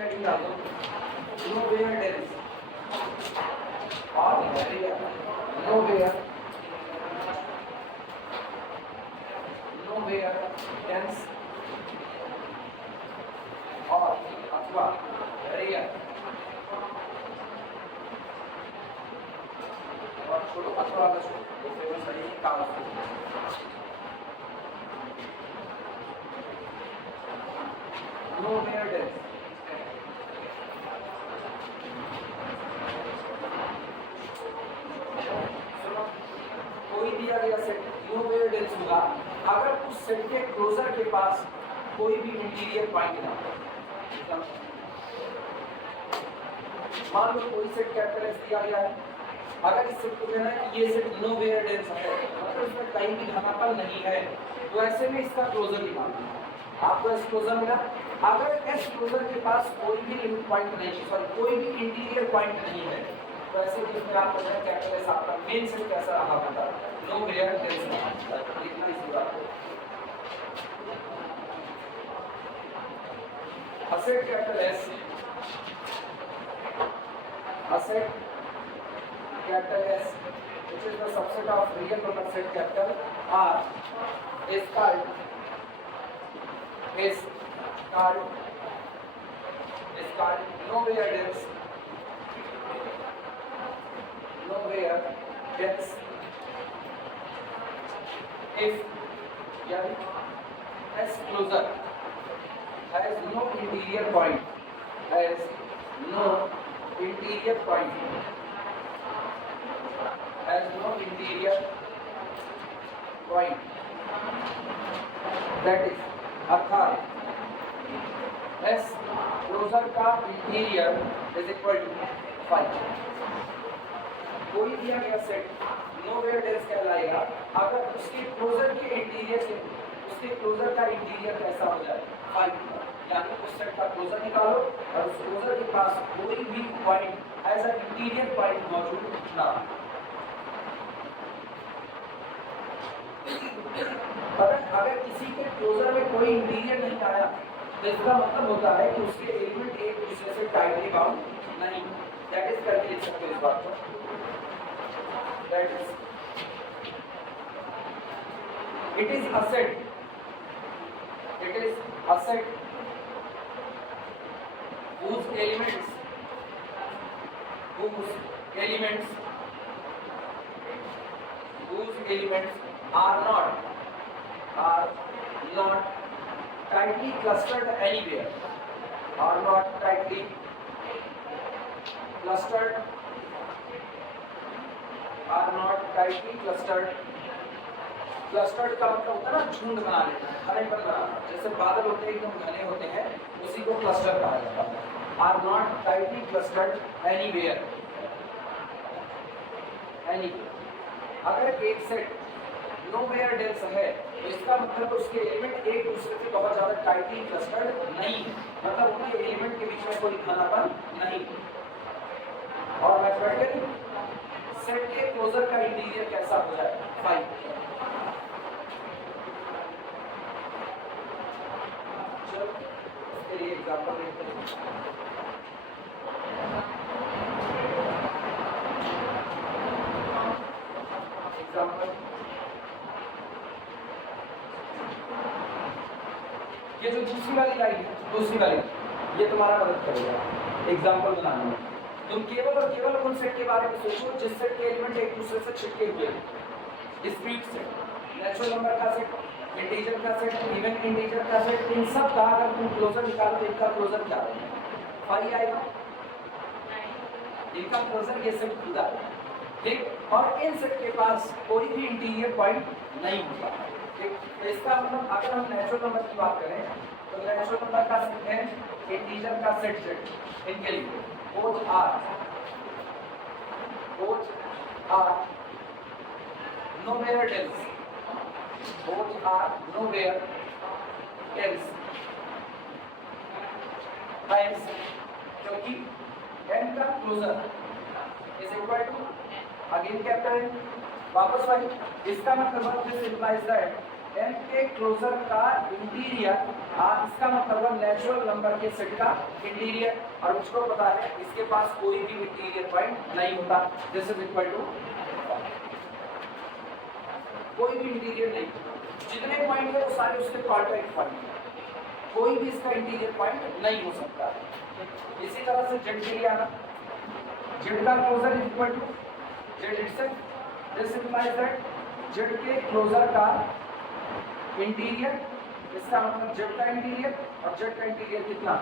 Heading डाल दो, nowhere dense और area, nowhere dense और अथवा rare और छोड़ो अथवा वाला छोड़ो, तो केवल सही काम nowhere dense कोई दिया गया सेट nowhere dense होगा अगर उस सेट के क्लोजर के पास कोई भी इंटीरियर पॉइंट ना हो। मान लो कोई सेट कैपिटल एस दिया गया है, अगर इस सेट को कहना है कि ये सेट nowhere dense है, मतलब इसमें कहीं भी धनात्मक नहीं है, तो ऐसे में इसका क्लोजर निकालना है। आपको एस क्लोजर मिला, अगर एस क्लोजर के पास कोई भी लिमिट पॉइंट नहीं, सॉरी कोई भी इंटीरियर पॉइंट नहीं है, तो ऐसे केस में आप बताएं कैपिटल एस आपका मेन सेट कैसा रहा होगा, nowhere dense रहा। लिखना इसी बात को, a set capital S, a set capital S, which is the subset of real number set capital R, is called nowhere dense, if S closer has no interior point, has no interior point, has no interior point, that is अर्थात S closer का interior is equal to 5। कोई दिया गया set nowhere dense कहलाएगा अगर उसके closure के interior से उसके क्लोजर का इंटीरियर कैसा हो जाए 5, यानी उस सेट का क्लोजर निकालो और उस क्लोजर के पास कोई भी point as a interior point मौजूद ना हो। अगर किसी के क्लोजर में कोई इंटीरियर नहीं आया तो इसका मतलब होता है कि उसके एलिमेंट एक दूसरे से टाइटली बाउंड नहीं, दैट इज करके लिख सकते हो इस बात को, that is it is a set whose elements are not tightly clustered anywhere, are not tightly clustered, clustered का मतलब होता है ना झुंड बना लेना, घने बन बनाना, जैसे बादल होते हैं एकदम घने होते हैं, उसी को क्लस्टर कहा जाता है। Are not tightly clustered anywhere, अगर एक सेट nowhere dense है तो इसका मतलब उसके एलिमेंट एक दूसरे से बहुत ज्यादा टाइटली क्लस्टर्ड नहीं है, मतलब उनके एलिमेंट के बीच में कोई घनापन नहीं। और मैथमेटिकली सेट के क्लोजर का इंटीरियर कैसा हो जाए 5। एग्जाम्पल देखते हैं, ये जो दूसरी वाली लाइन है, ये तुम्हारा मदद करेगा एग्जाम्पल बनाने में। तुम केवल और केवल उन सेट के बारे में सोचो जिस सेट के एलिमेंट एक दूसरे से चिपके हुए हैं, डिस्क्रीट सेट, नेचुरल नंबर का सेट, इंटीजर का सेट, इवन इंटीजर का सेट, इन सब का अगर तुम क्लोजर निकालो तो इनका क्लोजर क्या है 5 आएगा, इनका क्लोजर ये सेट खुद आएगा, ठीक। और इन सेट के पास कोई भी इंटीरियर पॉइंट नहीं होगा, ठीक। तो इसका मतलब अगर हम नेचुरल नंबर की बात करें तो नेचुरल नंबर का सेट है इंटीजर का सेट, इनके लिए both are nowhere dense, both are nowhere dense, hence क्योंकि n का closure is equal to again capital N, वापस वाली, इसका मतलब दिस implies that n के क्लोजर का इंटीरियर इसका मतलब है नेचुरल नंबर के सेट का इंटीरियर, और मुझको पता है इसके पास कोई भी इंटीरियर पॉइंट नहीं होता। दिस इज इक्वल टू कोई भी इंटीरियर नहीं, जितने पॉइंट है वो सारे उसके क्वाड्रेटिक पॉइंट है, कोई भी इसका इंटीरियर पॉइंट नहीं हो सकता। इसी तरह से जेड के लिए आना, जेड का closure is equal to Z itself. This implies that Z के क्लोजर का इंटीरियर, इसका मतलब जेड का इंटीरियर और जेड का इंटीरियर कितना,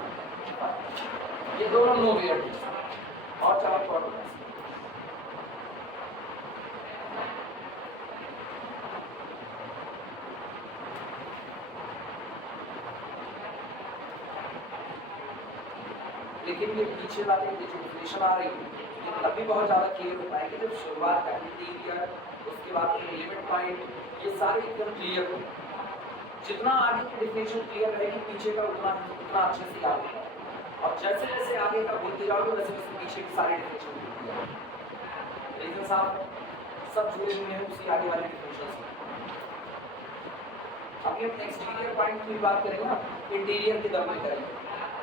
ये दोनों नो वेरिएबल्स। और चलो प्रॉब्लम लेकिन ये पीछे वाले जो डिफिनेशन आ रही है ये तभी बहुत ज़्यादा क्लियर होता है कि जब शुरुआत का इंटीरियर, उसके बाद फिर लिमिट पॉइंट, ये सारे एकदम क्लियर हो। जितना आगे की डिफिनेशन क्लियर रहेगी पीछे का उतना उतना अच्छे से याद होगा, और जैसे जैसे आगे का भूलते जाओगे वैसे वैसे पीछे की सारी डिफिनेशन भूलते जाओगे। रीजन साहब सब जुड़े हुए हैं उसी आगे वाले डिफिनेशन से। अभी हम एक्सटीरियर पॉइंट की बात करेंगे ना, इंटीरियर के दम में करेंगे,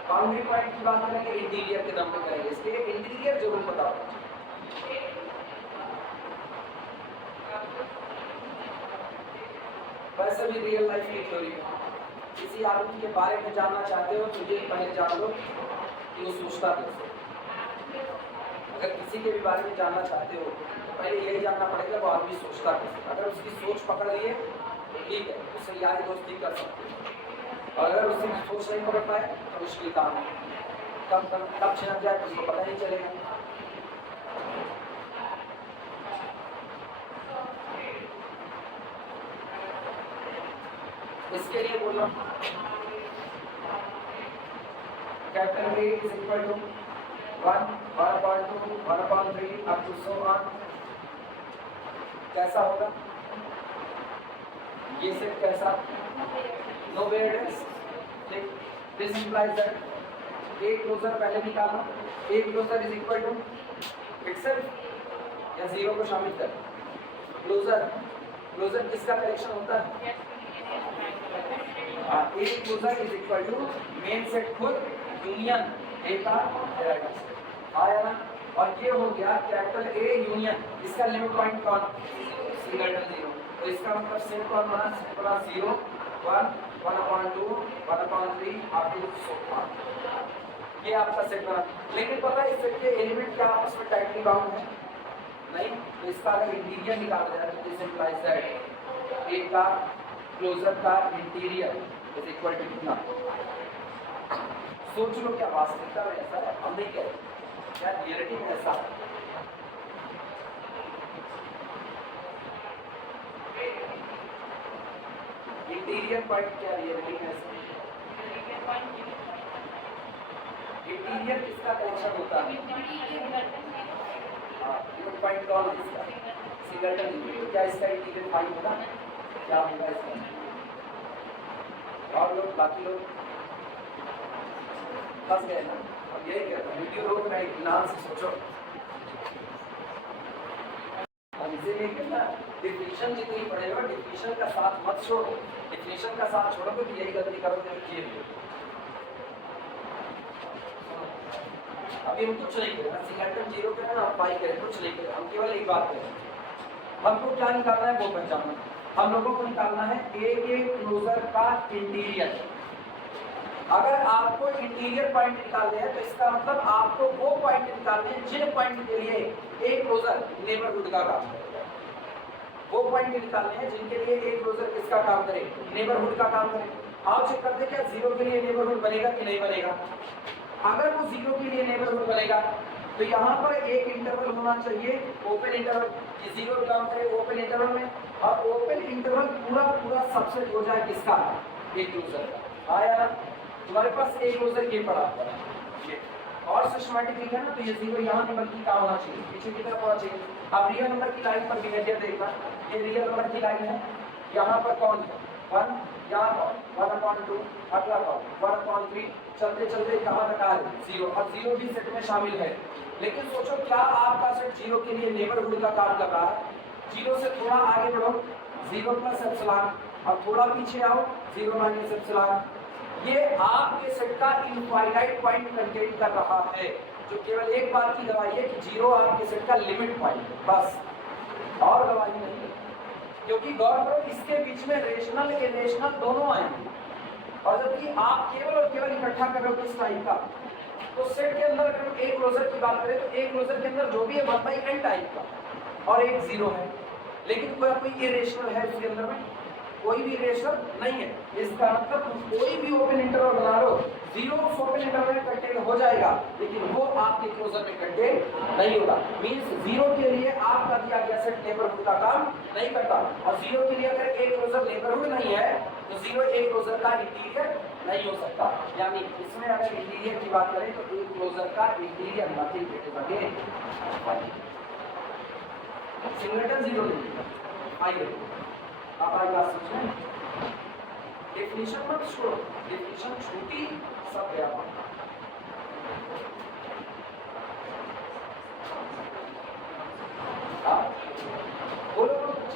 बाउंड्री पॉइंट की बात करेंगे इंटीरियर के दम में करेंगे, इसलिए इंटीरियर जरूर पता होगा। वैसे भी रियल लाइफ की थ्योरी है, किसी आदमी के बारे में जानना चाहते हो तो ये पहले जान लो कि वो सोचता कैसे। अगर किसी के भी बारे में जानना चाहते हो तो पहले यही जानना पड़ेगा वो आदमी सोचता कैसे। अगर उसकी सोच पकड़ लिए तो ठीक है, उससे यारी दोस्ती कर सकते हो, और अगर उसकी सोच नहीं पकड़ पाए तो मुश्किल काम है, कब छिनक जाए तो उसको पता नहीं चलेगा। इसके लिए बोलो capital A is equal to 1, 1/2, 1/3 up to so on. कैसा होगा ये सेट, कैसा, नो वेरिएबल्स, ठीक। This implies that A closure पहले निकालना, A closure is equal to itself या जीरो को शामिल कर। क्लोजर किसका कलेक्शन होता है, A closure is equal to main set खुद यूनियन ए का डायरेक्ट आया ना, और ये हो गया कैपिटल ए यूनियन, इसका लिमिट पॉइंट कौन, सिंगलटन जीरो, तो इसका मतलब सेट कौन बना, सेट बना 0, 1, 1/2, 1/3 अप टू सो ऑन, ये आपका सेट बना। लेकिन पता है इस सेट के एलिमेंट क्या आपस में टाइटली बाउंड है, नहीं, तो इसका अगर इंटीरियर निकाला जाए तो दिस इंप्लाइज दैट ए का क्लोजर का इंटीरियर इज इक्वल टू कितना। सोच लो क्या वास्तविकता में ऐसा है, हम नहीं कह रहे, क्या रियलिटी में ऐसा है। इंटीरियर पॉइंट क्या रियलिटी में ऐसा, इंटीरियर किसका कलेक्शन होता है, लिमिट पॉइंट कौन है इसका, सिंगलटन। तो क्या इसका इंटीरियर पॉइंट होगा, क्या होगा इसका, और लोग बाकी लोग फंस गए ना। अब यही कहता हूँ वीडियो रोक में इत्मीनान से सोचो, अब इसीलिए कहना डिफिनेशन जितनी पढ़ेगा डिफिनेशन का साथ मत छोड़ो, डिफिनेशन का साथ छोड़ोगे तो यही गलती करोगे। अभी हम कुछ नहीं करें, सिंगलटन जीरो करें ना पाई करें, कुछ नहीं करें, हम केवल एक बात करें, हमको क्या निकालना है वो पहचानना। हम लोगों को निकालना है ए के क्लोजर का इंटीरियर। अगर आपको इंटीरियर पॉइंट निकालने हैं तो इसका मतलब आपको वो पॉइंट निकालने हैं जिन पॉइंट के लिए ए क्लोजर नेबरहुड का काम करेगा, वो पॉइंट निकालने हैं जिनके लिए ए क्लोजर किसका काम करे, नेबरहुड का काम करे। आप चेक करते क्या जीरो के लिए नेबरहुड बनेगा कि नहीं बनेगा। अगर वो जीरो के लिए नेबरहुड बनेगा तो यहाँ पर एक इंटरवल होना चाहिए ओपन इंटरवल, जीरो बिलोंग करे ओपन इंटरवल में, और ओपन इंटरवल पूरा सबसेट हो जाए किसका, एक क्लोजर का। आया ना, तुम्हारे पास एक क्लोजर ये पड़ा ये और सिस्टमैटिक लिखा ना, तो ये जीरो यहाँ नंबर की कहाँ होना चाहिए, पीछे की तरफ होना चाहिए। अब रियल नंबर की लाइन पर बिहेवियर देखना, ये रियल नंबर की लाइन है, यहाँ पर कौन है 1, यहाँ पर 1/2, अगला कौन 1/3, चलते चलते कहाँ तक आ रहे 0, और 0 भी सेट में शामिल है। लेकिन सोचो क्या आपका सेट 0 के लिए नेबरहुड का काम कर रहा है, 0 से थोड़ा आगे बढ़ो 0 + एप्सिलॉन, अब थोड़ा पीछे आओ 0 - एप्सिलॉन, ये आपके सेट का इनफाइनाइट पॉइंट कंटेन कर रहा है, जो केवल एक बात की गवाही है कि 0 आपके सेट का लिमिट पॉइंट है, बस और गवाही नहीं है। क्योंकि गौर करो इसके बीच में रेशनल इरेशनल दोनों आएंगे, और जबकि आप केवल और केवल इकट्ठा कर रहे हो किस टाइप का, तो सेट के अंदर अगर हम एक क्लोजर की बात करें तो एक क्लोजर के अंदर जो भी है 1/n टाइप का और एक 0 है, लेकिन कोई इरेशनल है उसके अंदर में, कोई भी इरेशनल नहीं है। इसका मतलब कोई भी ओपन इंटरवल बना लो 0 उस ओपन इंटरवल में कंटेन हो जाएगा, लेकिन वो आपके क्लोजर में कंटेन नहीं होगा। मींस 0 के लिए आपका दिया गया सेट नेबरहुड का काम नहीं करता, और 0 के लिए अगर एक क्लोजर नेबरहुड नहीं है तो 0 एक क्लोजर का इंटीरियर नहीं हो सकता। यानी इसमें अगर इंटीरियर की बात करें तो एक क्लोजर का interior nothing it is again singleton 0 नहीं आइए आप आई बात समझ रहे हैं। डेफिनेशन मत छोड़ो, डेफिनेशन छोटी सब गया बोलो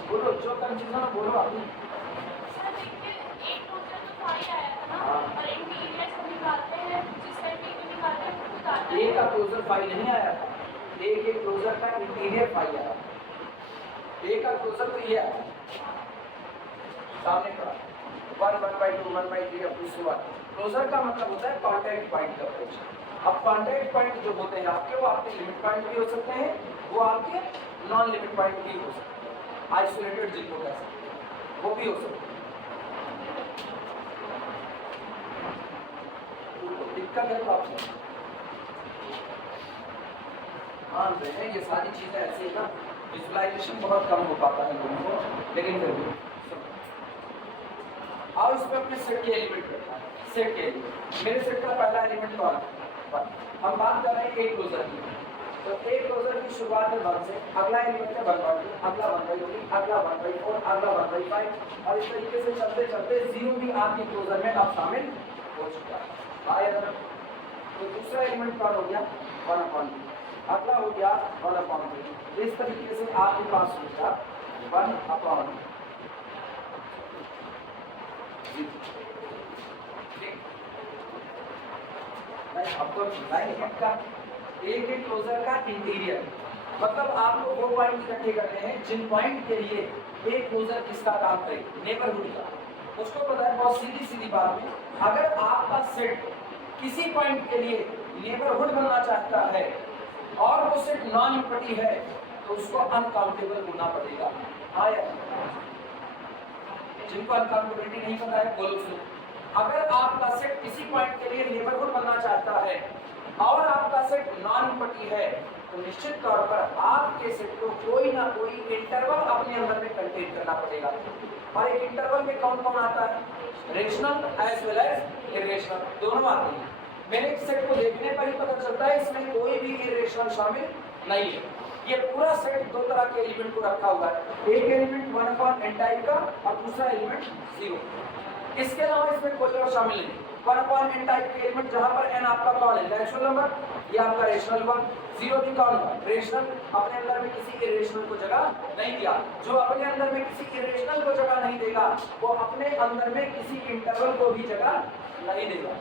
बोलो जो कंफ्यूजन बोलो आपने। ए का क्लोजर फाइल नहीं आया था, ए के क्लोजर का इंटीरियर फाइल आया, ए का क्लोजर तो ये आया सामने पड़ा 1/2 1/3 अप टू 1। क्लोजर का मतलब होता है कांटेक्ट पॉइंट का अप्रोच। अब कांटेक्ट पॉइंट जो होते हैं आपके, वो आपके लिमिट पॉइंट भी हो सकते हैं, वो आपके नॉन लिमिट पॉइंट भी हो सकते हैं, आइसोलेटेड जिनको कह सकते हैं वो भी हो सकते हैं। दिक्कत है तो आप मान रहे हैं, ये सारी चीजें ऐसी है ना, विजुअलाइजेशन बहुत कम हो पाता है लोगों को, लेकिन फिर भी आओ इसमें अपने सेट के एलिमेंट रखा है। सेट के एलिमेंट, मेरे सेट का पहला एलिमेंट कौन है? हम बात कर रहे हैं एक क्लोजर की, तो एक क्लोजर की शुरुआत है 1 से, अगला एलिमेंट है 1/2, अगला 1/3, अगला 1/4, अगला 1/5, और इस तरीके से चलते चलते 0 भी आपके क्लोजर में अब शामिल हो चुका है। आया तो दूसरा एलिमेंट कौन हो गया? 1/2, अगला हो गया 1/3। इस तरीके से आपके पास हो गया 1/2। अब तो का एक क्लोजर का इंटीरियर, मतलब आपको वो पॉइंट इकट्ठे करने हैं जिन पॉइंट के लिए एक क्लोजर किसका काम करे, नेबरहुड का। उसको पता है बहुत सीधी सीधी बात में, अगर आपका सेट किसी पॉइंट के लिए नेबरहुड बनना चाहता है और वो सेट नॉन इम्पटी है तो उसको अनकाउंटेबल होना पड़ेगा। आया जिनको अनकाउंटेबिलिटी नहीं पता है बोलो सुनो। अगर आपका सेट किसी पॉइंट के लिए नेबरहुड बनना चाहता है और आपका सेट नॉन इम्पटी है तो निश्चित तौर पर आपके सेट को कोई ना कोई इंटरवल अपने अंदर में कंटेन करना पड़ेगा। और एक इंटरवल में कौन कौन आता है? Rational as well as irrational दोनों आते हैं। मेरे सेट को देखने पर ही पता चलता है इसमें कोई भी इरेशनल शामिल नहीं है। ये पूरा सेट दो तरह के एलिमेंट को रखा हुआ है, एक एलिमेंट 1/n टाइप का और दूसरा एलिमेंट 0। इसके अलावा इसमें कोई और शामिल नहीं। 1/n टाइप के एलिमेंट जहां पर n आपका कौन है? नेचुरल नंबर, ये आपका रेशनल हुआ। 0 भी कौन हुआ? रेशनल, अपने अंदर में किसी इरेशनल को जगह नहीं दिया। जो अपने अंदर में किसी इरेशनल को जगह नहीं देगा वो अपने अंदर में किसी इंटरवल को भी जगह नहीं देगा।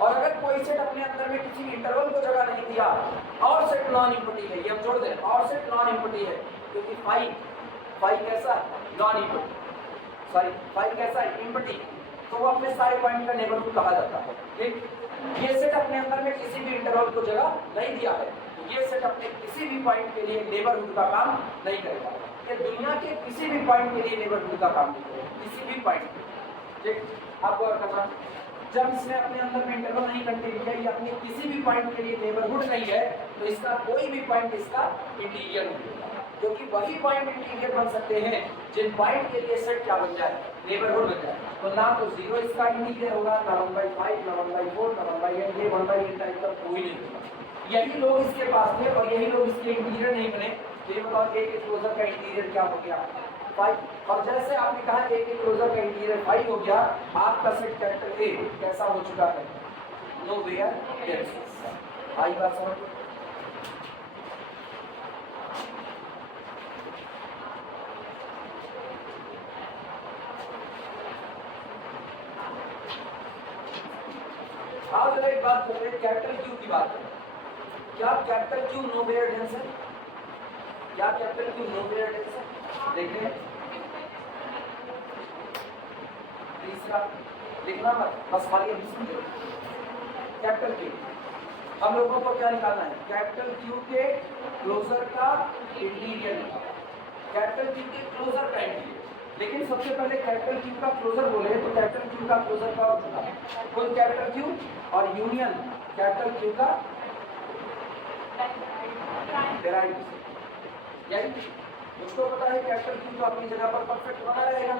और अगर कोई सेट अपने अंदर में किसी इंटरवल को जगह नहीं दिया और सेट नॉन इम्पटी है, ये हम जोड़ दें, और सेट नॉन इम्पटी है क्योंकि फाइव कैसा है? नॉन इम्पटी, सॉरी फाइव कैसा है? इम्पटी, तो वो अपने सारे पॉइंट का नेबरहुड कहा जाता है। ठीक, ये सेट अपने अंदर में किसी भी इंटरवल को जगह नहीं दिया है तो ये सेट अपने किसी भी पॉइंट के लिए नेबरहुड का काम नहीं करेगा। ये दुनिया के किसी भी पॉइंट के लिए नेबरहुड का काम नहीं करेगा, किसी भी पॉइंट के। ठीक, अब गौर करना, जब इसने अपने अंदर में इंटरवल नहीं कंटेन किया, ये अपने किसी भी पॉइंट के लिए नेबरहुड नहीं है तो इसका कोई भी पॉइंट इसका इंटीरियर नहीं होगा, क्योंकि वही पॉइंट इंटीरियर बन सकते हैं जिन पॉइंट के लिए सेट क्या बन जाए? नेबरहुड बन जाए। तो ना तो 0 इसका इंटीरियर होगा, ना 1/5, ना 1/4, ना 1/n, ये 1/n टाइप का कोई नहीं होगा। यही लोग इसके पास थे और यही लोग इसके इंटीरियर नहीं बने। ये बताओ एक क्लोजर का इंटीरियर क्या हो गया? 5। और जैसे आपने कहा एक क्लोजर का इंटीरियर 5 हो गया, आपका सेट कैरेक्टर ए कैसा हो चुका है? Know where else. आई बात समझ? आज जरा एक बात करते हैं, कैपिटल क्यू की बात करें। क्या capital Q nowhere dense है? क्या capital Q nowhere dense है? देखिए तीसरा लिखना मत, बस खाली अभी समझो। कैपिटल क्यू हम लोगों को क्या निकालना है? कैपिटल क्यू के क्लोजर का इंटीरियर निकालना। कैपिटल क्यू के क्लोजर का इंटीरियर। लेकिन सबसे पहले कैपिटल क्यू का क्लोजर बोले तो कैपिटल क्यू का क्लोजर का होता है खुद कैपिटल क्यू और यूनियन कैपिटल क्यू का डेराइव। यानी उसको पता है कैपिटल क्यू तो अपनी जगह पर परफेक्ट बना रहेगा।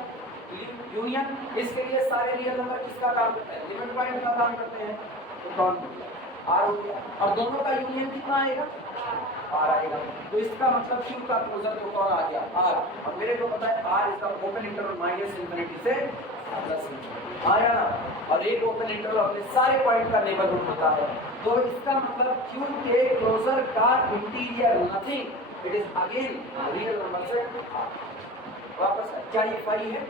यूनियन इसके लिए सारे रियल नंबर किसका काम करते हैं? लिमिट पॉइंट का काम करते हैं। तो कौन आर हो गया, और दोनों का यूनियन कितना आएगा? आर आएगा। तो इसका मतलब क्यू का क्लोजर तो कौन आ गया? आर। और मेरे को पता है आर इसका ओपन इंटरवल माइनस इंफिनिटी से प्लस आया ना, और एक ओपन इंटरवल अपने सारे पॉइंट का नेबरहुड होता है। तो इसका मतलब क्यू के क्लोजर का interior nothing, it is again real number से आर। वापस क्या ये फाई है?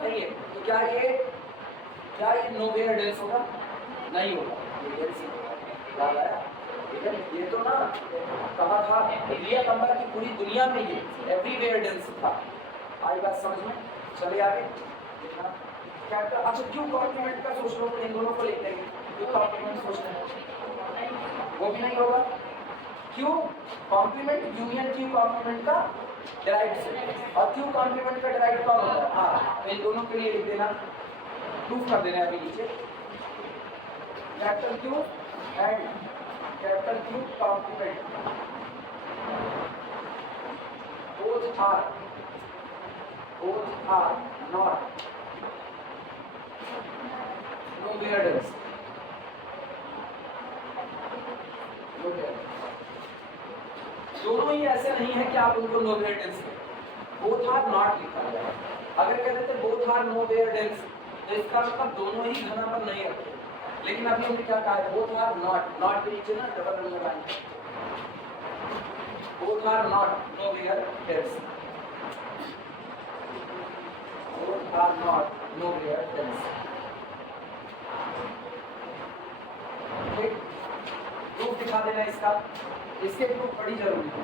नहीं है। तो क्या ये नो वेयर डेंस होगा? नहीं होगा, ये डेंस होगा। याद आया? ठीक है, ये तो ना कहा था रियल नंबर की पूरी दुनिया में ये एवरीवेयर डेंस था। आई बात समझ में? चले आगे देखना कैपिटल। अच्छा क्यू कॉम्प्लीमेंट का सोच लो, इन दोनों को लिख देंगे। क्यू कॉम्प्लीमेंट सोचना है, वो भी नहीं होगा। Q complement union Q complement का डिराइव्ड सेट, और क्यू कॉम्प्लीमेंट का डिराइव्ड कौन होता है? हाँ, तो इन दोनों के लिए लिख देना, प्रूफ कर देना अभी नीचे। Capital Q and capital Q complement both are not no weirdness, दोनों ही ऐसे नहीं है कि आप उनको नो वेयरडेंस में, बोथ आर नॉट लिखा जाए। अगर कहते थे बोथ आर नो वेयरडेंस तो इसका मतलब दोनों ही घना पर नहीं रखते। लेकिन अभी हमने क्या कहा है? बोथ आर नॉट, नॉट के नीचे ना double underline, both are not no where dense, both are not no where dense. ठीक, प्रूफ दिखा देना इसका, इसके प्रूफ बड़ी जरूरी है।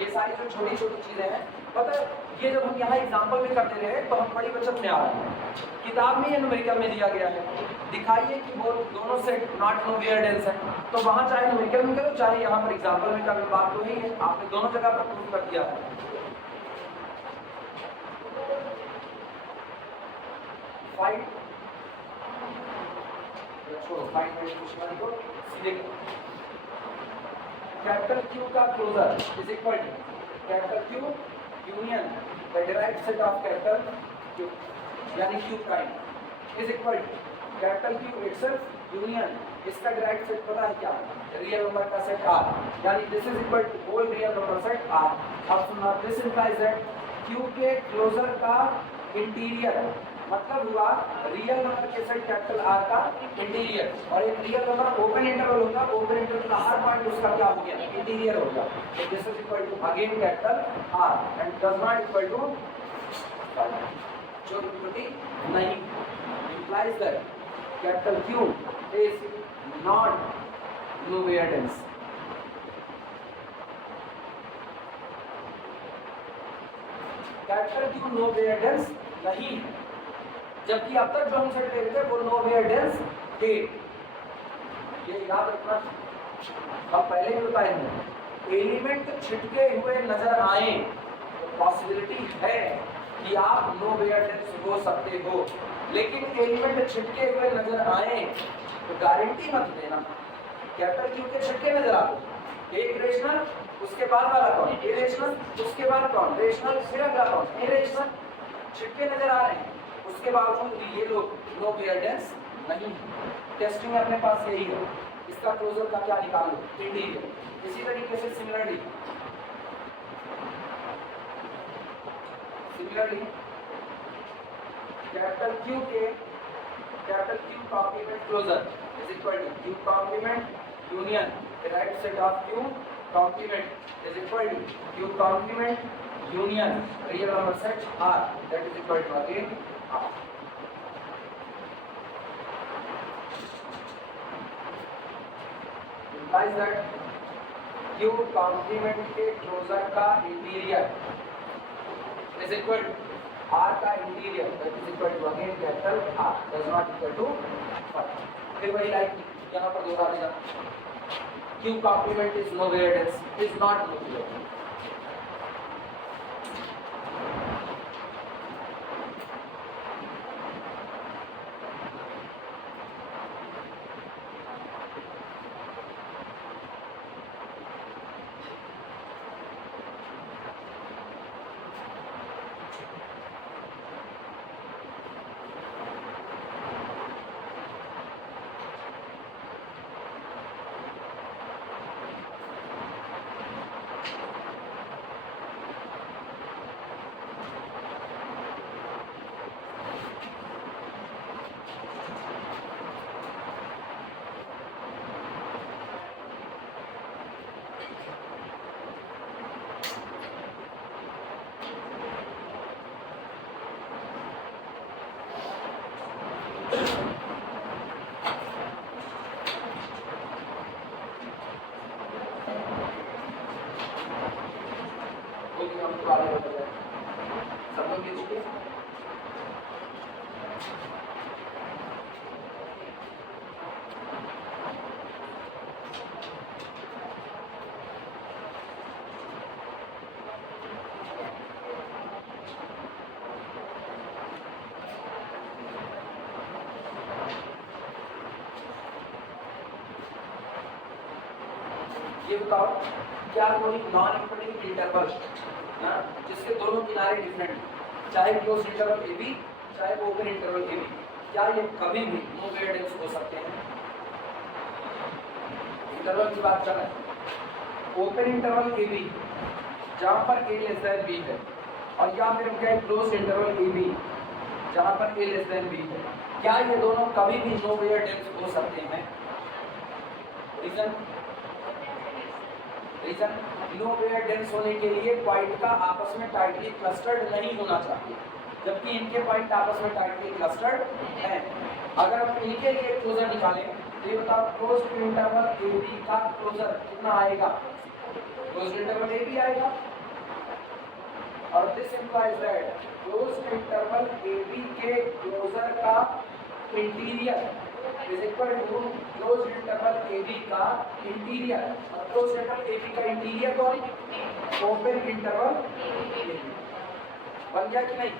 ये सारी जो छोटी छोटी चीजें हैं, पता है ये जब हम यहाँ एग्जाम्पल में करते रहे तो हम बड़ी बचत में आ रहे हैं। किताब में ये न्यूमेरिकल में दिया गया है, दिखाइए कि वो दोनों सेट नॉट नो वेयरडेंस है, तो वहाँ चाहे न्यूमेरिकल में करो चाहे यहाँ पर एग्जाम्पल में करो, बात तो नहीं है, आपने दोनों जगह पर प्रूफ कर दिया है। फाइंड सीधे कैपिटल क्यू का closure is equal to capital Q union the derived set of capital Q यानी Q prime is equal to capital Q itself union इसका डिराइव्ड सेट पता है क्या? रियल नंबर का सेट आर, यानी this is equal to whole real number set R. अब सुनना, this implies that Q के क्लोजर का इंटीरियर मतलब हुआ रियल नंबर के सेट कैपिटल आर का इंटीरियर, और एक रियल नंबर ओपन इंटरवल होगा, ओपन इंटरवल का हर पॉइंट उसका क्या हो गया? इंटीरियर होगा। तो this is equal to again capital R and does not equal to जो इक्वलिटी नहीं, implies that capital Q is not no where dense. Capital Q no where dense नहीं है, जबकि अब तक जो हम सेट ले रहे थे वो नो वेयरडेंस थे। ये याद रखना, हम पहले ही बताए हैं एलिमेंट छिटके हुए नजर आए तो पॉसिबिलिटी है कि आप नो वेयरडेंस हो सकते हो, लेकिन एलिमेंट छिटके हुए नजर आए तो गारंटी मत देना। कैपिटल क्यू के छिटके नजर आते, एक रेशनल उसके बाद वाला कौन? इरेशनल उसके बाद कौन? रेशनल फिर अगला कौन? इरेशनल। छिटके नजर आ रहे हैं उसके बावजूद भी ये लोग नो वेयरडेंस नहीं। टेस्टिंग में अपने पास यही है, इसका क्लोजर का क्या निकाल लो? इंटीरियर। इसी तरीके से सिमिलरली कैपिटल क्यू के capital Q complement closure is equal to Q complement union derived set of Q complement is equal to Q complement union real number set R that is equal to again R. Why is that? Q complement के closure का interior is equal to R का interior that is equal to again capital R does not equal to 5. फिर वही like यहाँ पर दोहरा देना, Q complement is nowhere dense, is not nowhere. ये बताओ क्या कोई नॉन इम्पीडिंग इंटरवल जिसके दोनों किनारे डिफरेंट, चाहे क्लोज इंटरवल ए बी चाहे ओपन इंटरवल ए बी, क्या ये कभी भी नो वेरिएंस हो सकते हैं? इंटरवल की बात कर रहे हैं, ओपन इंटरवल ए बी जहाँ पर ए लेस देन बी है, और या फिर क्या क्लोज इंटरवल ए बी जहाँ पर ए लेस देन बी है, क्या ये दोनों कभी भी नो वेरिएंस हो सकते हैं? रीजन नो वेरिएंस होने के लिए पॉइंट का आपस में टाइटली क्लस्टर्ड नहीं होना चाहिए, जबकि इनके पॉइंट आपस में टाइटली क्लस्टर्ड हैं. अगर हम इनके लिए क्लोजर निकालें तो ये बताओ क्लोज इंटरवल ए बी का क्लोजर कितना आएगा? क्लोज इंटरवल ए बी आएगा, और this implies that close interval A B के क्लोजर का interior is equal to close interval A B का इंटीरियर. और क्लोज इंटरवल ए बी का इंटीरियर कौन? Open interval A B. बन गया कि नहीं?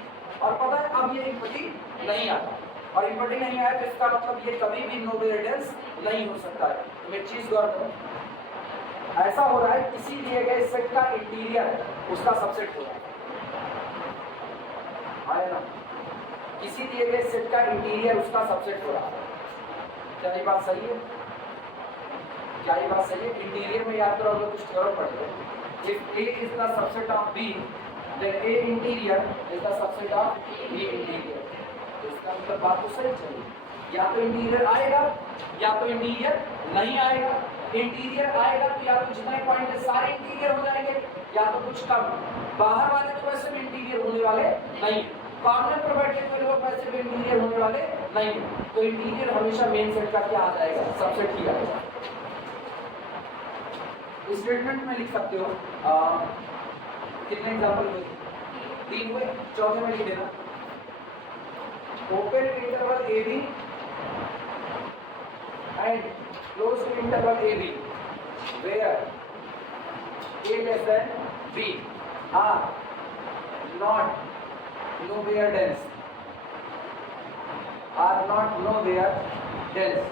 और पता है अब ये इम्पीडिंग नहीं आता, और इम्पीडिंग नहीं आया तो इसका मतलब ये कभी भी नो वेरिएंस नहीं हो सकता है. तो एक चीज गौर करो, ऐसा हो रहा है किसी दिए गए सेट का इंटीरियर उसका सबसेट हो रहा है ना, किसी दिए गए सेट का इंटीरियर उसका सबसेट हो रहा है. क्या ये बात सही है? क्या ये बात सही है? इंटीरियर में याद करो कुछ थ्योरम पढ़े, if A is the subset of B then A interior is the subset of B interior. तो इसका मतलब बात तो सही चली, या तो इंटीरियर आएगा या तो इंटीरियर नहीं आएगा. इंटीरियर आएगा तो या तो जितने पॉइंट है सारे इंटीरियर हो जाएंगे, या तो कुछ कम. बाहर वाले तो वैसे भी इंटीरियर होने वाले नहीं, कॉर्नर पर बैठे हुए लोग वैसे भी इंटीरियर होने वाले नहीं. तो इंटीरियर हमेशा मेन सेट का क्या आ जाएगा? सबसेट ही आएगा. स्टेटमेंट में लिख सकते हो कितने एग्जांपल हुए? 3 हुए. चौथे में लिख देना open interval A B and close interval A B where A less than B are not nowhere dense, are not nowhere dense.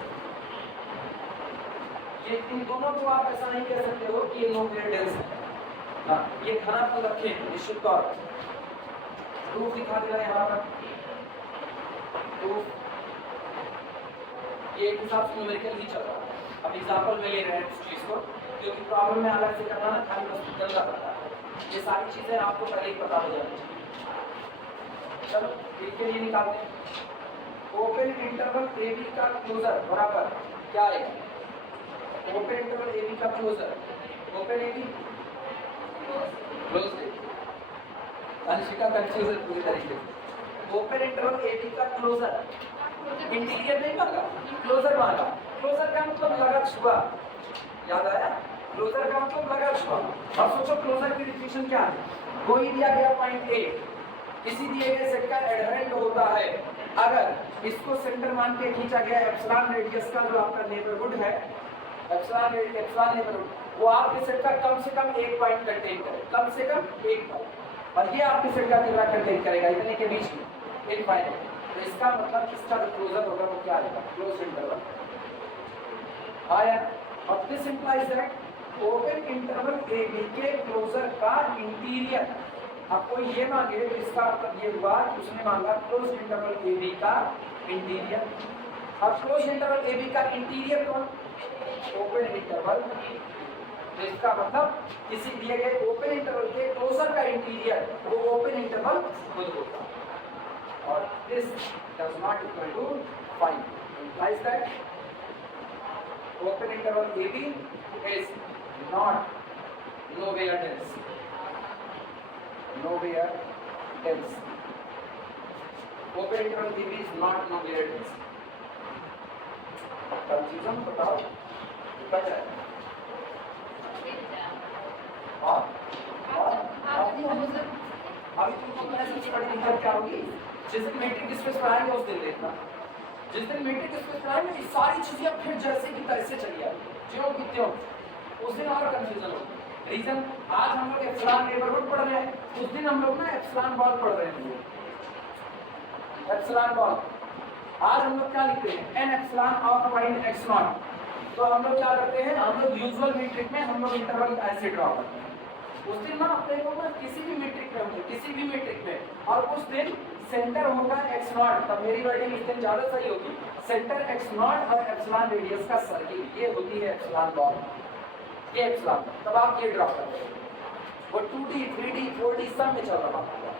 ये इन दोनों को आप ऐसा नहीं कह सकते हो कि ये nowhere dense है. हाँ, ये घनत्व रखें निश्चित तौर पर. प्रूफ दिखा दे रहा है यहाँ पर. प्रूफ ये एक हिसाब से न्यूमेरिकल ही चल रहा है. अब एग्जांपल में ले रहे हैं इस चीज को, क्योंकि प्रॉब्लम में अलग से करना ना खाली बस गंदा करता है. ये सारी चीजें आपको पहले ही पता हो जानी चाहिए. चलो इसके लिए निकालते हैं. ओपन इंटरवल ए बी का क्लोजर बराबर क्या आएगा? ओपन इंटरवल ए बी का closure, open A B close है. अनिशिका कंफ्यूजन पूरी तरीके से. ओपन इंटरवल ए बी का क्लोजर इंटीरियर नहीं मांगा, क्लोजर मांगा. क्लोजर का मतलब लगा छुआ. याद आया? क्लोजर का मतलब लगा हुआ। अब सोचो क्लोजर की डिफिनेशन क्या है? कोई दिया गया पॉइंट ए किसी दिए गए सेट का एडहेरेंट होता है अगर इसको सेंटर मान के खींचा गया एप्सिलॉन रेडियस का जो आपका नेबरहुड है, एप्सिलॉन नेबरहुड वो आपके सेट का कम से कम एक पॉइंट कंटेन करे, कम से कम एक पॉइंट, और ये आपके सेट का कितना कंटेन करेगा? इतने के बीच में इनफाइनाइट। तो इसका मतलब इसका जो क्लोजर होगा वो क्या आएगा? क्लोज इंटरवल आया। अब this implies that open interval A B के क्लोजर का इंटीरियर, आपको ये मांगे तो इसका मतलब ये हुआ कि उसने मांगा क्लोज इंटरवल ए बी का इंटीरियर। अब क्लोज इंटरवल ए बी का इंटीरियर कौन? Open interval. तो इसका मतलब किसी दिए गए ओपन इंटरवल के क्लोजर का इंटीरियर वो ओपन इंटरवल खुद होता है, और this does not equal to 5 implies that open interval AB is not nowhere dense, nowhere dense, open interval AB is not nowhere dense। Confusion बताओ बच है? अभी तुमको मैंने सबसे बड़ी दिक्कत क्या होगी? जिस दिन मैट्रिक स्पेस पढ़ाएंगे उस दिन देखना, जिस दिन मैट्रिक स्पेस पढ़ाएंगे ये सारी चीजें फिर जैसे की तैसे चली आएगी, ज्यों की त्यों, उस दिन और कंफ्यूजन होगी। रीजन आज हम लोग एप्सिलॉन नेबरहुड पढ़ रहे हैं, उस दिन हम लोग ना एप्सिलॉन बॉल पढ़ रहे हैं। एप्सिलॉन बॉल आज हम लोग क्या लिखते हैं? N epsilon of point X naught. तो हम लोग क्या करते हैं? हम लोग यूजुअल मीट्रिक में हम लोग इंटरवल ऐसे ड्रॉ करते हैं। उस दिन ना अपने को ना किसी भी मीट्रिक में होंगे, किसी भी मीट्रिक में, और उस दिन सेंटर होगा एक्स नॉट, तब मेरी राइटिंग इस दिन ज्यादा सही होगी। सेंटर एक्स नॉट और एप्सिलॉन रेडियस का सर्किल, ये होती है एप्सिलॉन बॉल, ये एप्सिलॉन। तब आप ये ड्रॉ करते हैं, वो 2D 3D 4D सब में चल रहा होगा।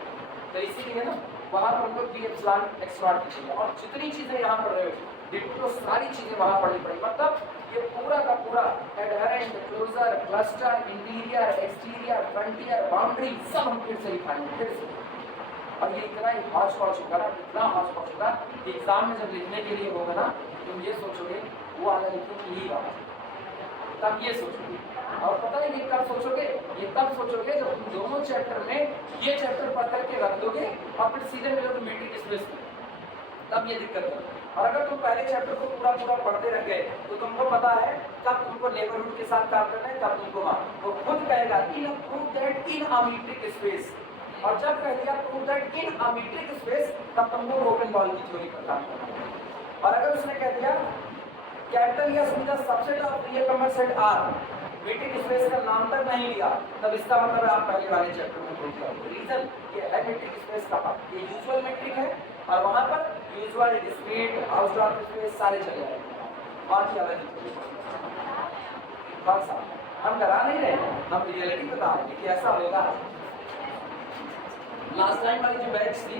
तो इसीलिए ना वहां पर हमको भी एप्सिलॉन एक्स नॉट की चाहिए, और जितनी चीजें यहाँ पढ़ रहे हो तो सारी चीजें वहां पढ़नी पड़ेगी। मतलब ये पूरा का पूरा adherent, closure, cluster, interior, exterior, frontier, boundary सब हम फिर से लिखाएंगे फिर से। और ये इतना ही हॉच पॉच होगा ना, इतना हॉच पॉच होगा कि एग्जाम में जब लिखने के लिए होगा ना तुम ये सोचोगे वो वाला लिखने ही होगा, तब ये सोचोगे। और पता है ये कब सोचोगे? ये तब सोचोगे जब तुम दोनों चैप्टर में ये चैप्टर पढ़ करके रख दोगे और फिर सीधे मिलोगे मीट्रिक स्पेस में, तब ये दिक्कत है। और अगर तुम पहले चैप्टर को पूरा पूरा पढ़ते रह गए तो तुमको पता है कब तुमको नेबरहुड के साथ काम करना है, कब तुमको वो खुद कहेगा in prove that in a metric space, और जब कह दिया prove that in a metric space तब तुमको ओपन बॉल की थ्योरी पर काम करना है। और अगर उसने कह दिया capital S with the subset of real number set R, metric space का नाम तक नहीं लिया, तब इसका मतलब आप पहले वाले चैप्टर में प्रूव करोगे। रीजन ये है मीट्रिक स्पेस का ये यूजुअल मीट्रिक है, और वहां पर यूजुअल, डिस्क्रीट, हाउसडॉर्फ स्पेस सारे चले जाएंगे, बाकी अलग ही। हम डरा नहीं रहे, हम रियलिटी बता रहे हैं कि ऐसा होगा। लास्ट टाइम वाली जो बैच थी,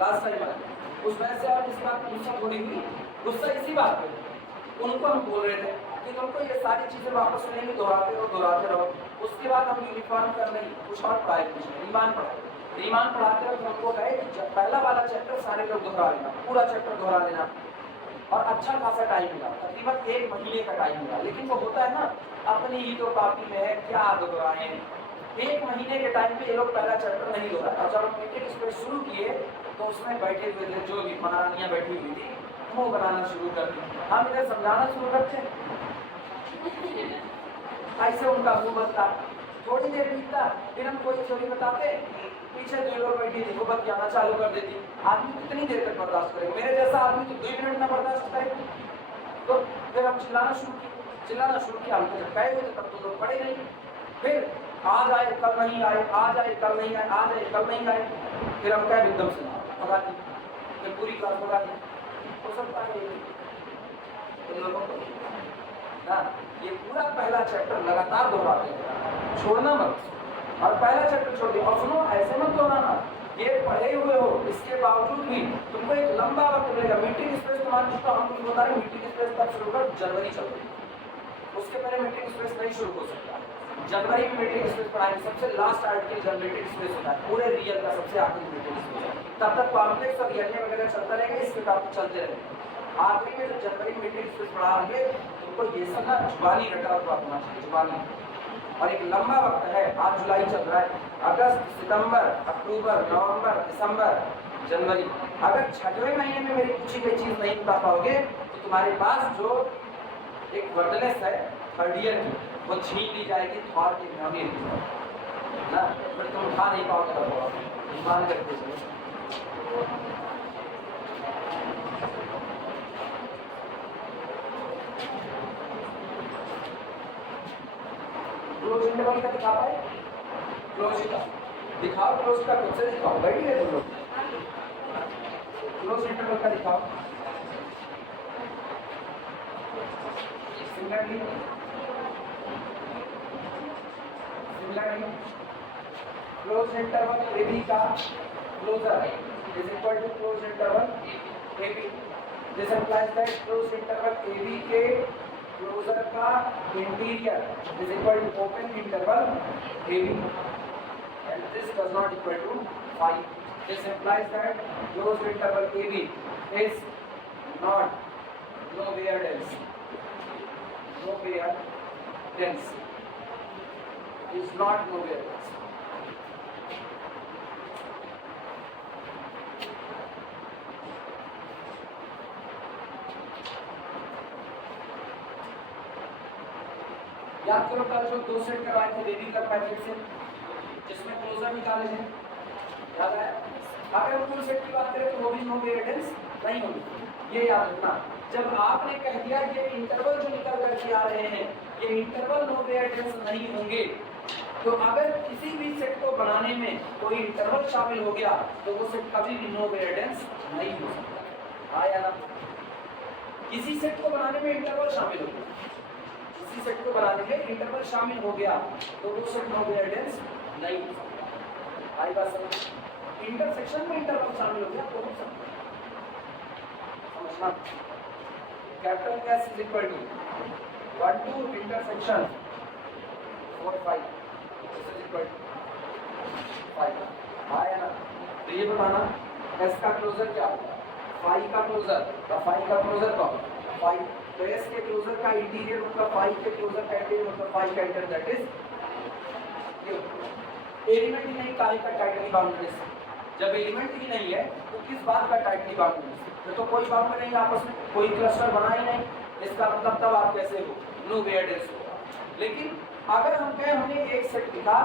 लास्ट टाइम वाली उस बैच से और किसी बात पर गुस्सा थोड़ी हुई, गुस्सा इसी बात पे उनको हम बोल रहे थे कि तुमको ये सारी चीजें वापस नहीं दोहराते रहो। उसके बाद हम यूनिफॉर्म कर नहीं कुछ और पढ़ाए, कुछ रीमान पढ़ाते हो तो हमको कहे कि पहला वाला चैप्टर सारे लोग दोहरा लेना, पूरा चैप्टर दोहरा लेना, और अच्छा खासा टाइम मिला, तकरीबन 1 महीने का टाइम मिला। लेकिन वो होता है ना अपनी ही तो कॉपी में है, क्या दोहराए। 1 महीने के टाइम पे ये लोग पहला चैप्टर नहीं दोहराए, और जब हम मीटिंग स्पेस शुरू किए तो उसमें बैठे हुए थे जो भी महारानियाँ बैठी हुई थी, मुँह बनाना शुरू कर दी। हम इधर समझाना शुरू करते हैं, ऐसे उनका मुँह बनता। थोड़ी देर बीतता, फिर हम कोई थ्योरी बताते, पीछे 2 लोग बैठी थी वो बतियाना चालू कर देती। आदमी कितनी देर तक बर्दाश्त करेगा? मेरे जैसा आदमी तो 2 मिनट में बर्दाश्त करे। तो फिर हम चिल्लाना शुरू किया, हम जब कहे हुए तब तो लोग पढ़े नहीं। फिर आज आए कल नहीं आए, आज आए कल नहीं आए, आज आए कल नहीं आए, फिर हम कहे एकदम से भगा दी, फिर पूरी क्लास भगा दी। हो सकता है इन लोगों को ना ये पूरा पहला चैप्टर लगातार दोहराते हैं, छोड़ना मत, और पहला चैप्टर छोड़ दिया। और सुनो ऐसे मत दोहराना, ये पढ़े हुए हो इसके बावजूद भी तुमको एक लंबा वक्त मिलेगा। मीटिंग स्पेस तुम्हारे जिसको हम कुछ बता रहे हैं, मीटिंग स्पेस तब शुरू कर जनवरी चल रही, उसके पहले मीटिंग स्पेस नहीं शुरू हो सकता। जनवरी में मीटिंग स्पेस पढ़ाएंगे, सबसे लास्ट आर्टिकल जनरेटिव स्पेस होता है, पूरे रियल का सबसे आखिरी मीटिंग स्पेस। तब तक कॉम्प्लेक्स और रियल वगैरह चलता रहेगा, इसके टॉपिक चलते रहेंगे। आखिरी में जब जनवरी मैट्रिक स्पेस पढ़ा होंगे तुमको ये सब ना जुबानी रटा हुआ होना चाहिए, जुबानी। और एक लंबा वक्त है, आज जुलाई चल रहा है, अगस्त, सितंबर, अक्टूबर, नवंबर, दिसंबर, जनवरी। अगर छठवें महीने में मेरी पूछी गई चीज नहीं बता पाओगे तो तुम्हारे पास जो एक वर्डनेस है थर्ड ईयर की, वो छीन ली जाएगी थॉर के नामी ना, फिर तुम उठा नहीं पाओगे, मान करके चलो। क्लोज इंटरवल का दिखा पाए, क्लोज का दिखाओ, क्लोज का खुद से दिखाओ, बैठिए तुम लोग, क्लोज इंटरवल का दिखाओ। Similarly close interval A B का closure is equal to close interval A B. This implies that close interval A B के क्लोजर का interior is equal to open interval A B and this does not equal to 5. This implies that closed interval AB is not nowhere dense. Nowhere dense. Is not nowhere dense. याद करो कल जो दो set करवाए थे baby का packet से, जिसमें क्लोजर निकाले थे, याद है? अगर हम फुल सेट की बात करें तो वो भी नो वेरिएंस नहीं होगी, ये याद रखना। जब आपने कह दिया ये इंटरवल जो निकल करके आ रहे हैं ये इंटरवल नो वेरिएंस नहीं होंगे, तो अगर किसी भी सेट को बनाने में कोई इंटरवल शामिल हो गया तो वो सेट कभी भी नो वेरिएंस नहीं हो सकता। हाँ या ना? किसी सेट को बनाने में इंटरवल शामिल हो गया, किसी सेट को बनाने में इंटरवल शामिल हो गया तो वो सेट नो वेरिएंस नहीं हो सकता। आई बात समझ? इंटरसेक्शन में इंटरवल शामिल हो गया तो हो सकता है, समझना। Capital S is equal to 1 to intersection 4 5 this is equal to 5। आया ना? तो ये बताना एस का क्लोजर क्या होगा, फाई का क्लोजर, तो फाई का क्लोजर कौन? फाई। तो एस के क्लोजर का इंटीरियर मतलब फाई के क्लोजर का इंटीरियर मतलब फाई का इंटीरियर, दैट इज एलिमेंट ही नहीं, काहे का टाइटली बाउंड्रीज। जब एलिमेंट ही नहीं है तो किस बात का टाइटली बाउंड्रीज? तो कोई बाउंड्री नहीं, आपस में कोई क्लस्टर बना ही नहीं, इसका मतलब तब आप कैसे हो, नो वेरिएंस होगा। लेकिन अगर हम कहें हमने एक सेट लिखा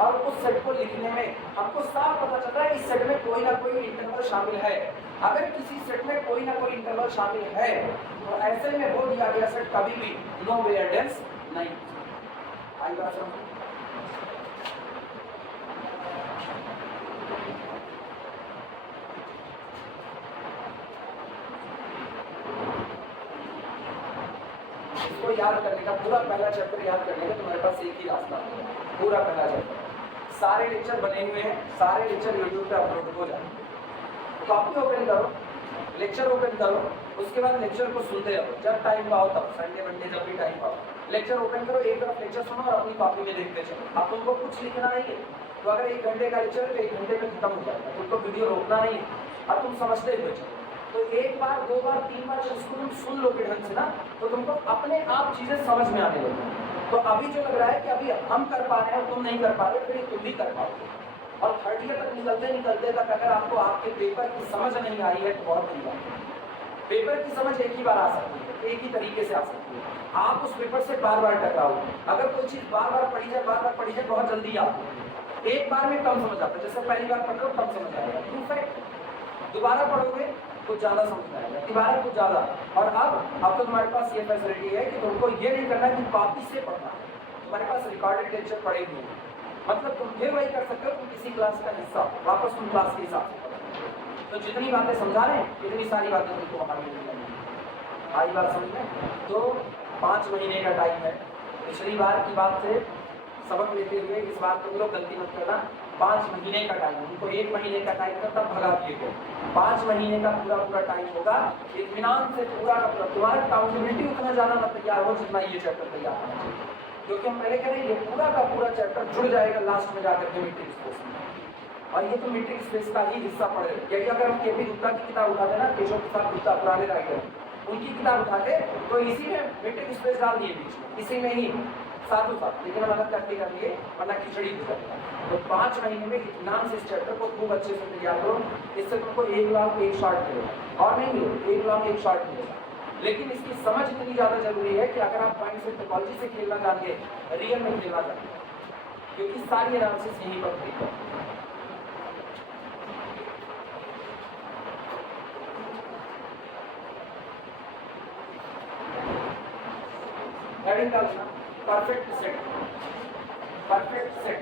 और उस सेट को लिखने में हमको साफ पता चल रहा है इस सेट में कोई ना कोई इंटरवल शामिल है, अगर किसी सेट में कोई ना कोई इंटरवल शामिल है तो ऐसे में वो दिया गया सेट कभी भी नो वेरिएंस नहीं। आई बात समझ? इसको याद करने का, पूरा पहला चैप्टर याद करने का तुम्हारे पास एक ही रास्ता है, पूरा पहला चैप्टर। सारे लेक्चर बने हुए हैं, सारे लेक्चर यूट्यूब पे अपलोड हो जाए, कॉपी ओपन करो, लेक्चर ओपन करो, उसके बाद लेक्चर को सुनते रहो, जब टाइम पाओ तब, संडे मंडे जब भी टाइम पाओ लेक्चर ओपन करो, एक तरफ लेक्चर सुनो और अपनी कॉपी में देखते चलो। अब तुमको कुछ लिखना नहीं है, तो अगर 1 घंटे का लेक्चर है 1 घंटे में खत्म हो जाएगा, तुमको वीडियो रोकना नहीं है, अब तुम समझते हुए चलो। तो 1 बार 2 बार 3 बार जब इसको तुम सुन लोगे ढंग से ना तो तुमको अपने आप चीजें समझ में आने लगेगी। तो अभी जो लग रहा है कि अभी हम कर पा रहे हैं और तुम नहीं कर पा रहे, फिर तुम भी कर पाओगे। और थर्ड ईयर तक निकलते तक अगर आपको आपके पेपर की समझ नहीं आई है तो बहुत बड़ी बात है। पेपर की समझ एक ही बार आ सकती है, एक ही तरीके से आ सकती है, आप उस पेपर से बार बार टकराओगे। अगर कोई चीज बार बार पढ़ी जाए बहुत जल्दी आती है, एक बार में कम समझ आता है, जैसे पहली बार पढ़ लो कम समझ आएगा, इनफैक्ट दोबारा पढ़ोगे कुछ ज्यादा समझ आएगा, दोबारा कुछ ज्यादा। और अब तो तुम्हारे पास ये फैसिलिटी है कि तुमको ये नहीं करना कि कॉपी से पढ़ना है, तुम्हारे पास रिकॉर्डेड लेक्चर पड़े हुए हैं, मतलब तुम फिर वही कर सकते हो, तुम किसी क्लास का हिस्सा वापस तुम क्लास के हिसाब से पढ़ो। तो जितनी बातें समझा रहे हैं इतनी सारी बातें तुमको वहाँ मिल जाएंगी। आई बात समझ में? तो 5 महीने का टाइम है, पिछली बार की बात से सबक लेते हुए इस बार तुम लोग गलती मत करना। 5 महीने का टाइम, उनको 1 महीने का टाइम था तब भगा दिए गए, 5 महीने का पूरा टाइम होगा, इत्मीनान से पूरा का पूरा। तुम्हारा अकाउंटेबिलिटी उतना ज़्यादा मत तैयार हो जितना ये चैप्टर तैयार होना चाहिए, क्योंकि हम पहले कह रहे हैं ये पूरा का पूरा चैप्टर जुड़ जाएगा लास्ट में जाकर के मीट्रिक स्पेस में, और ये तो मीट्रिक स्पेस का ही हिस्सा पड़ेगा। यदि अगर हम केपी गुप्ता की किताब उठाते ना, केशव प्रसाद गुप्ता पुराने राइटर, उनकी किताब उठा के तो इसी में मीट्रिक स्पेस डाल दिए बीच में, इसी में ही साथों साथ, लेकिन हम अलग करके करेंगे वरना खिचड़ी हो जाएगा। तो 5 महीने में इत्मीनान से इस चैप्टर को खूब अच्छे से तैयार करो, इससे तुमको 1 लाख 1 शॉर्ट मिलेगा और नहीं मिलेगा, 1 लाख 1 शॉर्ट मिलेगा। लेकिन इसकी समझ इतनी ज़्यादा जरूरी है कि अगर आप पॉइंट से टोपोलॉजी से खेलना जानते हैं, रियल में खेलना जानते हैं, क्योंकि सारी एनालिसिस यहीं पर होती है। हेडिंग का perfect set, perfect set,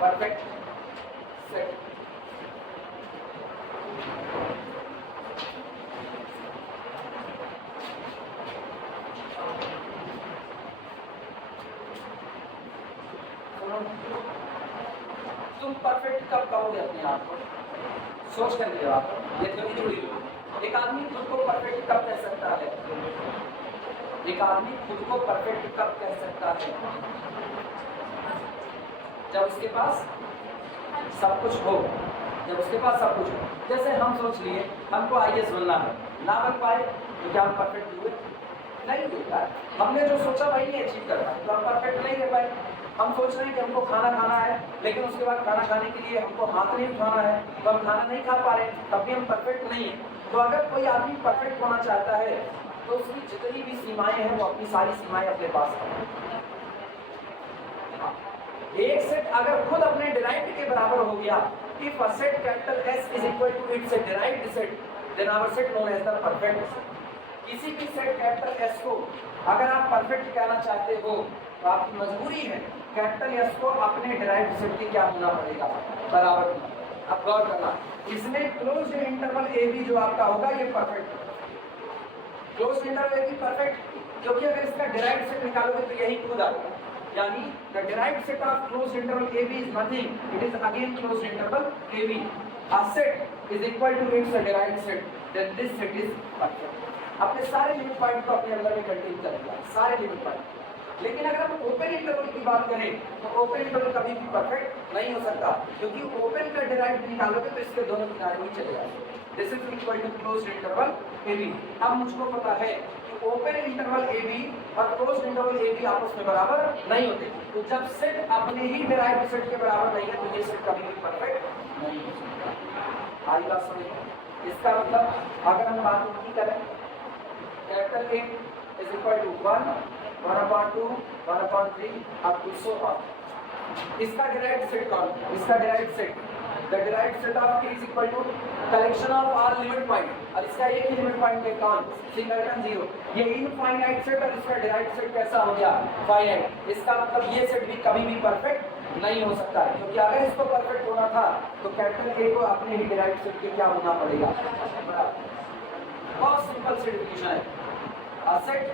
perfect set. तुम परफेक्ट कब कहोगे अपने आप को? सोच कर लियो आप, ये थोड़ी जुड़ी हो। एक आदमी खुद को परफेक्ट कब कह सकता है? एक आदमी खुद को परफेक्ट कब कह सकता है? जब उसके पास सब कुछ हो, जब उसके पास सब कुछ हो। जैसे हम सोच लिए हमको IAS बनना है, ना बन पाए तो क्या हम परफेक्ट हुए? नहीं हुए। हमने जो सोचा वही नहीं अचीव कर पाए तो हम परफेक्ट नहीं रह पाए। हम सोच रहे हैं कि हमको खाना खाना है, लेकिन उसके बाद खाना खाने के लिए हमको हाथ नहीं उठाना है, तो हम खाना नहीं खा पा रहे, तब भी हम परफेक्ट नहीं है। तो अगर कोई आदमी परफेक्ट होना चाहता है तो उसकी जितनी भी सीमाएं हैं वो अपनी सारी सीमाएं अपने पास है। एक सेट अगर खुद अपने डिराइव्ड के बराबर हो गया, if a set capital S is equal to its derived set, then our set known as the perfect set। किसी भी सेट कैपिटल S को अगर आप परफेक्ट कहना चाहते हो तो आपकी मजबूरी है कैपिटल S को अपने डिराइव्ड सेट के क्या होना पड़ेगा? बराबर होना। अब गौर करना, इसमें क्लोज्ड इंटरवल AB जो आपका होगा ये perfect, closed interval AB perfect, क्योंकि अगर इसका डिराइव्ड सेट निकालोगे तो यही खुद आएगा, यानी the derived set of closed interval AB is nothing, it is again closed interval AB। A set is equal to its derived set, then this set is perfect। अपने सारे लिमिट पॉइंट को अपने अंदर में कंटेन कर लिया, सारे limit point. लेकिन अगर हम ओपन इंटरवल की बात करें तो ओपन इंटरवल कभी भी परफेक्ट नहीं हो सकता, क्योंकि ओपन का डिराइव्ड निकालोगे तो इसके दोनों किनारे ही चले जाएंगे। This is equal to closed interval AB। अब मुझको पता है ओपन इंटरवल AB और क्लोज्ड इंटरवल AB आपस में बराबर नहीं होते, तो जब सेट अपने ही डिराइव्ड सेट के बराबर नहीं है तो ये सेट कभी भी परफेक्ट नहीं हो सकता। आई बात समझ? इसका मतलब अगर हम बात उनकी करें, capital A is equal to 1, 1/2, 1/3 up to so on. इसका डिराइव्ड सेट कौन? इसका derived set the derived set of K is equal to collection of all limit point, और इसका एक ही लिमिट पॉइंट है कौन? सिंगलटन 0। ये इनफाइनाइट सेट और इसका डिराइव्ड सेट कैसा हो गया? फाइनाइट। इसका मतलब ये सेट भी कभी भी परफेक्ट नहीं हो सकता है, क्योंकि अगर इसको परफेक्ट होना था तो कैपिटल A को अपने ही डिराइव्ड सेट के क्या होना पड़ेगा? बहुत सिंपल से डिफिनेशन है। A set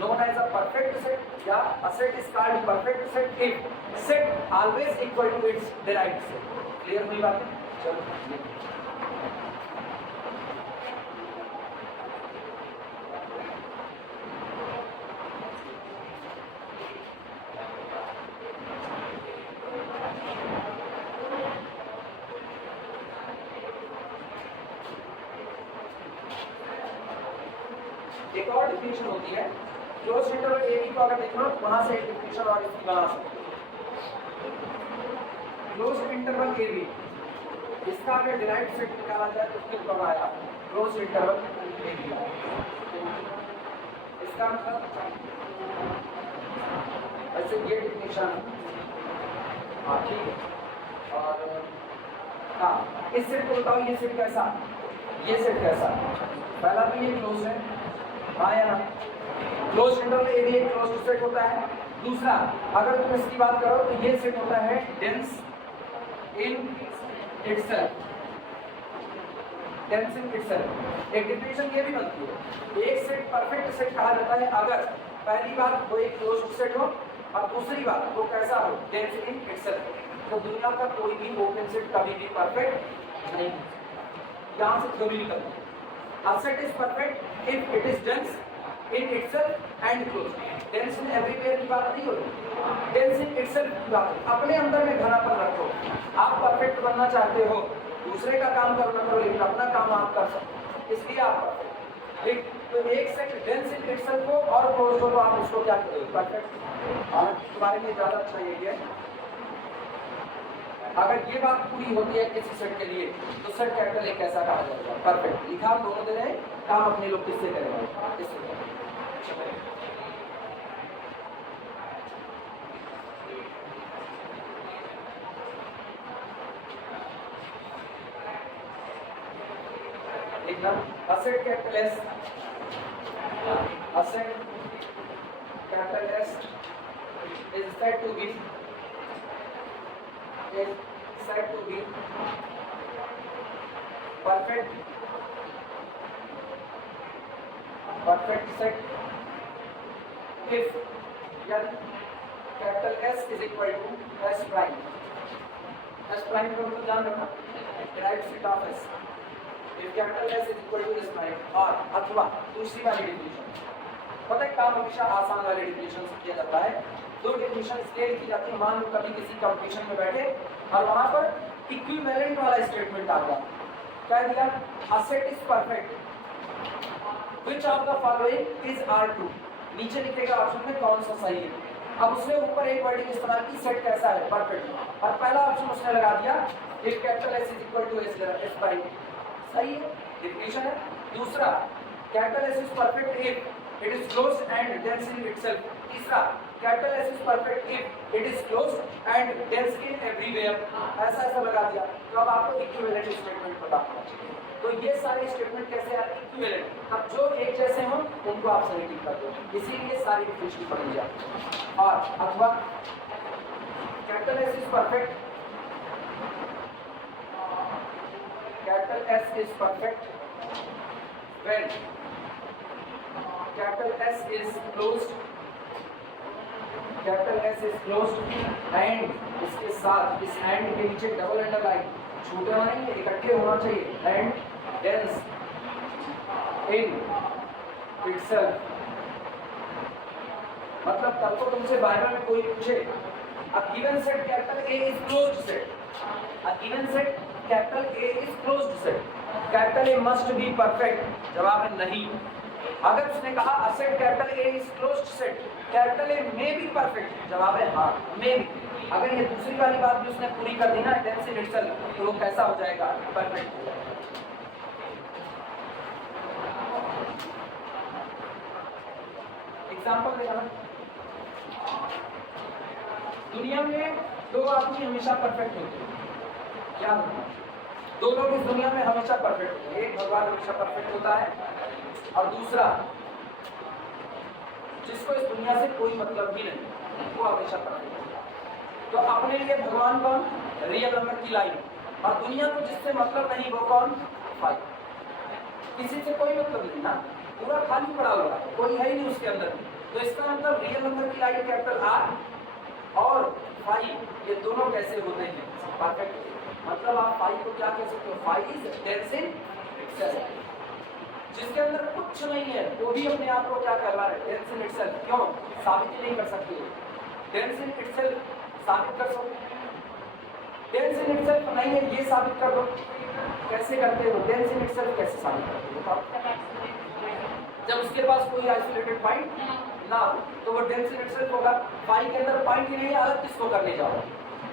known as a perfect set या a set is called perfect set if set always equal to its derived set। Clear हुई बात है? चलो एक और डिफिनेशन होती है, क्लोज्ड इंटरवल AB को अगर देखो तो वहां से एक डिफिनेशन और इसकी बना सकते हैं। क्लोज्ड इंटरवल AB, इसका अगर डिराइव्ड सेट निकाला जाए तो फिर कब आया? Closed interval AB। इसका मतलब ऐसे ये डिफिनेशन, हाँ ठीक है। और हाँ, इस सेट को बताओ, ये सेट कैसा? ये सेट कैसा? पहला तो ये क्लोज है, हाँ या ना? क्लोज इंटरवल AB एक क्लोज्ड सेट होता है। दूसरा, अगर तुम इसकी बात करो तो ये सेट होता है dense in itself, dense in itself. एक डिफिनेशन ये भी बनती है, एक सेट परफेक्ट सेट कहा जाता है अगर पहली बात वो एक क्लोज्ड सेट हो और दूसरी बात वो कैसा हो? Dense in itself. तो दुनिया का कोई भी ओपन सेट कभी भी परफेक्ट नहीं, यहाँ से थ्योरी निकलती है। A set is perfect if it is dense in itself and closed। dense in everywhere की बात नहीं हो रही, dense in itself की बात है। अपने अंदर में घनापन रखो। आप परफेक्ट बनना चाहते हो, दूसरे का काम करो ना करो, लेकिन अपना काम आप कर सकते, इसलिए आप करते हैं। ठीक, तो एक सेट डेंस इन इटसेल्फ हो और क्लोज्ड हो तो आप उसको क्या करोगे? परफेक्ट। और तुम्हारे लिए ज्यादा अच्छा यही है, अगर ये बात पूरी होती है किसी सेट के लिए तो सेट कैपिटल ए कैसा कहा जाएगा? परफेक्ट। लिखा हम दोनों दे रहे हैं, काम अपने लोग किससे करेंगे? इससे। एकदम asset capital S, asset capital S is said to be perfect set if capital S is equal to S prime। S prime को तो ध्यान रखना, derived set of S if capital S is equal to S prime। और अथवा दूसरी वाली definition, पता है काम हमेशा आसान वाली डिफिनेशन से किया जाता है। दो डिफिनेशन इसलिए लिखी जाती है, मान लो कभी किसी कंपटीशन में बैठे और वहां पर इक्विवेलेंट वाला स्टेटमेंट आ गया, कह दिया asset is perfect which of the following is R2, नीचे लिखेगा ऑप्शन में कौन सा सही है। अब उसने ऊपर एक वर्डिंग इस्तेमाल की, सेट कैसा है? परफेक्ट। और पहला ऑप्शन उसने लगा दिया if capital S is equal to S prime, सही है, डिफिनेशन है। दूसरा capital S is perfect if it is closed and dense in itself। तीसरा capital S is perfect if it is closed and dense in everywhere। ऐसा ऐसा लगा दिया, तो अब आपको इक्विवेलेंट स्टेटमेंट पता होना चाहिए। तो ये सारे स्टेटमेंट कैसे हैं? इक्विवेलेंट। अब जो एक जैसे हों उनको आप सही टिक कर दो, इसीलिए सारी डिफिनेशन पढ़ी जाती है। और अथवा capital S is perfect, capital S is perfect when capital S is closed, capital S is closed and इसके साथ इस एंड के नीचे डबल अंडरलाइन, छूटना नहीं, इकट्ठे होना चाहिए, and dense in itself। मतलब तब को तुमसे बाइबल में कोई पूछे a given set capital A is closed set, a given set capital A is closed set, capital A must be perfect, जवाब है नहीं। अगर उसने कहा asset capital A is closed set, capital A may be perfect, जवाब है हाँ may be. अगर ये दूसरी वाली बात भी उसने पूरी कर दी ना डेंस इन इटसेल्फ, तो वो कैसा हो जाएगा? परफेक्ट हो जाएगा। एग्जांपल देखना, दुनिया में दो आदमी हमेशा परफेक्ट होते हैं, क्या होता है? दो लोग इस दुनिया में हमेशा परफेक्ट होते हैं, एक भगवान हमेशा परफेक्ट होता है और दूसरा जिसको इस दुनिया से कोई मतलब ही नहीं, वो हमेशा परफेक्ट होता है। तो अपने लिए भगवान कौन? रियल नंबर की लाइन, और दुनिया को जिससे मतलब नहीं वो कौन? 5। किसी से कोई मतलब नहीं ना, पूरा खाली पड़ा हुआ है, कोई है ही नहीं उसके अंदर। तो इसका मतलब रियल नंबर की लाइन कैपिटल R और 5, ये दोनों कैसे होते हैं? परफेक्ट। मतलब आप 5 को क्या कह सकते हो? 5 इज डेंस इन इटसेल्फ। जिसके अंदर कुछ नहीं है वो भी अपने आप को क्या कहला रहा है? Dense in itself. क्यों? साबित नहीं कर सकते, डेंस इन इटसेल्फ साबित कर सकते, डेंस इन इटसेल्फ नहीं है ये साबित कर दो। कैसे करते हो? डेंस इन इटसेल्फ कैसे साबित करते हो बताओ? जब उसके पास कोई आइसोलेटेड पॉइंट ना हो तो वो डेंस इन इटसेल्फ होगा। पाई के अंदर पॉइंट ही नहीं है, अलग किसको करने जाओ?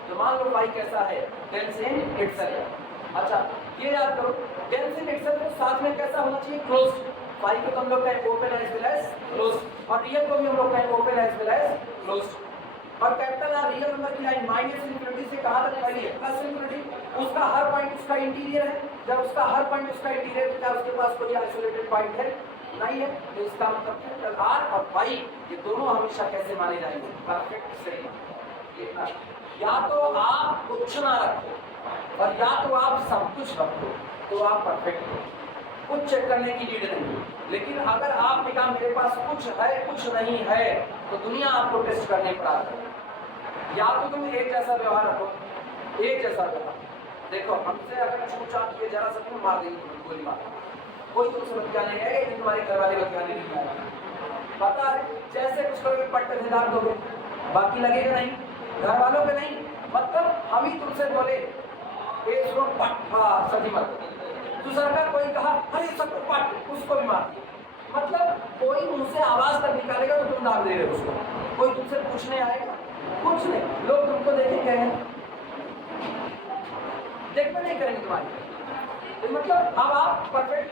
तो मान लो पाई कैसा है? Dense in itself. अच्छा ये याद करो, डेंस इन इटसेल्फ के साथ में कैसा होना चाहिए? क्लोज्ड। पाई को तो हम लोग कहें open as well as closed, और रियल को भी हम लोग कहें open as well as closed. और कैपिटल आर रियल नंबर की लाइन माइनस इन्फिनिटी से कहां तक फैली है? Plus infinity. उसका हर पॉइंट उसका इंटीरियर है। जब उसका हर पॉइंट उसका इंटीरियर है, क्या उसके पास कोई आइसोलेटेड पॉइंट है? नहीं है। तो इसका मतलब कैपिटल आर और पाई ये दोनों हमेशा कैसे माने जाएंगे? Perfect set. या तो आप कुछ ना रखो और या तो आप सब कुछ रखो, तो आप परफेक्ट हो। कुछ चेक करने की नीड नहीं। लेकिन अगर आपने कहा मेरे पास कुछ है कुछ नहीं है, तो दुनिया आपको टेस्ट करने पर आता है। या तो तुम एक जैसा व्यवहार रखो, एक जैसा व्यवहार। देखो हमसे अगर छूट-छाट किए जरा सा तुम मार देंगे, तुम्हें गोली मार, कोई तुमसे बतियाने गए, लेकिन तुम्हारे घर वाले बतियाने नहीं आए, पता है? जैसे कुछ करोगे पट्टे से दाग दोगे, बाकी लगेगा नहीं, घर वालों पे नहीं। मतलब हम ही तुमसे बोले एक सुनो पट, हाँ सही मत। दूसरा का कोई कहा अरे सबको पट, उसको भी मार दिया। मतलब कोई मुंह से आवाज तक निकालेगा तो तुम दाग दे रहे हो उसको। कोई तुमसे पूछने आएगा कुछ नहीं, लोग तुमको देखेंगे देखना नहीं करेंगे तुम्हारी। तो मतलब अब आप परफेक्ट,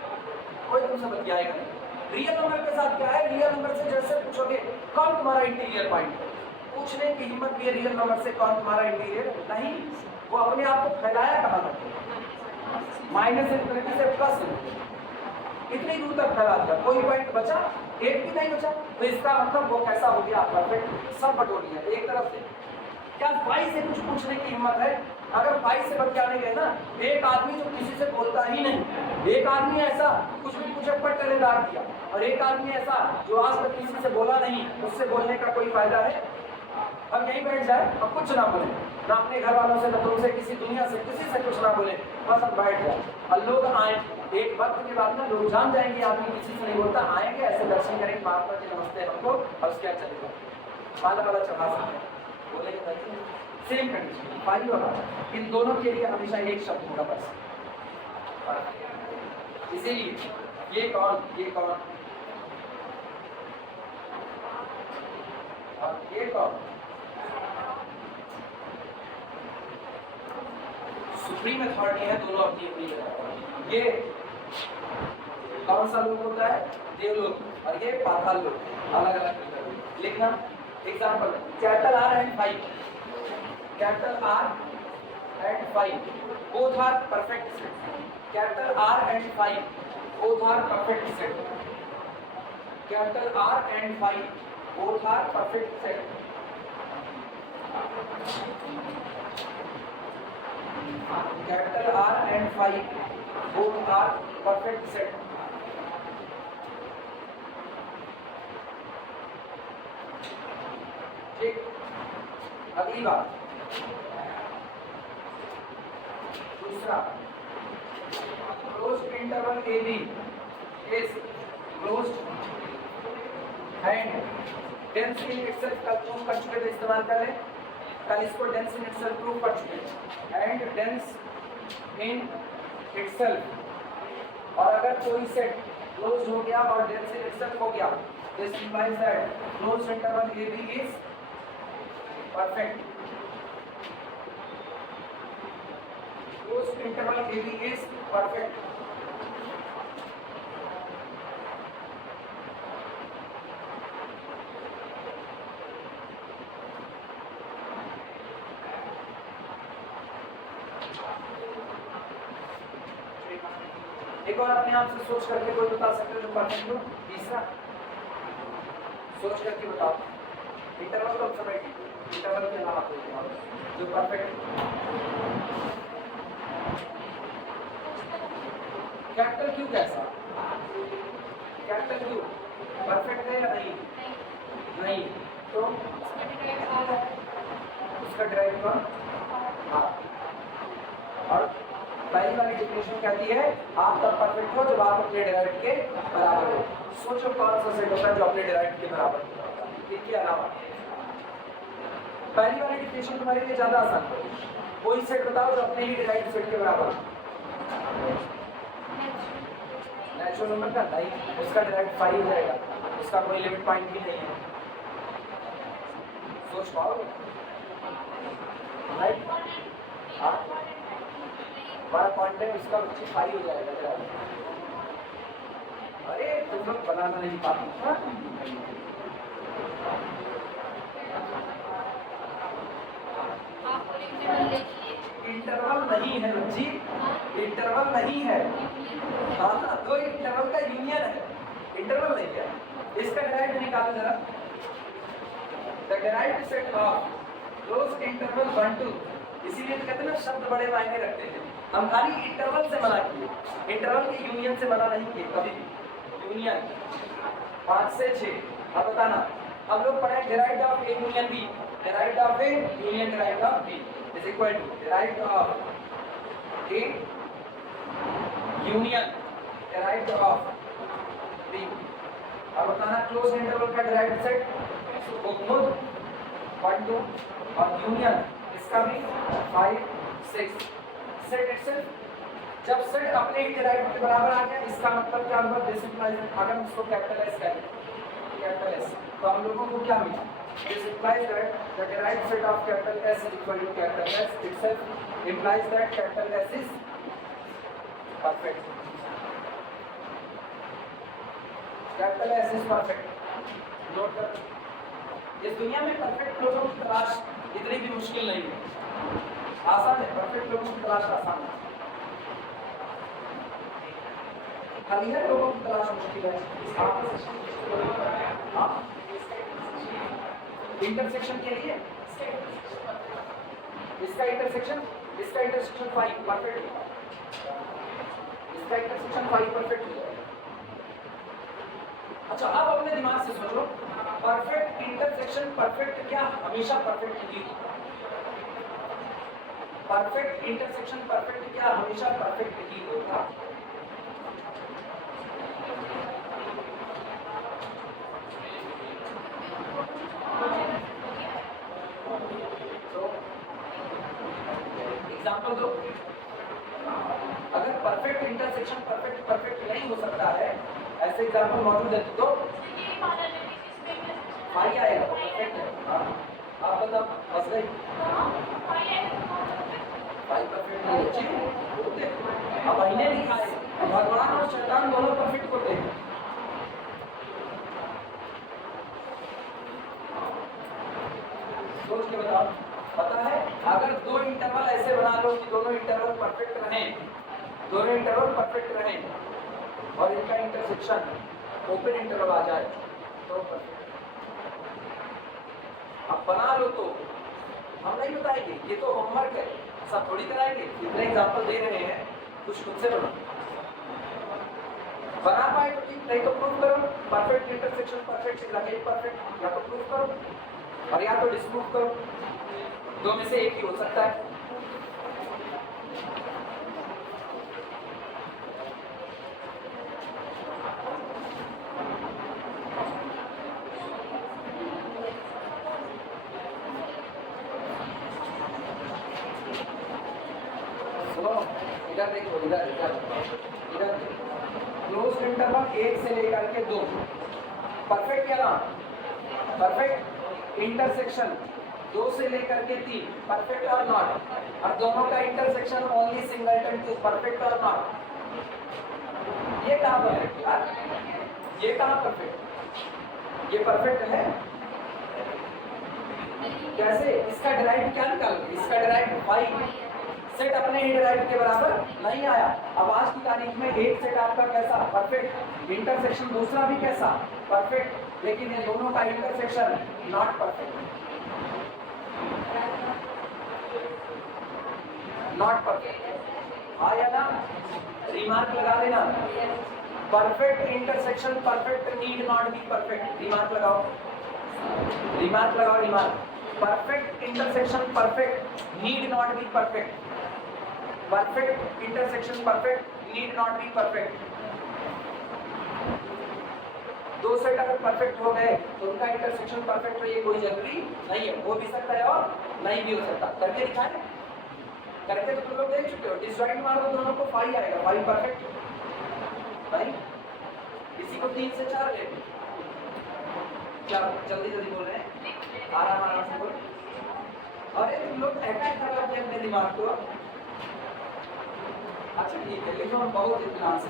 कोई तुमसे बतियाएगा नहीं। रियल नंबर के साथ क्या है, रियल नंबर से जैसे पूछोगे कौन तुम्हारा इंटीरियर पॉइंट है, पूछने की हिम्मत भी है रियल नंबर से कौन तुम्हारा इंटीरियर नहीं। वो अपने आप को फैलाया कहाँ तक, माइनस इन्फिनिटी से प्लस इतनी दूर तक फैला दिया, कोई पॉइंट बचा, एक भी नहीं बचा। तो इसका मतलब वो कैसा हो गया परफेक्ट, सब बटोर लिया एक तरफ से। क्या भाई से कुछ पूछने की हिम्मत है? अगर भाई से बतियाने गए ना, एक आदमी जो किसी से बोलता ही नहीं, एक आदमी ऐसा कुछ भी पूछे पट करे दाग दिया, और एक आदमी ऐसा जो आज तक किसी से बोला नहीं, उससे बोलने का कोई फायदा है? अब यहीं बैठ जाए और कुछ ना बोले, ना अपने घर वालों से, ना तुमसे, किसी दुनिया से किसी से कुछ ना बोले, बस अब बैठ जाए और लोग आए। एक वक्त के बाद ना लोग जान जाएंगे आदमी किसी से नहीं बोलता, आएंगे ऐसे दर्शन करेंगे, महात्मा जी नमस्ते हमको, और उसके बाद चले जाए वाला चढ़ा सकते हैं, बोलेंगे भाई सेम कंडीशन पानी होगा। इन दोनों के लिए हमेशा एक शब्द होगा बस। इसीलिए ये कौन, ये कौन और ये कौन, सुप्रीम अथॉरिटी है, दोनों अपनी अपनी जगह। ये कौन सा लोग होता है, देवलोक, और ये पाताल लोक, अलग अलग लिखना। Example capital R and 5, capital R and 5 both are perfect set, capital R and 5 both are perfect set, capital R and 5 both are perfect set, capital R and 5 both are perfect set। ठीक, अगली बात दूसरा, closed interval AB is closed and dense in itself का proof कर चुके थे, इस्तेमाल कर लें कल इसको, dense in itself प्रूफ कर चुके हैं। and dense in itself, और अगर कोई सेट क्लोज हो गया और dense in itself हो गया, this implies that closed interval AB is perfect, closed interval AB is perfect। एक और अपने आप से सोच करके कोई बता सकते हो जो परफेक्ट हो? तीसरा सोच करके बताओ, इंटरवल को समय इंटरवल के अलावा कोई जो परफेक्ट। कैपिटल क्यू कैसा, कैपिटल क्यू परफेक्ट है या नहीं? नहीं, तो उसका डिराइव कौन? और पहली वाली डेफिनेशन कहती है आप तब परफेक्ट हो जब आप अपने डिराइव के बराबर हो। सोचो कौन सा सेट होता है जो अपने डिराइव के बराबर होता है, इसके अलावा। पहली वाली डेफिनेशन तुम्हारे लिए ज्यादा आसान है, कोई सेट बताओ जो अपने ही डिराइव सेट के बराबर हो। नेचुरल नंबर का नहीं, उसका डायरेक्ट 5 हो जाएगा, उसका कोई लिमिट पॉइंट भी नहीं है। सोच पाओगे? राइट, हाँ, हमारा पॉइंट है उसका 5 हो जाएगा। अरे तुम लोग बनाना नहीं पाते। इंटरवल नहीं है बच्ची, इंटरवल नहीं है। हाँ, तो इंटरवल का यूनियन है, इंटरवल नहीं है। इसका डिराइव्ड निकालो जरा। The derived set of closed interval 1 2, इसीलिए तो कहते हैं ना शब्द बड़े मायने रखते हैं। हम खाली इंटरवल से मना किए, इंटरवल के यूनियन से मना नहीं किए कभी भी। यूनियन 5 से 6। अब बताना, हम लोग पढ़े derived of A union B, derived of A union derived of B is equal to derived of A union derived of B. अब बताना क्लोज इंटरवल का डिराइव्ड सेट 1 2 और यूनियन इसका भी 5 6 सेट इटसेल्फ, जब सेट अपने इंटरैक्ट के बराबर आ गया, इसका मतलब क्या हुआ? दिस इंप्लाइज, अगर हम इसको कैपिटल एस करें, कैपिटल एस, तो हम लोगों को क्या मिला? This implies that the derived set of capital S is equal to capital S itself implies that capital S is perfect. Capital S is perfect. Note कर, इस दुनिया में परफेक्ट लोगों की तलाश इतनी भी मुश्किल नहीं है, आसान है। परफेक्ट लोगों की तलाश आसान है, हरिहर लोगों की तलाश मुश्किल है। इंटरसेक्शन के लिए इसका इंटरसेक्शन 5 परफेक्ट, इसका इंटरसेक्शन 5 परफेक्ट। अच्छा, अब अपने दिमाग से सोचो, परफेक्ट इंटरसेक्शन परफेक्ट क्या हमेशा परफेक्ट नहीं होता? परफेक्ट इंटरसेक्शन परफेक्ट क्या हमेशा परफेक्ट नहीं होता? एग्जाम्पल दो। अगर परफेक्ट इंटरसेक्शन परफेक्ट नहीं हो सकता है, ऐसे एग्जाम्पल मौजूद है तो फाई आएगा, परफेक्ट है। आप बताओ, बस गई फाई परफेक्ट नहीं है। अब महीने लिखा है, भगवान और शैतान दोनों परफेक्ट होते हैं। सोच के बताओ। पता है, अगर दो इंटरवल ऐसे बना लो कि दोनों इंटरवल परफेक्ट रहें, दोनों इंटरवल परफेक्ट रहें और इनका इंटरसेक्शन ओपन इंटरवल आ जाए तो परफेक्ट। अब बना लो तो हम नहीं बताएंगे, ये तो होमवर्क है, सब थोड़ी कराएंगे। इतने एग्जाम्पल दे रहे हैं, कुछ खुद से बनो। बना पाए तो ठीक, नहीं तो प्रूव करो। Perfect intersection perfect is again perfect, या तो प्रूव करो और या तो डिस्प्रूव करो, दो में से एक ही हो सकता है। इधर देखो, इधर क्लोज इंटरवल 1 से लेकर के 2 परफेक्ट या ना परफेक्ट। इंटरसेक्शन 2 से लेकर के 3 परफेक्ट और नॉट, और दोनों का इंटरसेक्शन ओनली सिंगलटन 2 परफेक्ट और नॉट। ये कहाँ परफेक्ट यार? ये कहाँ परफेक्ट? ये परफेक्ट है कैसे? इसका डिराइव क्या निकालोगे? इसका डिराइव 5 सेट अपने ही डिराइव के बराबर नहीं आया। अब आज की तारीख में एक सेट आपका कैसा? परफेक्ट। इंटरसेक्शन दूसरा भी कैसा? परफेक्ट। लेकिन ये दोनों का intersection not perfect, not perfect. आया ना? रिमार्क लगा देना। Perfect intersection perfect need not be perfect. Remark लगाओ, रिमार्क लगाओ, remark. Perfect intersection perfect need not be perfect. Perfect intersection perfect need not be perfect. दो सेट अगर perfect हो गए तो उनका इंटरसेक्शन परफेक्ट हो, ये कोई जरूरी नहीं है। हो भी सकता है और नहीं भी हो सकता। करके दिखाएं? करके तो तुम लोग देख चुके हो। डिसजॉइंट मार दो दोनों को, 5 आएगा, 5 परफेक्ट। भाई किसी को 3 से 4 ले, क्या जल्दी जल्दी बोल रहे हैं? आराम आराम से बोलो। अरे तुम लोग अटैक कर रहे अपने दिमाग को। अच्छा ठीक है, लिखो, हम बहुत इत्मीनान से।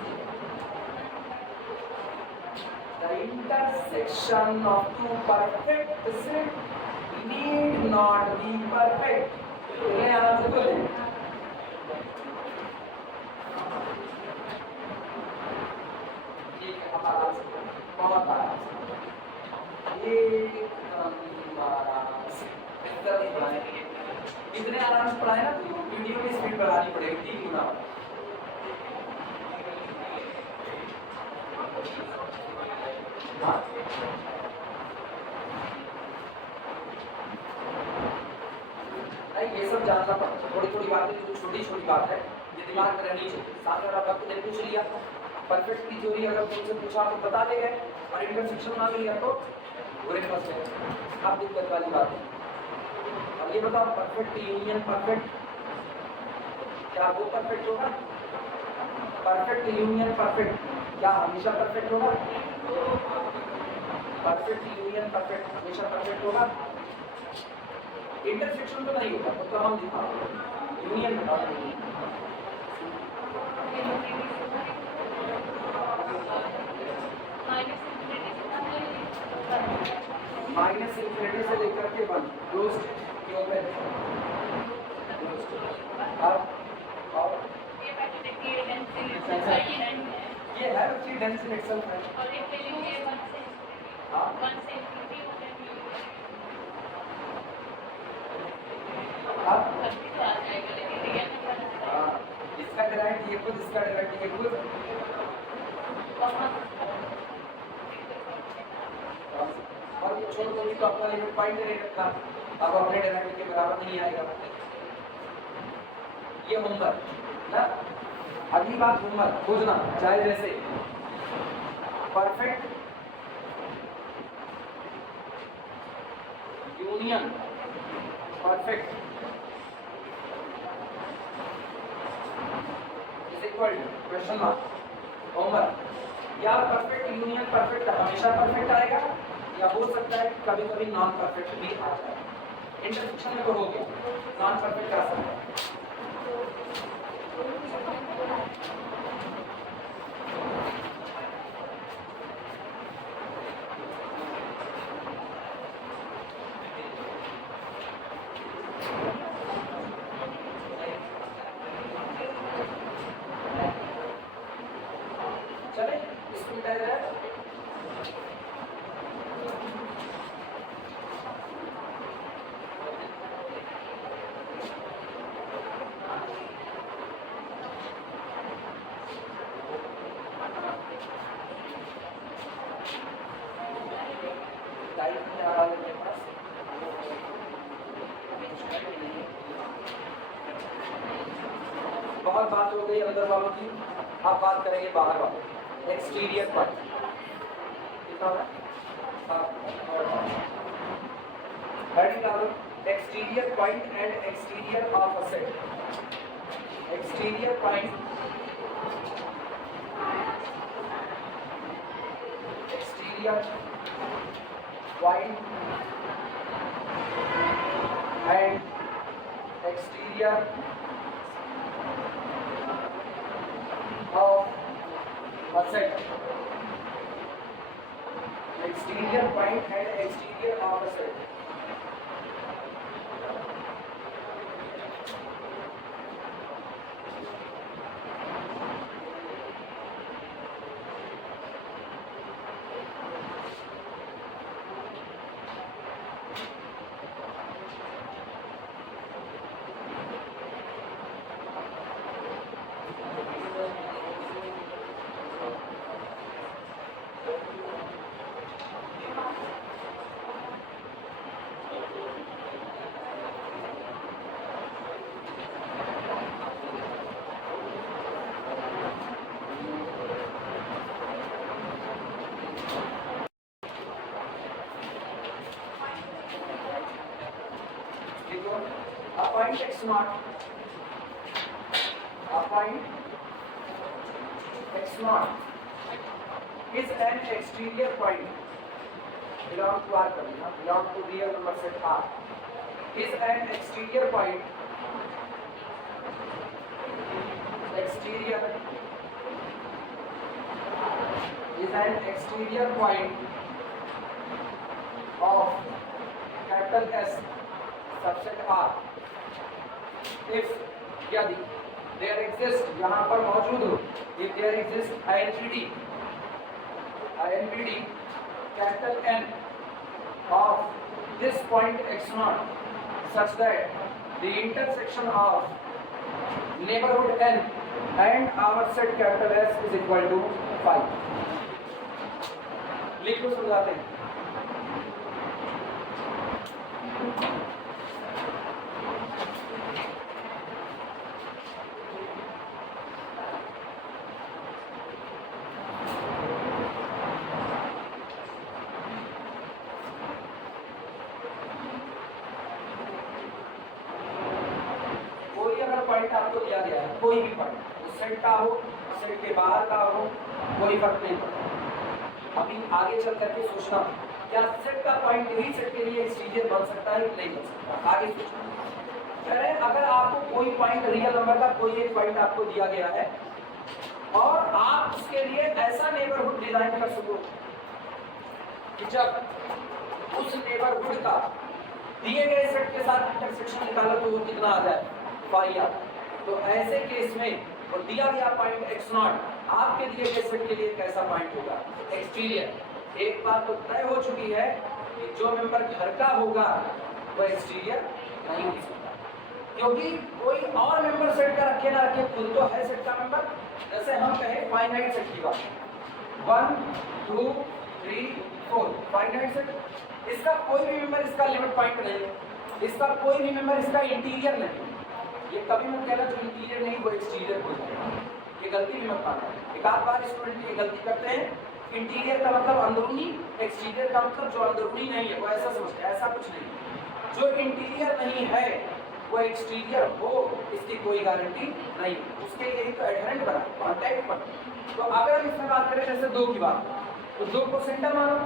The intersection of two perfect sets need not be perfect. इन्हें आराम से बोले। ठीक है, अब आराम से, बहुत आराम से, एकदम आराम से। इतना नहीं पढ़ाने के लिए, इतने आराम से पढ़ाए ना तो वीडियो की स्पीड बढ़ानी पड़ेगी 3 गुना। नहीं, ये सब जानना पड़ता है। थोड़ी थोड़ी बातें जो छोटी छोटी बात है, ये दिमाग में रहनी चाहिए। सामने वाला वक्त ने पूछ लिया, परफेक्ट की थ्योरी अगर तुमसे पूछा तो बता दे गए, और इंटरसेक्शन ना लिया तो बुरे फंस गए। आप दिक्कत वाली बात है। अब ये बताओ, परफेक्ट यूनियन परफेक्ट क्या वो परफेक्ट होगा? परफेक्ट यूनियन परफेक्ट क्या हमेशा परफेक्ट होगा? परफेक्ट यूनियन परफेक्ट हमेशा परफेक्ट होगा? इंटरसेक्शन तो नहीं होगा, तो हम दिखा यूनियन बता देंगे। माइनस इंफिनिटी से लेकर के 1 क्लोज्ड की ओपन। अब और ये है एक्चुअली डेंस इन इटसेल्फ है। और एक के लिए 1 से हां 1 से इंफिनिटी होता है। अब कभी तो आ जाएगा, लेकिन रियल में हां इसका डायरेक्ट ये खुद, इसका डायरेक्ट ये खुद। और ये छोड़ दो तो अपना लिमिट पॉइंट नहीं रखा, अब अपने डायरेक्ट के बराबर नहीं आएगा। ये होमवर्क ना। अगली बात होमवर्क खोजना, चाहे जैसे perfect union perfect is equal to question mark homework. या परफेक्ट यूनियन परफेक्ट हमेशा परफेक्ट आएगा, या हो सकता है कभी कभी नॉन परफेक्ट भी आ जाए। इंटरसेक्शन में तो हो गया, नॉन परफेक्ट आ सकता है। चले इसको मिटा जाए। बहुत बात हो गई अंदर वालों की, अब बात करेंगे बाहर वालों। एक्सटीरियर पॉइंट कितना है? Exterior point and exterior of a set. Exterior point and exterior of a set. Exterior point and exterior of a set. A point x naught, a point x naught is an exterior point belong to R, belong to real number set R, is an exterior point, exterior is an exterior point of capital S subset R if यदि there exists यहाँ पर मौजूद हो, if there exists INPD capital N of this point x0 such that the intersection of neighborhood N and our set capital S is equal to 5. लिखो समझाते हैं। कोई अगर पॉइंट आपको दिया गया है कोई भी पॉइंट, वो सेट का हो, सेट के बाहर का हो, कोई फर्क नहीं पड़ता। अभी आगे चल करके सोचना क्या सेट का पॉइंट ही सेट के लिए एक्सटीरियर बन सकता है कि नहीं बन सकता, आगे सोचना। कह रहे हैं अगर आपको कोई पॉइंट रियल नंबर का कोई एक पॉइंट आपको दिया गया है और आप उसके लिए ऐसा नेबरहुड डिजाइन कर सको कि जब उस नेबरहुड का दिए गए सेट के साथ इंटरसेक्शन निकालो तो वो कितना आ जाए, फाई आ। तो ऐसे केस में वो दिया गया पॉइंट x0 आपके दिए गए सेट के लिए कैसा पॉइंट होगा, एक्सटीरियर। एक बात तो तय हो चुकी है कि जो मेंबर घर का होगा वह एक्सटीरियर नहीं हो सकता, क्योंकि कोई और मेंबर सेट का रखे ना रखे, खुद तो है सेट का मेंबर। जैसे हम कहें फाइनाइट सेट की बात, 1 2 3 4 फाइनाइट सेट, इसका कोई भी मेंबर इसका लिमिट पॉइंट नहीं है, इसका कोई भी मेंबर इसका इंटीरियर नहीं। ये कभी मत कहना जो इंटीरियर नहीं वो एक्सटीरियर हो जाएगा, ये गलती भी मत पाना। एक आध बार स्टूडेंट ये गलती करते हैं, इंटीरियर का मतलब अंदरूनी, एक्सटीरियर का मतलब जो अंदरूनी नहीं है वो ऐसा समझते हैं, ऐसा कुछ नहीं। जो इंटीरियर नहीं है वो एक्सटीरियर हो इसकी कोई गारंटी नहीं, उसके लिए ही तो एडहेरेंट बना, कॉन्टैक्ट बना। तो अगर हम इसमें बात करें जैसे 2 की बात, तो 2 को सेंटर मानो,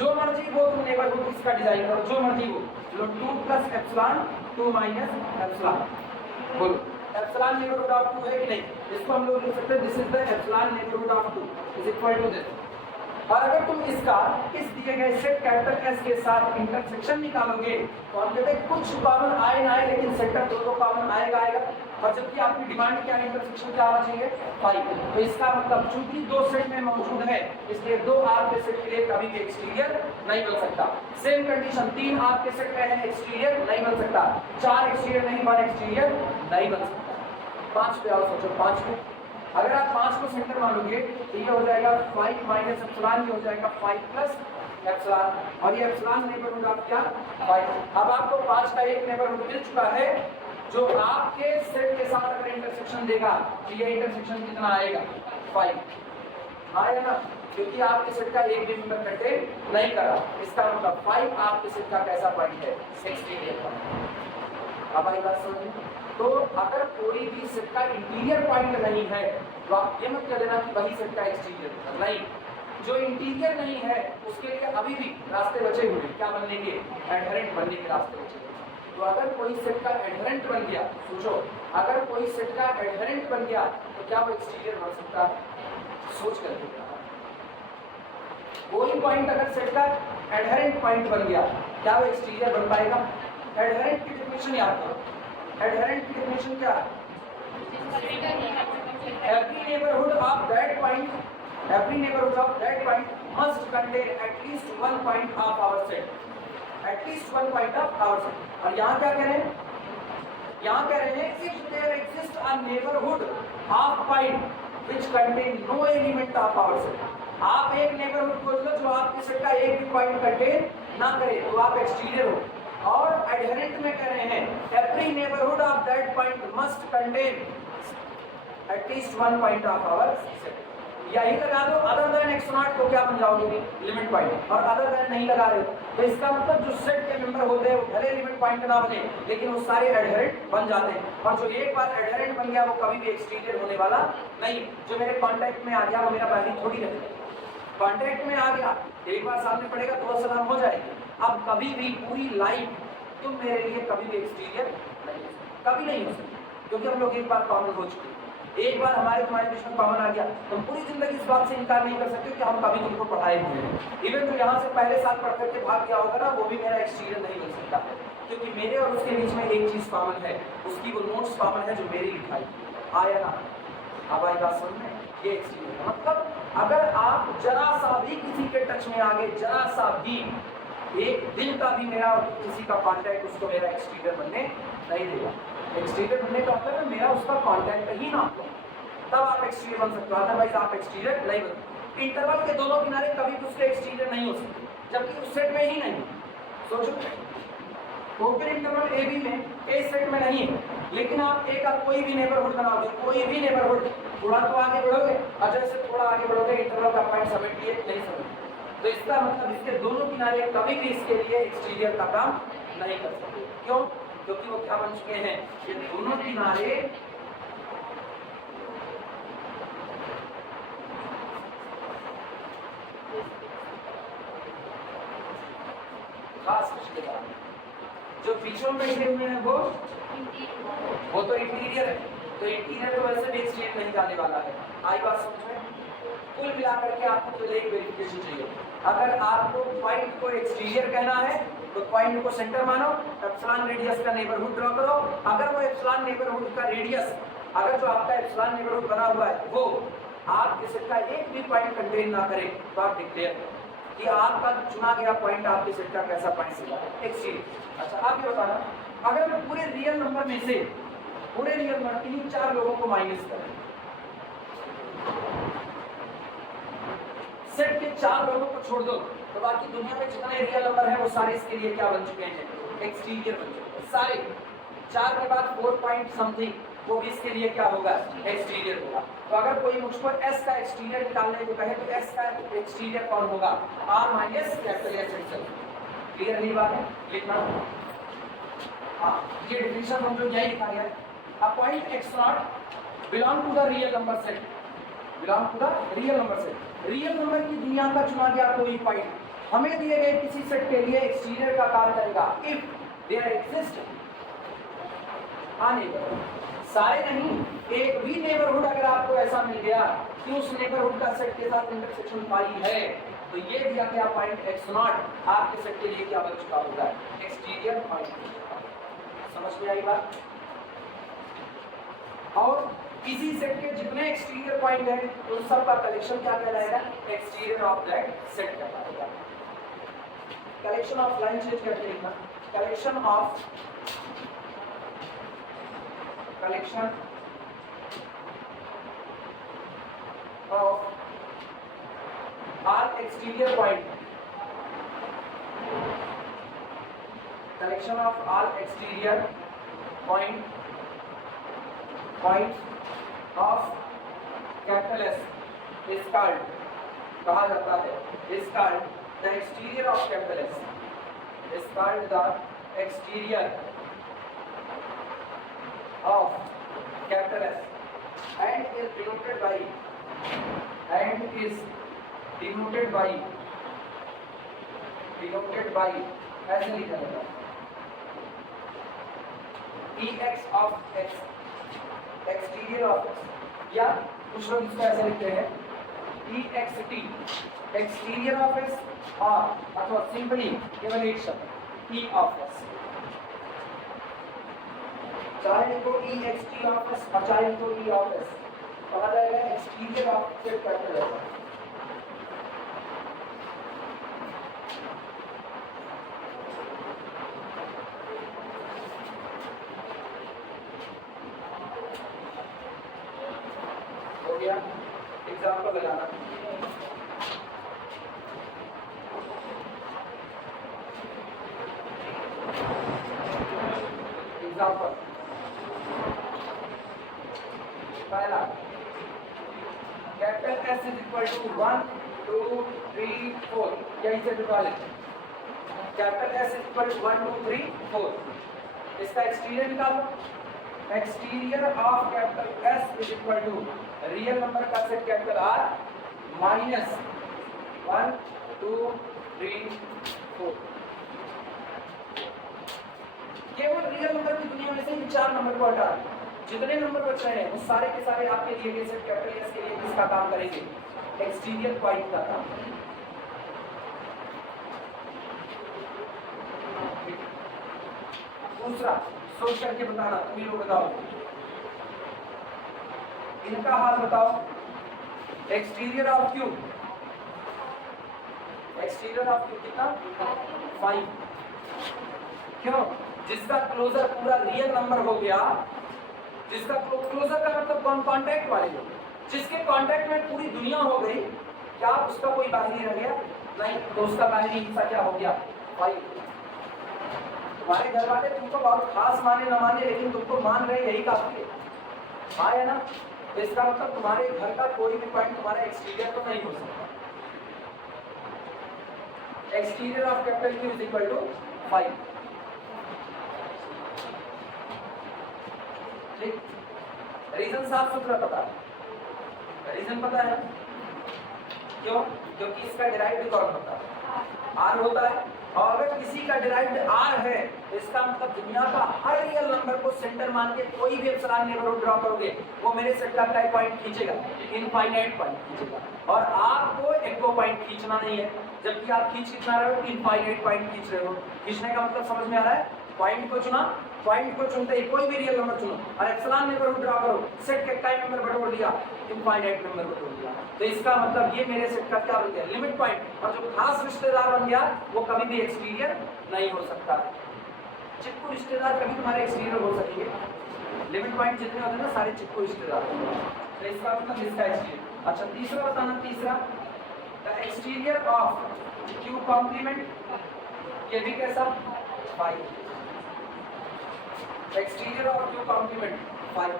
जो मर्जी वो तुम नेबरहुड इसका डिजाइन करो, जो मर्जी वो, चलो 2 + एप्सिलॉन 2 - एप्सिलॉन, बोलो एप्सिलॉन नेबरहुड ऑफ 2 है कि नहीं, इसको हम लोग लिख सकते हैं this is the epsilon neighbourhood of 2 is equal to this. और अगर तुम इसका इस दिए गए सेट कैपिटल S के साथ इंटरसेक्शन निकालोगे तो हम कहते हैं कुछ कॉमन आए ना आए लेकिन सेंटर दोनों कॉमन आएगा आएगा, और जबकि आपकी डिमांड क्या है, इंटरसेक्शन क्या आना चाहिए, 5। तो इसका मतलब चूंकि 2 सेट में मौजूद है इसलिए 2 आपके सेट के लिए कभी भी एक्सटीरियर नहीं बन सकता। सेम कंडीशन 3 आपके सेट में है, एक्सटीरियर नहीं बन सकता, 4 एक्सटीरियर नहीं, 1 एक्सटीरियर नहीं बन सकता। 5 पे आओ, सोचो 5 पे अगर आप 5 को सेंटर मानोगे तो ये हो जाएगा 5 - एप्सिलॉन, ये हो जाएगा 5 + एप्सिलॉन, और ये एप्सिलॉन नेबरहुड आप क्या 5। अब आपको 5 का एक नेबरहुड मिल चुका है जो आपके सेट के साथ अगर इंटरसेक्शन देगा तो ये इंटरसेक्शन कितना आएगा, 5 आएगा ना, क्योंकि आपके सेट का एक भी मेंबर कंटेन नहीं कर रहा, इसका मतलब 5 आपके सेट का कैसा पॉइंट है, एक्सटीरियर पॉइंट। अब आई बात समझ। तो अगर कोई भी सेट का इंटीरियर पॉइंट नहीं है तो आप ये मत कह देना कि वही सेट का एक्सटीरियर नहीं, जो इंटीरियर नहीं है उसके लिए अभी भी रास्ते बचे हुए, क्या बनने के, एडहेरेंट बनने के रास्ते बचे हुए। तो अगर कोई सेट का एडहेरेंट बन गया, सोचो अगर कोई सेट का एडहेरेंट बन गया तो क्या वो एक्सटीरियर बन सकता है, सोच कर देखना। कोई पॉइंट अगर सेट का एडहेरेंट पॉइंट बन गया क्या वो एक्सटीरियर बन पाएगा। एडहेरेंट की डेफिनेशन याद करो, एडहेरेंट की डेफिनेशन क्या है, every neighborhood of that point must contain at least one point of our set, at least one point of our set। और यहाँ क्या कह रहे हैं, यहाँ कह रहे हैं if there exists a neighborhood of point which contain no element of our set। आप एक नेबरहुड खोज लो जो आपके सेट का एक भी पॉइंट कंटेन ना करे तो आप एक्सटीरियर हो। और एडहेरेंट में कह रहे हैं every neighbourhood of that point must contain at least one point of our set. यही लगा दो, अदर देन x0 को क्या बन जाओगे, लिमिट पॉइंट, और अदर देन नहीं लगा रहे तो इसका मतलब जो सेट के मेंबर होते हैं वो भले लिमिट पॉइंट ना बने लेकिन वो सारे एडहेरेंट बन जाते हैं। और जो एक बार एडहेरेंट बन गया वो कभी भी एक्सटीरियर होने वाला नहीं। जो मेरे कॉन्टैक्ट में आ गया वो मेरा पहली थोड़ी रहेगा, कॉन्टैक्ट में आ गया एक बार सामने पड़ेगा तो सलाम हो जाएगी। अब कभी भी पूरी लाइफ तुम मेरे लिए कभी भी एक्सटीरियर नहीं हो सकते, कभी नहीं हो सकते, क्योंकि हम लोग एक बार कॉमन हो चुके हैं। एक बार हमारे तुम्हारे बीच में कॉमन आ गया तुम पूरी जिंदगी इस बात से इनकार नहीं कर सकते कि हम कभी तुमको पढ़ाए हुए हैं। इवन तो यहाँ से पहले साल पढ़ करके भाग गया होगा ना, वो भी मेरा एक्सटीरियर नहीं बन सकता, क्योंकि मेरे और उसके बीच में एक चीज कॉमन है, उसकी वो नोट्स कॉमन है जो मेरी लिखाई आया ना। अब आई बात समझ में, ये एक्सटीरियर मतलब अगर आप जरा सा भी किसी के टच में आ गए, जरा सा भी एक दिन का भी मेरा किसी का कांटेक्ट उसको मेरा एक्सटीरियर बनने नहीं देगा। एक्सटीरियर बनने का मतलब है मेरा उसका कांटेक्ट ही ना हो, तब आप एक्सटीरियर बन सकते हो, अदरवाइज आप एक्सटीरियर नहीं बन। इंटरवल के दोनों किनारे कभी भी उसके एक्सटीरियर नहीं हो सकते, जबकि उस सेट में ही नहीं। सोचो ओपन इंटरवल ए बी में ए सेट में नहीं है, लेकिन आप एक आप कोई भी नेबरहुड बनाओगे, कोई भी नेबरहुड, थोड़ा तो आगे बढ़ोगे और जैसे थोड़ा आगे बढ़ोगे इंटरवल का पॉइंट समेट लिए नहीं समेट, तो इसका मतलब इसके दोनों किनारे कभी भी इसके लिए एक्सटीरियर का काम नहीं कर सकते। क्यों? क्योंकि वो क्या बन चुके हैं, ये दोनों किनारे खास रिश्तेदार जो बीचों में बैठे हुए हैं वो तो इंटीरियर है, तो इंटीरियर तो वैसे भी एक्सटेंड नहीं जाने वाला है। आई बात समझ में? कुल मिलाकर के आपको तो एक वेरिफिकेशन चाहिए। अगर आपको पॉइंट को एक्सटीरियर कहना है तो पॉइंट को सेंटर मानो, एप्सिलॉन रेडियस का नेबरहुड ड्रॉ करो। अगर वो एप्सिलॉन नेबरहुड का रेडियस, अगर जो आपका एप्सिलॉन नेबरहुड बना हुआ है वो आपके सेट का एक भी पॉइंट कंटेन ना करे तो आप डिक्लेयर कि आपका चुना गया पॉइंट आपके सेट का कैसा पॉइंट सीधा एक्सटीरियर। अच्छा आप ये बताना, अगर हम पूरे रियल नंबर में से पूरे रियल नंबर 3-4 लोगों को माइनस करें, सेट के 4 लोगों को छोड़ दो तो बाकी दुनिया में जितने रियल नंबर है वो सारे इसके लिए क्या बन चुके हैं? एक्सटीरियर बन चुके हैं सारे। 4 के बाद 4 पॉइंट समथिंग वो भी इसके लिए क्या होगा? एक्सटीरियर होगा। तो अगर कोई मुझको S का एक्सटीरियर निकालने को कहे तो S का एक्सटीरियर कौन होगा? R minus capital S itself. Clear नहीं बात है? लिखना हाँ, ये डिफिनेशन हम जो यही लिखा गया है। A point x naught belong to the real number set, belong to the real number set। Real number की दुनिया का चुना गया कोई पॉइंट हमें दिए गए किसी सेट के लिए एक्सटीरियर का काम करेगा if there exist a neighbourhood. सारे नहीं, एक भी नेबरहुड अगर आपको ऐसा मिल गया कि उस नेबरहुड का सेट के साथ इंटरसेक्शन पाई है तो ये दिया गया पॉइंट x नॉट आपके सेट के लिए क्या बन चुका होगा? Exterior point. समझ में आई बात? और इसी सेट के जितने एक्सटीरियर पॉइंट हैं उन सब का कलेक्शन क्या कहलाएगा? एक्सटीरियर ऑफ दैट सेट कहलाएगा। कलेक्शन ऑफ लाइन चेंज करके लिखना, collection of R exterior point, collection of R exterior point of capital S is called, कहा जाता है, is called the exterior of capital S, is called the exterior of capital S and is denoted by ऐसे लिखा जाता है EX of X, exterior of x, या कुछ लोग इसको ऐसे लिखते हैं EXT, एक्सटीरियर ऑफ एक्स, और अथवा सिंपली केवल एक शब्द E ऑफ एक्स। चाहे इनको EXT ऑफ एक्स और चाहे इनको E ऑफ एक्स कहा जाएगा exterior of set capital S। Example लगाना, एग्जाम्पल पहला capital S is equal to 1 2 3 4, यहीं से निकाल लेते। Capital S is equal to 1 2 3 4, इसका एक्सटीरियर निकालो। Exterior of capital S is equal to real number का सेट कैपिटल R माइनस 1 2 3 4। केवल रियल नंबर की दुनिया में से इन 4 नंबर को हटा, जितने नंबर बच रहे हैं वो सारे के सारे आपके दिए गए सेट कैपिटल S के लिए किसका काम करेंगे? एक्सटीरियर पॉइंट का काम। दूसरा सोच करके बताना, तुम लोग बताओ, इनका हाल बताओ। Exterior of cube, exterior of cube कितना? 5। क्यों? जिसका क्लोजर पूरा रियल नंबर हो गया, जिसका क्लोजर का मतलब कौन? कॉन्टैक्ट वाले लोग, जिसके कॉन्टैक्ट में पूरी दुनिया हो गई, क्या उसका कोई बाहरी रह गया? नहीं, तो उसका बाहरी हिस्सा क्या हो गया? 5। तुम्हारे घर वाले तुमको बहुत खास माने न माने, लेकिन तुमको मान रहे यही काफी है, हाँ है ना? तो इसका मतलब तुम्हारे घर का कोई भी पॉइंट तुम्हारा एक्सटीरियर तो नहीं हो सकता। Exterior of capital Q is equal to 5। ठीक, रीजन साफ सुथरा पता है, रीजन पता है। क्यों? क्योंकि इसका डिराइव्ड कौन होता है? आर होता है। और अगर किसी का डिराइव्ड आर है तो इसका मतलब दुनिया का हर रियल नंबर को सेंटर मान के कोई भी एप्सिलॉन नेबरहुड ड्रॉ करोगे वो मेरे सेट का क्या पॉइंट खींचेगा? इनफाइनाइट पॉइंट खींचेगा। और आपको एक को पॉइंट खींचना नहीं है, जबकि आप खींच कितना रहे हो? इनफाइनाइट पॉइंट खींच रहे हो। खींचने का मतलब समझ में आ रहा है? पॉइंट को चुना, पॉइंट को चुनते ही कोई भी रियल नंबर चुनो और एप्सिलॉन नेबरहुड ड्रॉ करो, सेट के टाइम नंबर बटोर दिया, इनफाइनाइट नंबर बटोर दिया। तो इसका मतलब ये मेरे सेट का क्या बन गया? Limit point. और जो खास रिश्तेदार बन गया वो कभी भी एक्सटीरियर नहीं हो सकता। चिपकू रिश्तेदार कभी तुम्हारे एक्सटीरियर हो सकेंगे, लिमिट पॉइंट जितने होते हैं ना सारे चिपकू रिश्तेदार। तो इसका मतलब इसका एक्सटीरियर। अच्छा तीसरा बताना, तीसरा the exterior of Q complement, ये भी कैसा? 5। Exterior of Q complement 5।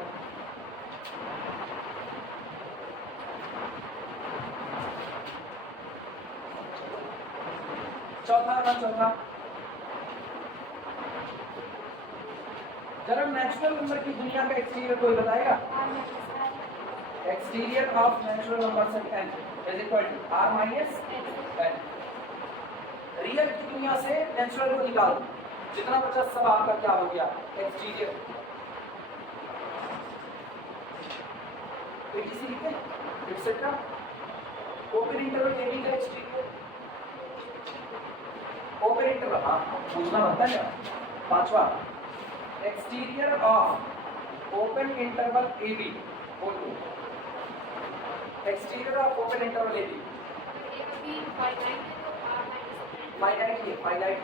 चौथा जरा नेचुरल नंबर की दुनिया का एक्सटीरियर कोई बताएगा? Exterior of natural number set n is equal to r minus n। Real की दुनिया से नेचुरल को निकालो, जितना बचा सब आपका क्या हो गया? एक्सटीरियर। एटीसी लिखे etcetera. Open interval A B का एक्सटीरियर, ओपन इंटरवल हाँ पूछना बनता है। पांचवा exterior of open interval A B, exterior of open interval A B finite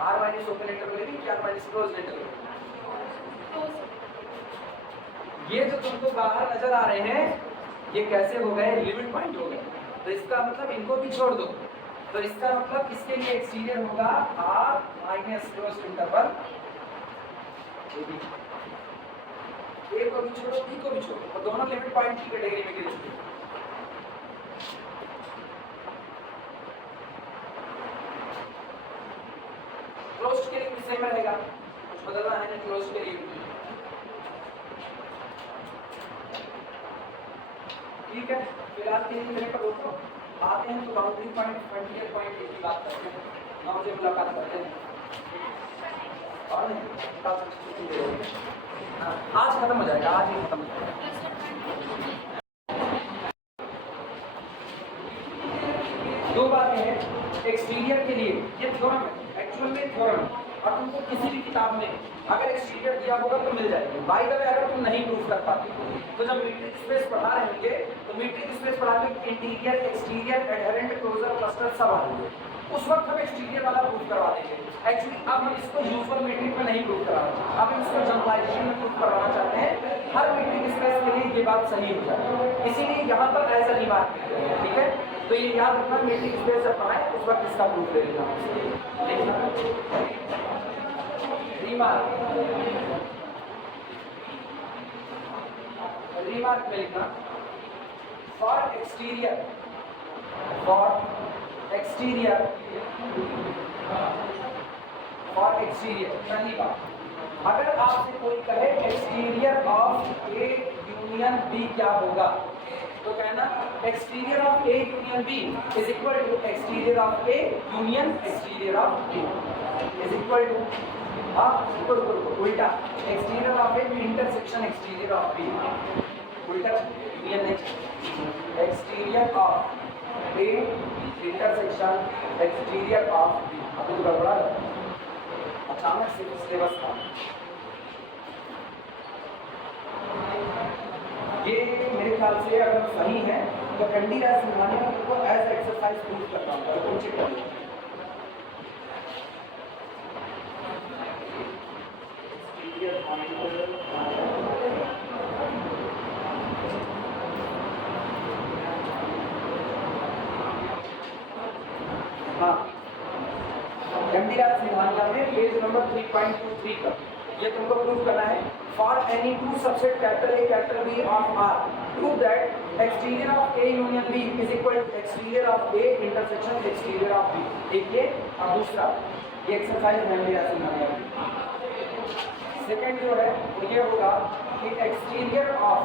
R minus open interval A B क्या माइनस क्लोज इंटरवल। ये जो तुमको बाहर नजर आ रहे हैं ये कैसे हो गए? लिमिट पॉइंट हो गए। तो इसका मतलब इनको भी छोड़ दो। तो इसका मतलब इसके लिए एक्सटीरियर होगा आर माइनस क्लोज इंटरवल ए को भी छोड़ो बी को भी छोड़ो और दोनों लिमिट पॉइंट की कैटेगरी में गिर चुके। क्लोज्ड के लिए भी सेम रहेगा, कुछ बदलना है नहीं। क्लोज्ड के लिए ठीक है। फिलहाल के लिए मेरे को रोको, आते हैं तो बाउंड्री पॉइंट फ्रंटियर पॉइंट की बात करते हैं, ना मुझे मुलाकात करते हैं। और आज खत्म हो जाएगा, आज ही खत्म हो जाएगा। दो बातें हैं एक्सटीरियर के लिए, ये थ्योरम है, एक्चुअल में थ्योरम है और तुमको किसी भी किताब में अगर एक्सटीरियर दिया होगा तो मिल जाएगी। बाय द वे अगर तुम नहीं प्रूफ कर पाते तो जब मीट्रिक स्पेस पढ़ा रहे होंगे तो मीट्रिक स्पेस पढ़ा के interior, exterior, adherent, closure, cluster सब आ जाएंगे, उस वक्त हम एक्सटीरियर वाला प्रूफ करवा देंगे। एक्चुअली अब हम इसको यूजुअल मीट्रिक में नहीं प्रूफ कराना, अब हम इसको जनरलाइजेशन में प्रूफ करवाना चाहते हैं। हर मीट्रिक स्पेस के लिए ये बात सही हो जाए, इसीलिए यहाँ पर ऐसा नहीं बात की है, ठीक है। तो ये याद रखना, मीट्रिक स्पेस जब पढ़ाएं उस वक्त इसका प्रूफ ले लेना। रिमार्क में लिखना फॉर एक्सटीरियर पहली बात, अगर आपसे कोई कहे exterior of A union B क्या होगा तो कहना exterior of A union B is equal to exterior of A union exterior of B is equal to उल्टा exterior of A intersection exterior of B, उल्टा union exterior of A intersection exterior of B. अभी तो गड़बड़ा अचानक से syllabus था ये, मेरे ख्याल से अगर सही है तो कंटीन्यूअस सिखाने का तुमको एज एक्सरसाइज प्रूफ करना होगा, तो चेक करिए। हाँ कंटीन्यूअस सिखाने में पेज नंबर 3.23 का ये तुमको प्रूफ करना है। For any two subset capital A capital B of R prove that exterior of A union B is equal to exterior of A intersection exterior of B. एक ये और दूसरा ये एक्सरसाइज मेमोरी सिखाने है। सेकंड जो है वो ये होगा कि exterior of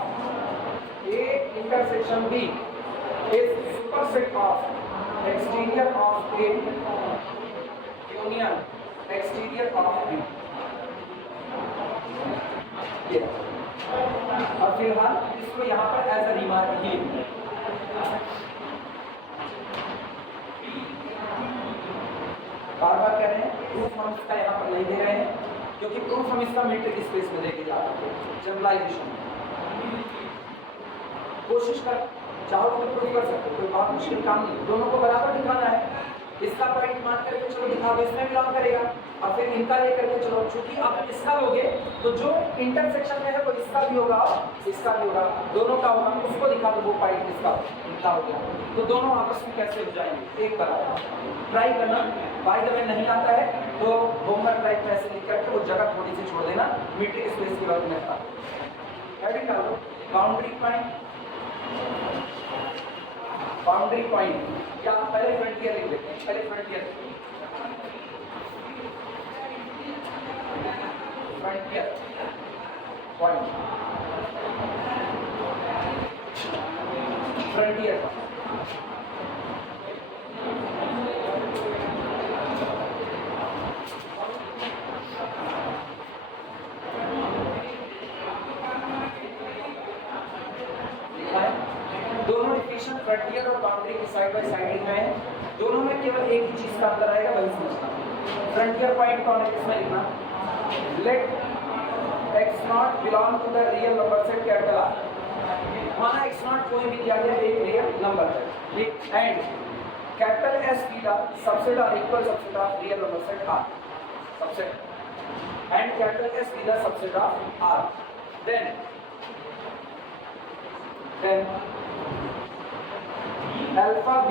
A intersection B is superset of exterior of A union exterior of B। ये और फिलहाल इसको यहाँ पर एज अ रिमार्क ही बार बार कह रहे हैं, प्रूफ हम इसका यहाँ पर नहीं दे रहे हैं क्योंकि प्रूफ हम इसका मीट्रिक स्पेस में देके जा रहे हैं। जनरलाइजेशन कोशिश कर, चाहो तो प्रूफ कर सकते हो, कोई बहुत मुश्किल काम नहीं, दोनों को बराबर दिखाना है। इसका पॉइंट मान करके चलो दिखा दो, इसमें बिलोंग करेगा, और फिर इनका लेकर के चलो, चूंकि आप इसका लोगे तो जो इंटरसेक्शन में है वो इसका भी होगा और इसका भी होगा, दोनों का होगा, उसको दिखा दो, वो पॉइंट इसका इनका हो गया, तो दोनों आपस में कैसे हो जाएंगे, एक बराबर। ट्राई करना, बाय द वे नहीं आता है तो होमवर्क टाइप में ऐसे लिख करके वो जगह थोड़ी सी छोड़ देना, मीट्रिक स्पेस की बात में था। हेडिंग डाल दो, बाउंड्री पॉइंट, बाउंड्री पॉइंट या पहले फ्रंटियर लिख लेते हैं, पहले फ्रंटियर पॉइंट, फ्रंटियर दोनों डिफिनेशन फ्रंटियर और बाउंड्री की साइड बाय साइड लिखना है, दोनों में केवल एक ही चीज का अंतर आएगा, वही समझना। फ्रंटियर पॉइंट कौन है, किसमें लिखना, let x not belong to the real number set capital R, माना x नॉट कोई भी दिया गया एक रियल नंबर है, and capital S be the subset और equal subset of real number set R, subset, and capital S be the subset of R, then alpha b,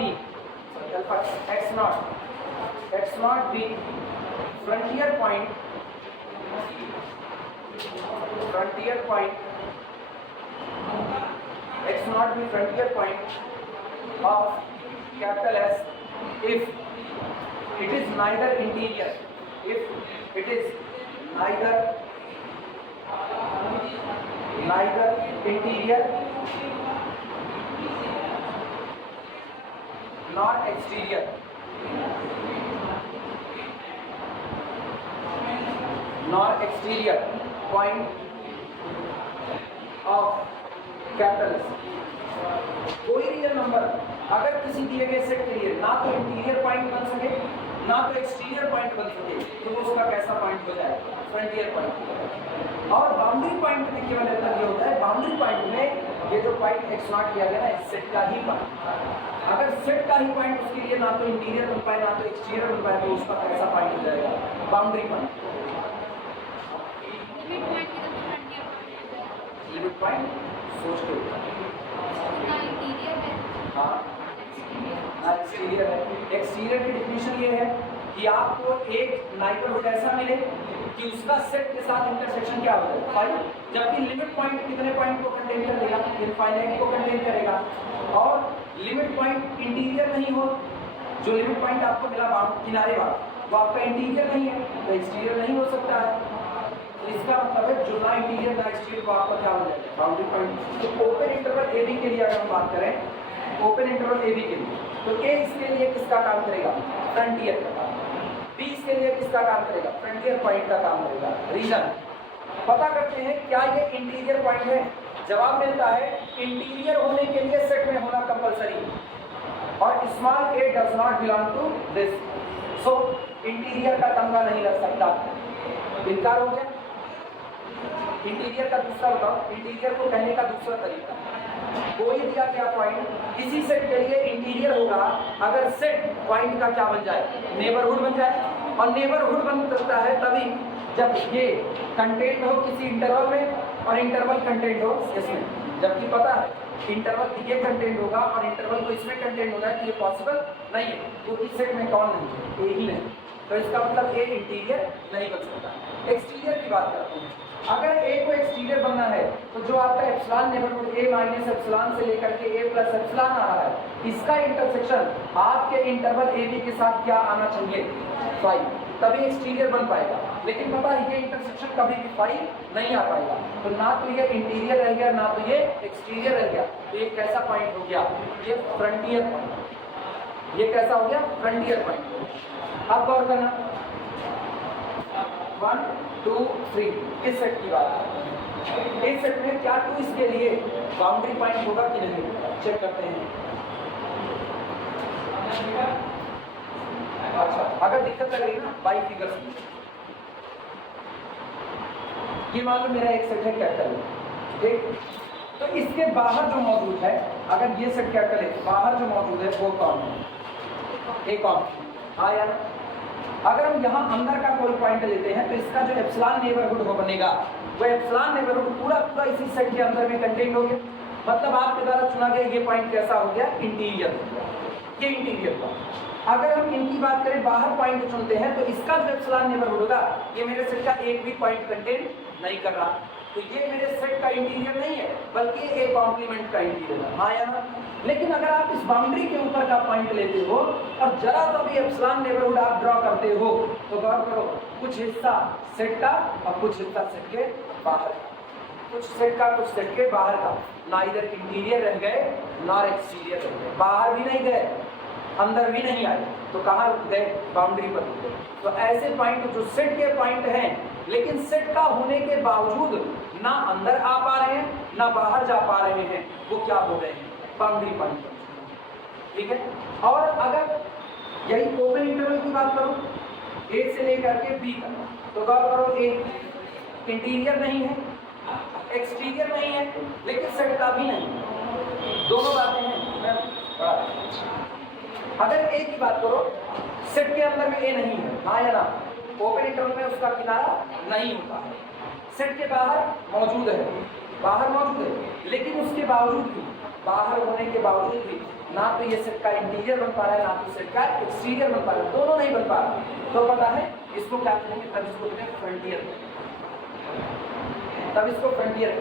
alpha x naught b frontier point x naught b frontier point of capital S if it is neither interior, if it is neither interior nor exterior, point of capital S, कोई real number अगर किसी दिए गए set के लिए ना तो interior point बन सके ना तो एक्सटीरियर पॉइंट बन सके, तो उसका कैसा पॉइंट हो जाएगा, फ्रंटियर पॉइंट। और बाउंड्री पॉइंट में केवल अंतर ये होता है, बाउंड्री पॉइंट में ये जो पॉइंट x नॉट किया गया ना, सेट का ही पॉइंट, अगर सेट का ही पॉइंट उसके लिए ना तो इंटीरियर बन पाए ना तो एक्सटीरियर बन पाए, तो उसका कैसा पॉइंट हो जाएगा, बाउंड्री पॉइंट। लिमिट पॉइंट सोच के हाँ एक्सटीरियर है। एक्सटीरियर की डिफिनेशन ये है कि आपको एक नाइबरहुड ऐसा मिले कि उसका सेट के साथ इंटरसेक्शन क्या हो जाए, फाइव, जबकि लिमिट पॉइंट कितने पॉइंट को कंटेन करेगा, इनफाइनाइट को कंटेन करेगा, और लिमिट पॉइंट इंटीरियर नहीं हो, जो लिमिट पॉइंट आपको मिला किनारे वाला वो आपका इंटीरियर नहीं है, तो एक्सटीरियर नहीं हो सकता है। इसका मतलब है जो ना इंटीरियर ना एक्सटीरियर को आपका क्या हो जाएगा, बाउंड्री पॉइंट। तो ओपन इंटरवल ए बी के लिए अगर हम बात करें, ओपन इंटरवल ए बी के लिए, तो ए इसके लिए किसका काम करेगा, फ्रंटियर का काम, बी इसके लिए किसका काम करेगा, फ्रंटियर पॉइंट का काम करेगा। रीजन पता करते हैं, क्या ये इंटीरियर पॉइंट है, जवाब मिलता है इंटीरियर होने के लिए सेट में होना कंपलसरी, और small A does not belong to this, so interior का तमगा नहीं लग सकता, इनकार हो गया। इंटीरियर का दूसरा बताओ, इंटीरियर को कहने का दूसरा तरीका, कोई दिया गया पॉइंट किसी सेट के लिए इंटीरियर होगा अगर सेट पॉइंट का क्या बन जाए, नेबरहुड बन जाए, और नेबरहुड बन सकता है तभी जब ये कंटेंट हो किसी इंटरवल में और इंटरवल कंटेंट हो इसमें, जबकि पता है इंटरवल ये कंटेंट होगा और इंटरवल को इसमें कंटेंट होना है, कि ये पॉसिबल नहीं है, तो इस सेट में कौन नहीं है, ए ही नहीं, तो इसका मतलब ए इंटीरियर नहीं बन सकता। एक्सटीरियर की बात करते हैं, अगर ए को एक्सटीरियर बनना है तो जो आपका एप्सिलॉन नेबरहुड ए माइनस एप्सिलॉन से लेकर के ए प्लस एप्सिलॉन आ रहा है, इसका इंटरसेक्शन आपके इंटरवल ए बी के साथ क्या आना चाहिए, 5, तभी एक्सटीरियर बन पाएगा। लेकिन पता है ये इंटरसेक्शन कभी भी फाइल नहीं आ पाएगा। तो ना तो ये इंटीरियर रह गया ना तो ये एक्सटीरियर रह गया, तो ये कैसा पॉइंट हो गया, ये फ्रंटियर पॉइंट। ये कैसा हो गया, फ्रंटियर पॉइंट। अब गौर करना 1 2 3 इस सेट की बात है। इस सेट में क्या 2 इसके लिए बाउंड्री पॉइंट होगा कि नहीं, चेक करते हैं। अच्छा, अगर दिक्कत लग रही ना बाई फिगर्स में, ये मान लो मेरा एक सेट है कैपिटल, ठीक, तो इसके बाहर जो मौजूद है, अगर ये सेट कैपिटल है, बाहर जो मौजूद है वो कौन है, एक कौन, हाँ या ना। अगर हम यहाँ अंदर का कोई पॉइंट लेते हैं तो इसका जो एप्सिलॉन नेबरहुड हो बनेगा, वो एप्सिलॉन नेबरहुड पूरा पूरा इसी सेट के अंदर में कंटेन हो गया। मतलब आपके द्वारा चुना गया ये पॉइंट कैसा हो गया, इंटीरियर हो गया, ये इंटीरियर का। अगर हम इनकी बात करें, बाहर पॉइंट चुनते हैं तो इसका जो एप्सिलॉन नेबरहुड होगा, ये मेरे सेट का एक भी पॉइंट कंटेन नहीं कर रहा, तो ये मेरे सेट का इंटीरियर नहीं है बल्कि एक कॉम्प्लीमेंट का इंटीरियर है, हाँ या ना। लेकिन अगर आप इस बाउंड्री के ऊपर का पॉइंट लेते हो और जरा सा भी एप्सिलॉन नेबरहुड आप ड्रॉ करते हो, तो गौर करो कुछ हिस्सा सेट का और कुछ हिस्सा सेट के बाहर का, कुछ सेट का कुछ सेट के बाहर का, ना इधर इंटीरियर रह गए ना एक्सटीरियर रह गए, बाहर भी नहीं गए अंदर भी नहीं आए, तो कहाँ गए, बाउंड्री पर गए। तो ऐसे पॉइंट जो सेट के पॉइंट हैं लेकिन सेट का होने के बावजूद ना अंदर आ पा रहे हैं ना बाहर जा पा रहे हैं, वो क्या हो गए हैं, बाउंड्री पॉइंट, ठीक है। और अगर यही ओपन इंटरवल की बात करो ए से लेकर के बी तक, तो गौर करो ए इंटीरियर नहीं है एक्सटीरियर नहीं है लेकिन सेट का भी नहीं है, दोनों बातें हैं। अगर ए की बात करो, सेट के अंदर में ए नहीं है, हाँ या ना, ओपन इंटरवल में उसका किनारा नहीं होता है, सेट के बाहर मौजूद है, बाहर मौजूद है, लेकिन उसके बावजूद भी, बाहर होने के बावजूद भी ना तो ये सेट का इंटीरियर बन पा रहा है ना तो सेट का एक्सटीरियर बन पा रहा है, दोनों नहीं बन पा रहा। तो पता है इसको क्या कहेंगे, तब इसको कहते हैं फ्रंटियर, तब इसको फ्रंटियर।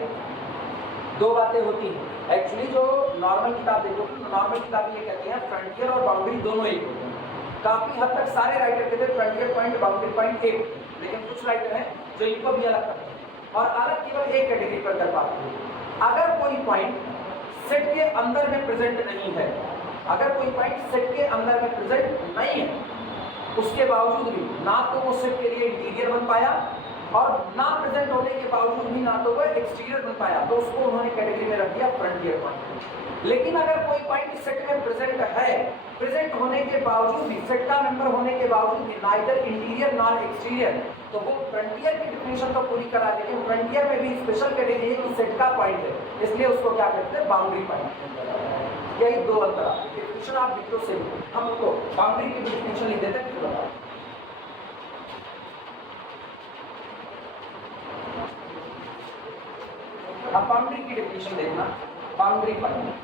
दो बातें होती हैं एक्चुअली, जो नॉर्मल किताब देखो, नॉर्मल किताब ये कहती हैं फ्रंटियर और बाउंड्री दोनों एक होते हैं। काफी हद तक सारे राइटर कहते हैं फ्रंटियर पॉइंट बाउंड्री पॉइंट एक, लेकिन कुछ राइटर हैं जो इनको भी अलग करते हैं और अलग केवल एक कैटेगरी पर कर पाते हैं। अगर कोई पॉइंट सेट के अंदर में प्रेजेंट नहीं है, अगर कोई पॉइंट सेट के अंदर में प्रेजेंट नहीं है, उसके बावजूद भी ना तो वो सेट के लिए इंटीरियर बन पाया और ना प्रेजेंट होने के बावजूद भी ना तो वह एक्सटीरियर बन पाया, तो उसको उन्होंने कैटेगरी में रख दिया फ्रंटियर पॉइंट। लेकिन अगर कोई पॉइंट सेट में प्रेजेंट है, प्रेजेंट होने के बावजूद भी, सेट का मेंबर होने के बावजूद भी नाइदर इंटीरियर नॉर एक्सटीरियर, तो वो फ्रंटियर की डिफिनेशन तो पूरी करा, लेकिन फ्रंटियर में भी स्पेशल कैटेगरी है कि सेट का पॉइंट है, इसलिए उसको क्या कहते हैं, बाउंड्री पॉइंट। यही दो अंतर डिफिनेशन आप लिखो से, हम उसको बाउंड्री की डिफिनेशन लिख देते हैं। अब बाउंड्री की डिफिनेशन देखना, बाउंड्री पॉइंट,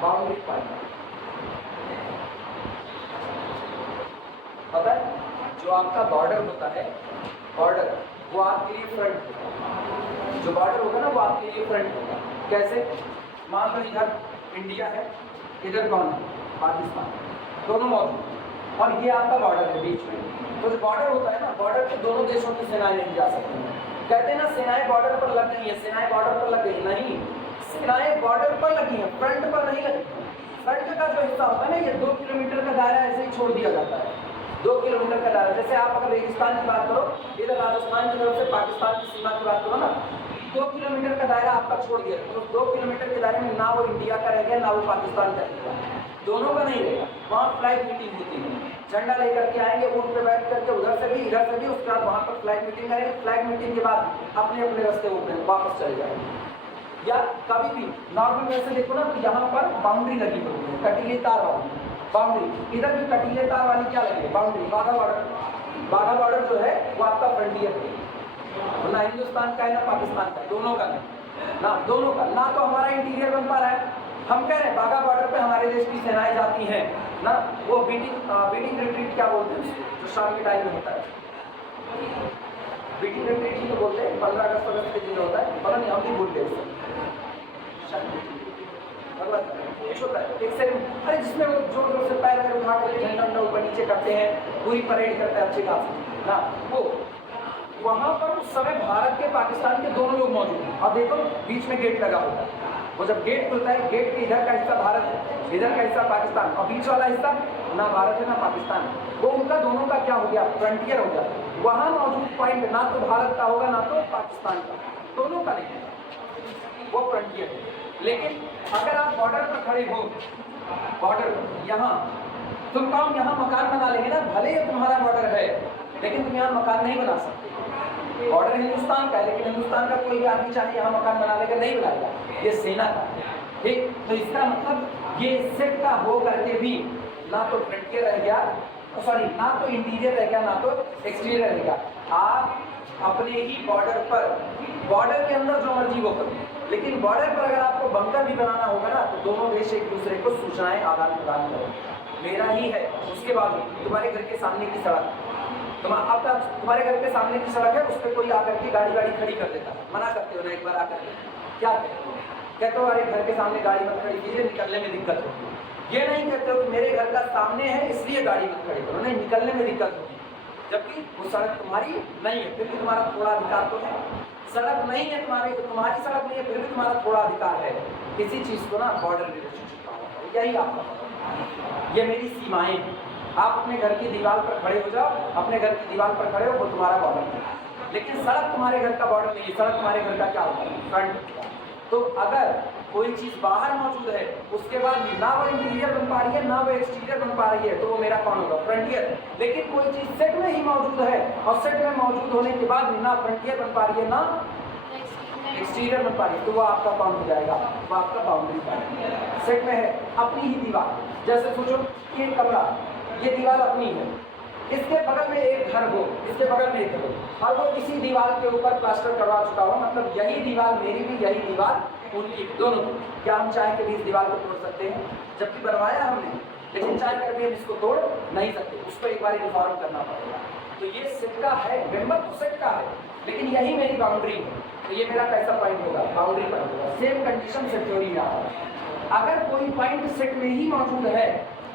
बाउंड्री पॉइंट पता है, जो आपका बॉर्डर होता है, बॉर्डर वो आपके लिए फ्रंट होगा, जो बॉर्डर होगा ना वो आपके लिए फ्रंट होगा। कैसे, मान लो इधर इंडिया है, इधर कौन है, पाकिस्तान, दोनों मौजूद और ये आपका बॉर्डर है बीच में। तो जो बॉर्डर होता है ना, बॉर्डर पे दोनों देशों की सेनाएं नहीं जा सकती हैं। कहते हैं ना सेनाएं बॉर्डर पर लग गई है, सेनाएं बॉर्डर पर लग गई, नहीं, सेनाएं बॉर्डर पर लगी हैं, फ्रंट पर नहीं लगी। फ्रंट का जो हिस्सा होता है ना, ये 2 किलोमीटर का दायरा ऐसे ही छोड़ दिया जाता है, 2 किलोमीटर का दायरा। जैसे आप अगर रेगिस्तान की बात करो, इधर राजस्थान की तरफ से पाकिस्तान की सीमा की बात करो ना, 2 किलोमीटर का दायरा आपका छोड़ दिया, तो 2 किलोमीटर के दायरे में ना वो इंडिया का रह गया ना वो पाकिस्तान का रहेगा, दोनों का नहीं रहेगा। वहाँ फ्लैग मीटिंग होती है, झंडा लेकर के आएंगे, ऊँट पे बैठ करके उधर से भी इधर से भी, उसके बाद वहाँ पर फ्लैग मीटिंग करेंगे, फ्लैग मीटिंग के बाद अपने अपने रास्ते ऊपर वापस चले जाएंगे। या कभी भी नॉर्मल वैसे देखो ना, तो यहाँ पर बाउंड्री लगी होती है, कटीले तार वाली बाउंड्री, इधर भी कटीले तार वाली क्या लगी है, बाउंड्री, बाघा बॉर्डर। बाघा बॉर्डर जो है वो आपका फ्रंटियर है, ना हिंदुस्तान का है ना पाकिस्तान का, दोनों का नहीं ना, दोनों का ना तो हमारा इंटीरियर बन पा रहा है। हम कह रहे हैं बाघा बॉर्डर पे हमारे देश की सेनाएं जाती हैं ना, वो बीटिंग रिट्रीट क्या बोलते हैं उसको, जो शाम के टाइम में होता है, बीटिंग रिट्रीट ही तो बोलते हैं, 15 अगस्त के दिन होता है, पता नहीं हम भी भूल गए, स्पीच होता है, एक सेरेमनी, अरे जिसमें वो जोर जोर से पैर पैर उठा करके झंडा ऊपर नीचे करते हैं, पूरी परेड करते हैं अच्छे खास ना, वो वहां पर उस समय भारत के पाकिस्तान के दोनों लोग मौजूद हैं। अब देखो बीच में गेट लगा होता है, वो जब गेट खुलता है, गेट के इधर का हिस्सा भारत है, इधर का हिस्सा पाकिस्तान, और बीच वाला हिस्सा ना भारत है ना पाकिस्तान है, वो उनका दोनों का क्या हो गया, फ्रंटियर हो गया। वहां मौजूद पॉइंट ना तो भारत का होगा ना तो पाकिस्तान का, दोनों का नहीं, वो फ्रंटियर है। लेकिन अगर आप बॉर्डर पर खड़े हो, बॉर्डर यहाँ तुम काम यहाँ मकान बना लेंगे ना, भले ही तुम्हारा बॉर्डर है लेकिन तुम यहाँ मकान नहीं बना सकते। बॉर्डर हिंदुस्तान का है लेकिन हिंदुस्तान का कोई भी आदमी चाहे यहाँ मकान बना लेगा, नहीं बनाएगा, ये सेना का है, ठीक। तो इसका मतलब ये सेट का हो करके भी ना तो फ्रंटियर रह गया, सॉरी ना तो इंटीरियर रह गया ना तो एक्सटीरियर रह गया। आप अपने ही बॉर्डर पर, बॉर्डर के अंदर जो मर्जी वो करो, लेकिन बॉर्डर पर अगर आपको बंकर भी बनाना होगा ना, तो दोनों देश एक दूसरे को सूचनाएं आदान प्रदान करो, मेरा ही है। उसके बाद तुम्हारे घर के सामने की सड़क, तुम्हारे घर के सामने की सड़क है, उस पर कोई आकर के गाड़ी खड़ी कर देता है, मना करते हो ना एक बार आकर के, क्या कहते हो, अरे घर के सामने गाड़ी मत खड़ी कीजिए, निकलने में दिक्कत होगी। ये नहीं कहते हो कि मेरे घर का सामने है इसलिए गाड़ी मत खड़ी करो, नहीं, निकलने में दिक्कत होगी, जबकि वो सड़क तुम्हारी नहीं है, फिर भी तुम्हारा थोड़ा अधिकार तो है। सड़क नहीं है तुम्हारी सड़क नहीं है, फिर भी तुम्हारा थोड़ा अधिकार है। किसी चीज को ना बॉर्डर रिलेशनशिप कहा जाता है, यही आपका, ये मेरी सीमाएं हैं। आप अपने घर की दीवार पर खड़े हो जाओ, अपने घर की दीवार पर खड़े हो, वो तुम्हारा बॉर्डर है, लेकिन सड़क तुम्हारे घर का बॉर्डर नहीं है, सड़क तुम्हारे घर का क्या होगा, फ्रंट। तो अगर कोई चीज बाहर मौजूद है, उसके बाद ना वो इंटीरियर बन पा रही है ना वो एक्सटीरियर बन पा रही है, तो वो मेरा कौन होगा, फ्रंटियर। लेकिन कोई चीज सेट में ही मौजूद है और सेट में मौजूद होने के बाद ना फ्रंटियर बन पा रही है ना एक्सटीरियर बन पा रही है, तो वो आपका कौन हो जाएगा, वो आपका बाउंड्री पॉइंट। सेट में है अपनी ही दीवार, जैसे सोचो ये कमरा, ये दीवार अपनी है, इसके बगल में एक घर हो, इसके बगल में एक घर हो, और वो इसी दीवार के ऊपर प्लास्टर करवा चुका हो, मतलब यही दीवार मेरी भी, यही दीवार उनकी, दोनों की। क्या हम चाहे के भी इस दीवार को तोड़ सकते हैं, जबकि बनवाया हमने, लेकिन चाहे कर भी हम इसको तोड़ नहीं सकते, उसको एक बार इन्फॉर्म करना पड़ेगा। तो ये सेट का है, मेंबर तो सेट का है, लेकिन यही मेरी बाउंड्री है, तो ये मेरा कैसा पॉइंट होगा, बाउंड्री पॉइंट होगा। सेम कंडीशन सेट थ्योरी में आता है। अगर कोई पॉइंट सेट में ही मौजूद है,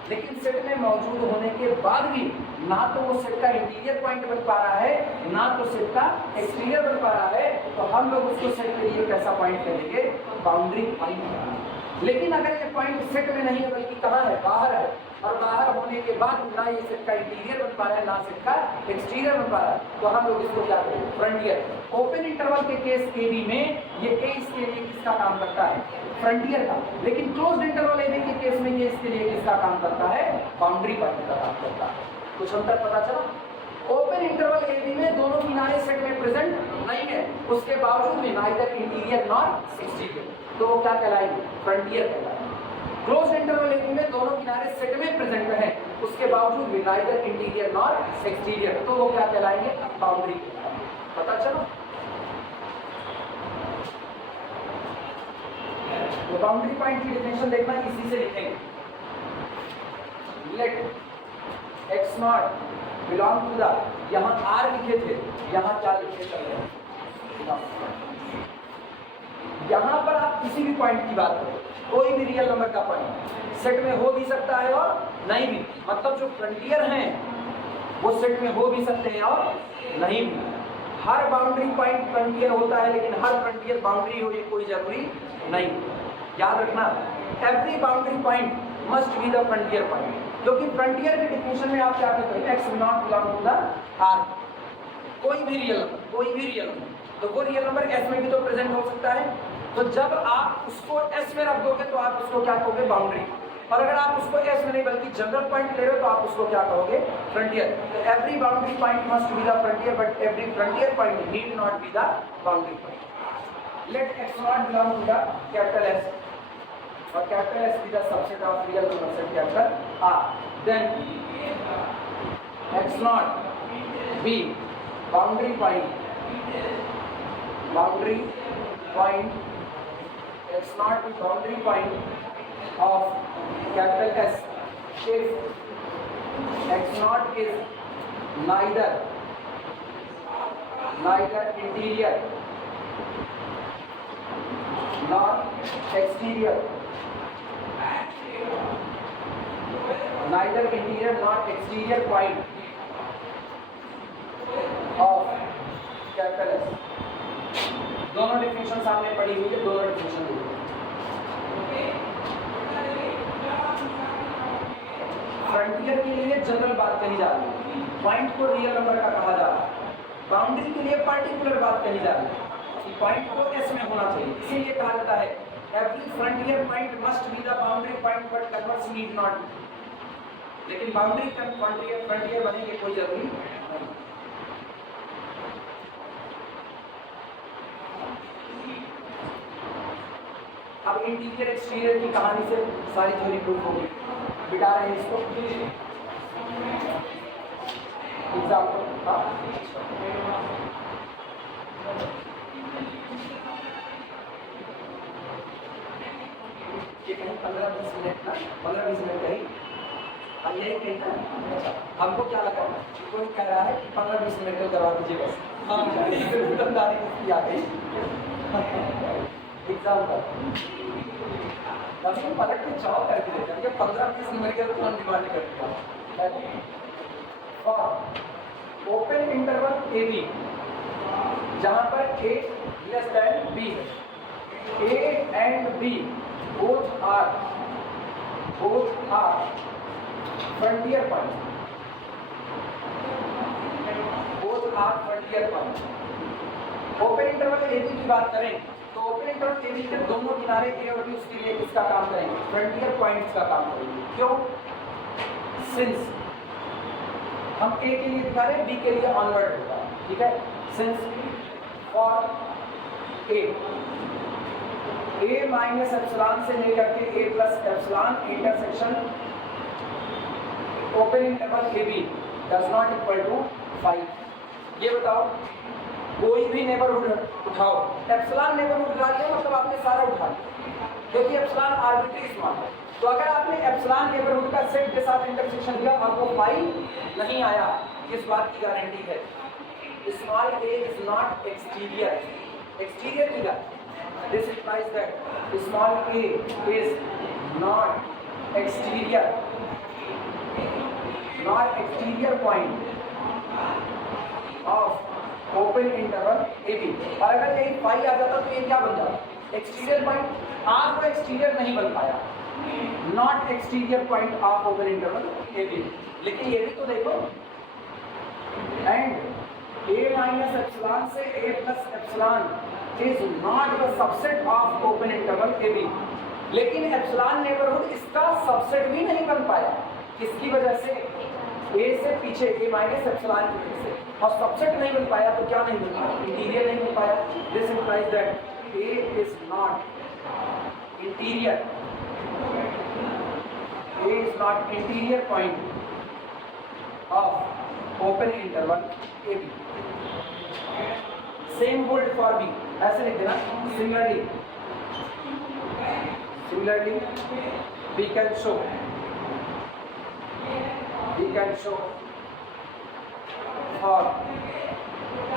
लेकिन सेट में मौजूद होने के बाद भी ना तो वो सेट का इंटीरियर पॉइंट बन पा रहा है ना तो सेट का एक्सटीरियर बन पा रहा है, तो हम लोग उसको सेट के लिए कैसा पॉइंट करेंगे, बाउंड्री पॉइंट। लेकिन अगर ये पॉइंट सेट में नहीं है बल्कि कहाँ है, बाहर है, और बाहर होने के बाद ना ये सेट का इंटीरियर बन पा रहा है ना सेट का एक्सटीरियर बन पा रहा है, तो हम लोग इसको क्या करेंगे, फ्रंटियर। ओपन इंटरवल के केस AB में ये A इसके लिए किसका काम करता है, फ्रंटियर का, लेकिन क्लोज्ड इंटरवल AB के केस में ये इसके लिए किसका काम करता है, बाउंड्री पॉइंट का काम करता है। कुछ अंतर पता चला। ओपन इंटरवल AB में दोनों किनारे सेट में प्रेजेंट नहीं है, उसके बावजूद भी नाइदर इंटीरियर नॉर एक्सटीरियर, तो वो क्या कहलाएगी, फ्रंटियर कहलाएगी। क्लोज इंटरवल AB में दोनों किनारे सेट में प्रेजेंट है, उसके बावजूद भी नाइदर इंटीरियर नॉर एक्सटीरियर, तो वो क्या कहलाएंगे, बाउंड्री। पता चलो। तो बाउंड्री पॉइंट की डेफिनेशन देखना, इसी से लिखेंगे, let x not belong to the, यहाँ R लिखे थे, यहाँ क्या लिखे थे, यहाँ पर आप किसी भी पॉइंट की बात करो, कोई भी रियल नंबर का पॉइंट सेट में हो भी सकता है और नहीं भी, मतलब जो फ्रंटियर हैं वो सेट में हो भी सकते हैं और नहीं भी। हर बाउंड्री पॉइंट फ्रंटियर होता है, लेकिन हर फ्रंटियर बाउंड्री हो ये कोई जरूरी नहीं। याद रखना, every boundary point must be the frontier point, क्योंकि फ्रंटियर के डिफिनेशन में आप क्या कहते हैं, x not belong to the R, कोई भी रियल नंबर, तो वो रियल नंबर S में भी तो प्रेजेंट हो सकता है, तो जब आप उसको S में रख दोगे तो आप उसको क्या कहोगे, बाउंड्री। और अगर आप उसको S में नहीं बल्कि जनरल पॉइंट ले रहे हो तो आप उसको क्या कहोगे, फ्रंटियर। तो every boundary point must be the frontier, but every frontier point need not be the boundary point. Let x not belong to the capital S और capital S be the subset of real numbers and capital R, then x naught be boundary point x naught be boundary point of capital S if x naught is neither interior nor exterior neither interior nor exterior point of capital S। दोनों definition सामने पड़ी हुई है, दोनों definition देखो। Frontier के लिए general बात कही जा रही है, पॉइंट को रियल नंबर का कहा जा रहा है। बाउंड्री के लिए पार्टिकुलर बात कही जा रही है कि पॉइंट को S में होना चाहिए। इसीलिए कहा जाता है every frontier point must be the boundary point but converse need not be। लेकिन बाउंड्री फ्रंटियर बनेंगे कोई जरूरी नहीं। अब इंटीरियर एक्सटीरियर की कहानी से सारी थ्योरी प्रूफ होगी। बिठा रहे हैं इसको एग्जाम्पल। ये कहीं 15-20 मिनट ना, 15-20 मिनट कहीं यही कहीं ना। हमको क्या लगा, कोई कह रहा है कि 15-20 मिनट को करवा दीजिए बस। हाँ दुकानदारी की आ गई। एग्जाम्पल कभी पलट के चाव करके देते हैं, 15-20 मिनट के कौन डिमांड करते हैं। ओपन इंटरवल AB जहाँ पर A लेस देन B है, A and B both are frontier point, both are frontier point। Open interval AB की बात करें तो ओपन इंटरवल AB के दोनों किनारे A और B उसके लिए किसका काम करेंगे, फ्रंटियर पॉइंट्स का काम करेंगे। क्यों? सिंस हम A के लिए दिखा रहे हैं, B के लिए ऑनवर्ड होगा, ठीक है। Since for A minus epsilon से लेकर के A plus epsilon intersection open interval AB does not equal to 5। ये बताओ कोई भी नेबरहुड उठाओ, एप्सिलॉन नेबरहुड उठा लिया मतलब आपने सारा उठा लिया, क्योंकि एप्सिलॉन आर्बिट्री स्मॉल है। तो अगर आपने एप्सिलॉन नेबरहुड का सेट के साथ इंटरसेक्शन दिया और वो 5 नहीं आया, किस बात की गारंटी है? Small a is not exterior. Exterior की guarantee, this implies that small a is not exterior point of open interval AB। और अगर यही 5 आ जाता तो ये क्या बन जाता? Exterior point. आज वो एक्सटीरियर नहीं बन पाया, not exterior point of open interval AB। लेकिन ये भी तो देखो, एंड A माइनस एप्सिलॉन से A plus epsilon is not the subset of open interval AB। लेकिन एप्सिलॉन नेबरहुड इसका सबसेट भी नहीं बन पाया, किसकी वजह से? A से पीछे A माइनस एप्सिलॉन की वजह से। और सबसेट नहीं बन पाया तो क्या नहीं बन पाया? इंटीरियर नहीं बन पाया। This implies that A is not interior, A is not interior point of open interval AB। Same hold for B, ऐसे लिख देना। Similarly we can show for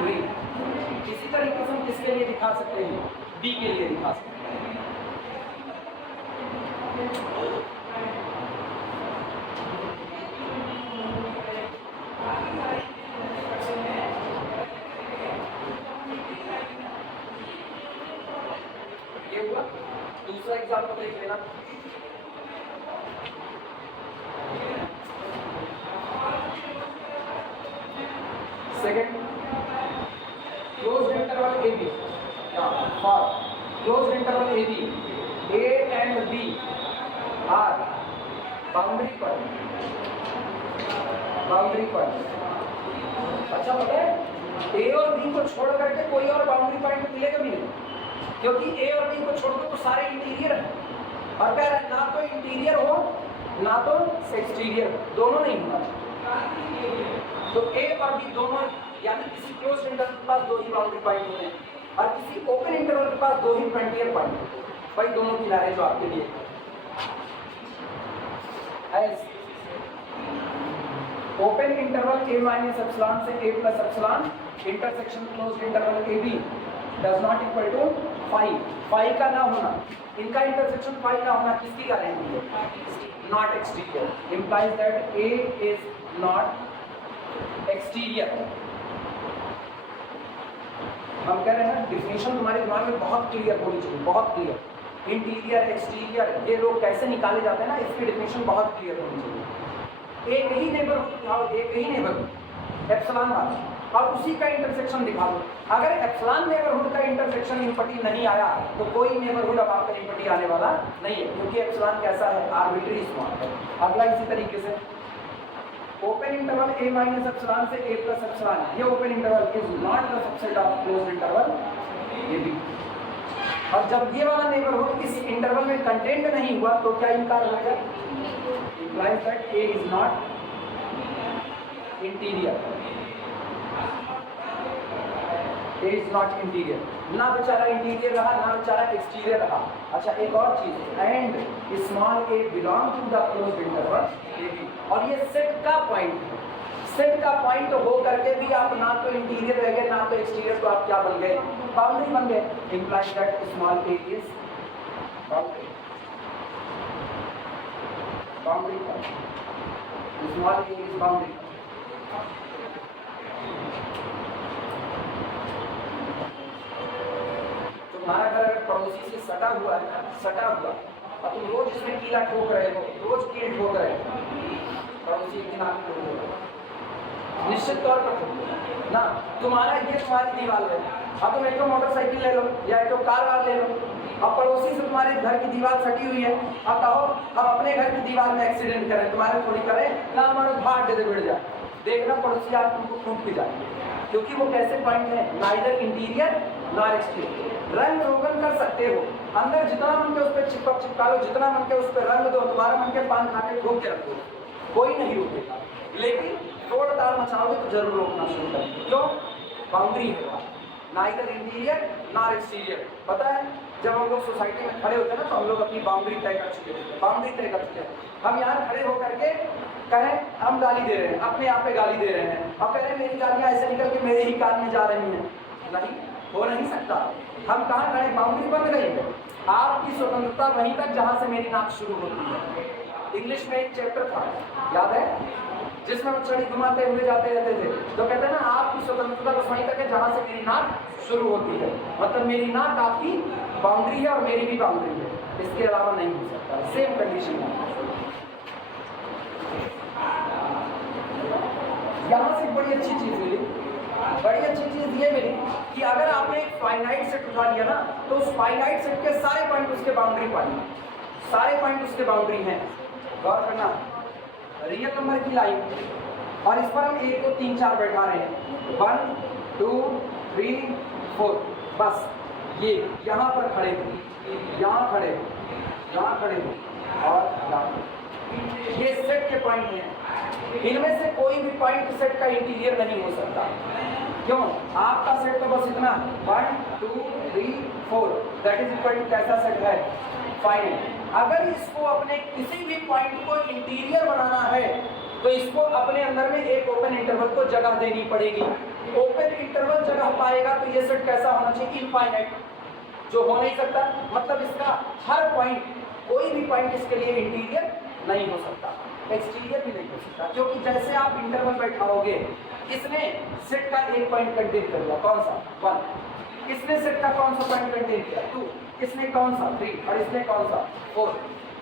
B। इसी तरीके से हम किसके लिए दिखा सकते हैं? B के लिए दिखा सकते हैं। दूसरा एग्जाम्पल देख लेना। Second, closed interval AB for closed interval AB A and B are boundary point. अच्छा पता है, A और B को छोड़ करके कोई और बाउंड्री पॉइंट मिलेगा भी नहीं, क्योंकि A और B को छोड़ दो तो सारे इंटीरियर हैं। और कह रहे हैं ना तो इंटीरियर हो ना तो एक्सटीरियर, दोनों नहीं होना चाहिए। तो A और B दोनों, यानी किसी क्लोज्ड इंटरवल के पास 2 ही बाउंड्री पॉइंट होते हैं और किसी ओपन इंटरवल के पास 2 ही फ्रंटियर पॉइंट होते हैं। भाई दोनों किनारे जो आपके लिए open interval A minus epsilon से A plus epsilon intersection closed interval AB does not equal to 5। Phi का ना होना, इनका इंटरसेक्शन फाई ना होना किसकी गारंटी है? Not exterior, implies that A is not exterior. हम कह रहे हैं डिफिनेशन तुम्हारे दिमाग में बहुत क्लियर होनी चाहिए, बहुत क्लियर। इंटीरियर एक्सटीरियर ये लोग कैसे निकाले जाते हैं ना, इसकी डिफिनेशन बहुत क्लियर होनी चाहिए। एक ही नेबरहुड दिखाओ, एक ही नेबरहुड एप्सिलॉन वाला, और उसी का इंटरसेक्शन दिखा दो। अगर एप्सिलॉन नेबरहुड का इंटरसेक्शन इम्पटी नहीं आया तो कोई नेबरहुड अब आपका इम्पटी आने वाला नहीं है, क्योंकि एप्सिलॉन कैसा है? आर्बिट्री स्मॉल है। अगला इसी तरीके से open interval a minus epsilon से a प्लस एप्सिलॉन, ये open interval is not the subset of closed interval ये भी। और जब ये वाला नेबरहुड इस इंटरवल में कंटेंट नहीं हुआ तो क्या इनकार हो गया? implies that a is not interior, a is not interior, ना बेचारा इंटीरियर रहा ना बेचारा एक्सटीरियर रहा। अच्छा एक और चीज, and small a belong to the closed interval A B, और ये सेट का पॉइंट है। सेट का पॉइंट हो करके भी आप ना तो इंटीरियर रह गए ना तो एक्सटीरियर, तो आप क्या बन गए? बाउंड्री बन गए। Implies that small a is boundary, boundary small a is boundary. तुम्हारा घर अगर पड़ोसी से सटा हुआ है ना, सटा हुआ, और तुम रोज इसमें कीला ठोक रहे हो, रोज कील ठोक रहे हो, पड़ोसी एक दिन आके ठोक देगा, निश्चित तौर पर ना। तुम्हारा ये तुम्हारी दीवार है, अब तुम एक तो मोटरसाइकिल ले लो या एक तो कार वार ले लो, अब पड़ोसी से तुम्हारे घर की दीवार सटी हुई है, अब कहो हम अपने घर की दीवार में एक्सीडेंट करें, तुम्हारे थोड़ी करें ना, हमारे भाग दे बिड़ जाए, देखना पड़ोसी आप तुमको टूट के जाए, क्योंकि वो कैसे पॉइंट है? Neither interior nor exterior. रंग रोगन कर सकते हो, अंदर जितना मन के उस पर चिपका लो, जितना मन के उस पर रंग दो, तुम्हारा मन के पान खा के ठोक के रखो, कोई नहीं रोकेगा। लेकिन तोड़ ताड़ मचाओगे तो जरूर रोकना शुरू करेंगे। क्यों? बाउंड्री है, नाइदर इंटीरियर नॉर एक्सटीरियर। पता है जब हम लोग सोसाइटी में खड़े होते हैं ना, तो हम लोग अपनी बाउंड्री तय कर चुके हैं, बाउंड्री तय कर चुके हैं। हम यहाँ खड़े होकर के कहें हम गाली दे रहे हैं, अपने आप पे गाली दे रहे हैं, अब कह रहे हैं मेरी गालियाँ ऐसे निकल के मेरे ही कान में जा रही हैं, नहीं हो नहीं सकता। हम कहाँ खड़े? बाउंड्री बन रही है। आपकी स्वतंत्रता वहीं तक जहाँ से मेरी नाक शुरू होती है। इंग्लिश में एक चैप्टर था, याद है, जिसमें हम छड़ी घुमाते हुए जाते रहते थे, तो कहते हैं ना आपकी स्वतंत्रता बस वहीं तक है जहाँ से मेरी नाक शुरू होती है, मतलब मेरी नाक आपकी बाउंड्री है और मेरी भी बाउंड्री है, इसके अलावा नहीं हो सकता। सेम कंडीशन है। यहाँ से बड़ी अच्छी चीज मिली, बड़ी अच्छी चीज ये मिली कि अगर आपने एक फाइनाइट सेट उठा लिया ना, तो उस फाइनाइट सेट के सारे पॉइंट उसके बाउंड्री पाएंगे, सारे पॉइंट उसके बाउंड्री हैं। गौर करना, रियल नंबर की लाइन, और इस पर हम एक को 3 4 बैठा रहे हैं, 1 2 3 4, बस ये यहाँ पर खड़े हो, यहाँ खड़े हो, यहाँ खड़े हो और यहाँ, ये सेट के पॉइंट हैं। इनमें से कोई भी पॉइंट सेट का इंटीरियर नहीं हो सकता। क्यों? आपका सेट तो बस इतना 1 2 3 4, दैट इज इक्वल टू कैसा सेट है? फाइनाइट। अगर इसको अपने किसी भी पॉइंट को इंटीरियर बनाना है तो इसको अपने अंदर में एक ओपन इंटरवल को जगह देनी पड़ेगी। ओपन इंटरवल जगह पाएगा तो ये सेट कैसा होना चाहिए? इनफाइनाइट, जो हो नहीं सकता। मतलब इसका हर पॉइंट, कोई भी पॉइंट इसके लिए इंटीरियर नहीं हो सकता, एक्सटीरियर भी नहीं हो सकता, क्योंकि जैसे आप इंटरवल बैठाओगे, इसने सेट का एक पॉइंट कंटेन कर लिया, कौन सा? 1। इसने सेट का कौन सा पॉइंट कंटेन किया? 2। इसने कौन सा? 3। और इसने कौन सा? 4।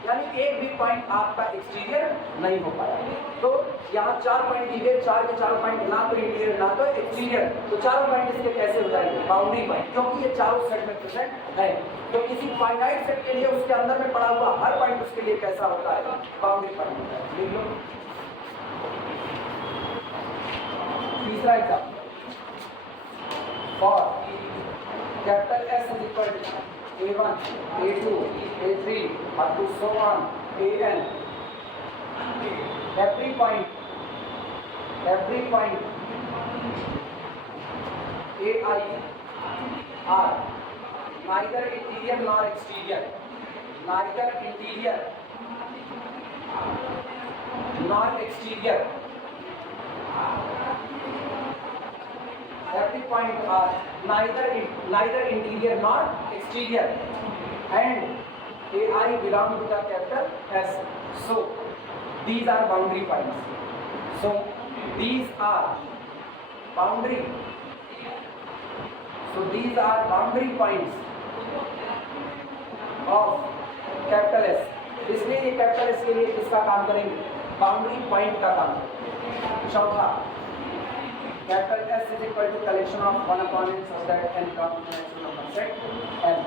यानी एक भी पॉइंट आपका एक्सटीरियर नहीं हो पाया। तो यहाँ 4 पॉइंट दिए गए, 4 के 4 पॉइंट ना तो इंटीरियर ना तो एक्सटीरियर, तो चारों पॉइंट इसके कैसे हो जाएंगे? बाउंड्री पॉइंट, क्योंकि ये चारों सेट में प्रेजेंट है। तो किसी फाइनाइट सेट के लिए उसके अंदर में पड़ा हुआ हर पॉइंट उसके लिए कैसा होता है? बाउंड्री पॉइंट होता है। लिख लो तीसरा example, for capital S is equal to A1 A2 A3 up to so on AN, every point AI are neither interior nor exterior, neither interior nor exterior, every point are neither interior nor exterior, and AI belong to the capital S. So these are boundary points. So these are boundary. So these are boundary points of capital S. इसलिए ये capital S के लिए किसका काम करेंगे? Boundary point का काम. चौथा, capital S is equal to collection of one upon N such that N belong to natural number set N.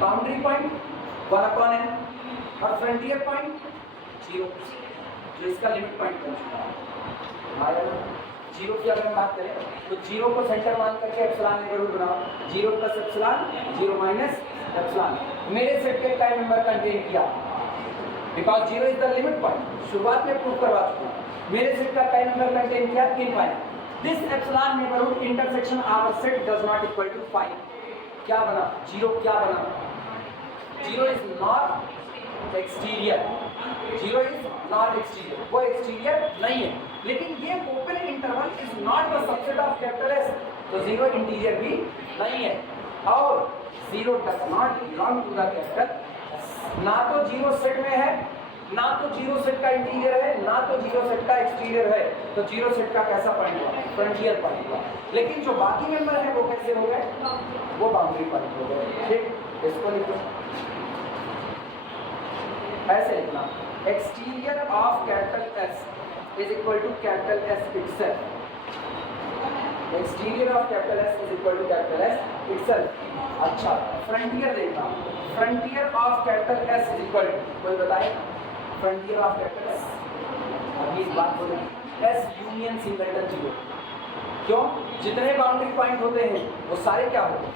Boundary point one upon N और फ्रंटियर पॉइंट 0, जो इसका लिमिट पॉइंट बन चुका है. जीरो की अगर हम बात करें तो जीरो को सेंटर मान करके एप्सिलॉन नेबरहुड बनाओ. 0 प्लस एप्सिलॉन, 0 माइनस एप्सिलॉन. मेरे सेट के टाइम नंबर कंटेन किया because 0 is the limit point. शुरुआत में प्रूव करवा चुका हूं. मेरे सेट का टाइम नंबर कंटेन किया 3 point. This epsilon neighbourhood intersection our set does not equal to 5. क्या बना? 0 क्या बना? 0 is not exterior. 0 is not exterior. वो एक्सटीरियर नहीं है. लेकिन ये open interval is not the subset of capital S. तो 0 इंटीरियर भी नहीं है और 0 does not belong to the capital. ना तो 0 सेट में है, ना तो 0 सेट का इंटीरियर है, ना तो 0 सेट का एक्सटीरियर है. तो 0 सेट का कैसा पॉइंट हुआ? फ्रंटियर पॉइंट हुआ. लेकिन जो बाकी मेंबर है वो कैसे हो गए? वो बाउंड्री पॉइंट हो गए. ठीक, इसको लिखो. ऐसे लिखना, exterior of capital S is equal to capital S itself. Exterior of capital S is equal to capital S itself. अच्छा, फ्रंटियर देखना. Frontier of capital S is equal to, कोई बताए? Frontier of capital S. अभी इस बात बोले S union singleton 0. क्यों? जितने बाउंड्री पॉइंट होते हैं वो सारे क्या होते हैं?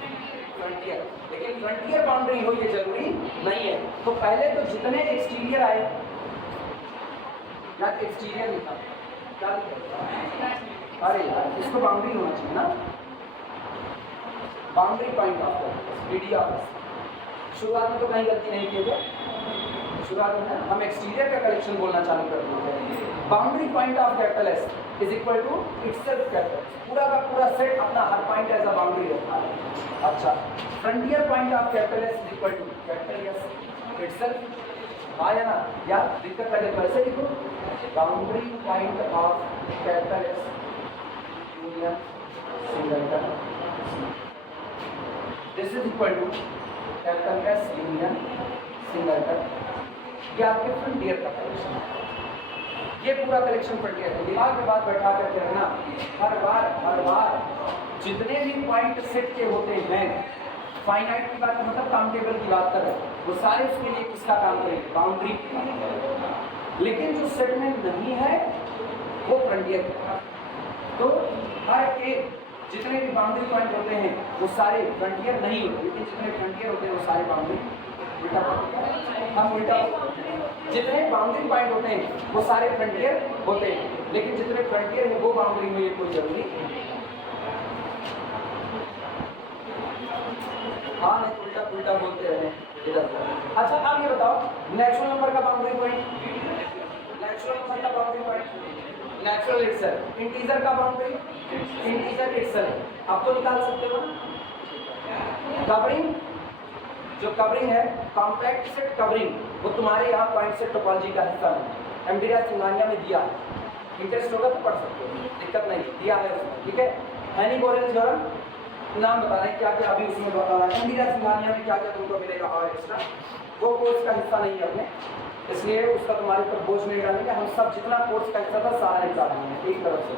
फ्रंटियर. लेकिन फ्रंटियर बाउंड्री हो ये जरूरी नहीं है. तो पहले तो जितने एक्सटीरियर आए या एक्सटीरियर लिखा, क्या लिखा? अरे यार, इसको बाउंड्री होना चाहिए ना. Boundary point of BD of S. शुरुआत में तो कहीं गलती नहीं किए थे. शुरुआत में हम एक्सटीरियर का कलेक्शन बोलना चालू कर देते हैं. Boundary point of capital S is equal to itself capital. पूरा का पूरा सेट अपना हर पॉइंट एज अ बाउंड्री होता है. अच्छा, frontier point of capital S is equal to capital S itself. आया ना? या दिक्कत पहले कैसे लिखो? Boundary point of capital S union singleton. This is equal to capital S union singleton. ये आपके फ्रंटियर का कलेक्शन है. ये पूरा कलेक्शन फ्रंटियर है. दिमाग में बात बैठा करके रखना. हर बार जितने भी पॉइंट सेट के होते हैं, फाइनाइट की बात मतलब काउंटेबल की बात कर रहे हैं, वो सारे उसके लिए किसका काम करेंगे? बाउंड्री. लेकिन जो सेट में नहीं है वो फ्रंटियर. तो हर एक जितने भी बाउंड्री पॉइंट होते हैं वो सारे फ्रंटियर नहीं होते. लेकिन जितने फ्रंटियर होते हैं वो सारे बाउंड्री. हम उल्टा, जितने बाउंड्री पॉइंट होते हैं वो सारे फ्रंटियर होते हैं. लेकिन जितने फ्रंटियर है वो बाउंड्री में ये कोई जरूरी नहीं. हाँ, नहीं उल्टा उल्टा बोलते रहे इधर. अच्छा, आप ये बताओ, नेचुरल नंबर का बाउंड्री पॉइंट, नेचुरल नंबर का boundary point natural itself. Integer का बाउंड्री इंटीजर इटसेल्फ. आप तो निकाल सकते हो ना. कवरिंग, जो कवरिंग है कॉम्पैक्ट सेट कवरिंग, वो तुम्हारे यहाँ पॉइंट सेट टोपोलॉजी का हिस्सा है. एमडीआर सिंघानिया में दिया. इंटरेस्ट होगा तो पढ़ सकते हो, दिक्कत नहीं, दिया है उसमें. ठीक है. हैनी-बोरेल थ्योरम नाम बता रहे हैं क्या क्या अभी उसमें बता रहा है. एमडीआर सिंघानिया में क्या क्या तुमको मिलेगा और एक्स्ट्रा, वो कोर्स का हिस्सा नहीं है अपने, इसलिए उसका तुम्हारे ऊपर बोझ नहीं डालेंगे. हम सब जितना कोर्स का हिस्सा था सारा निकाल देंगे एक तरफ से.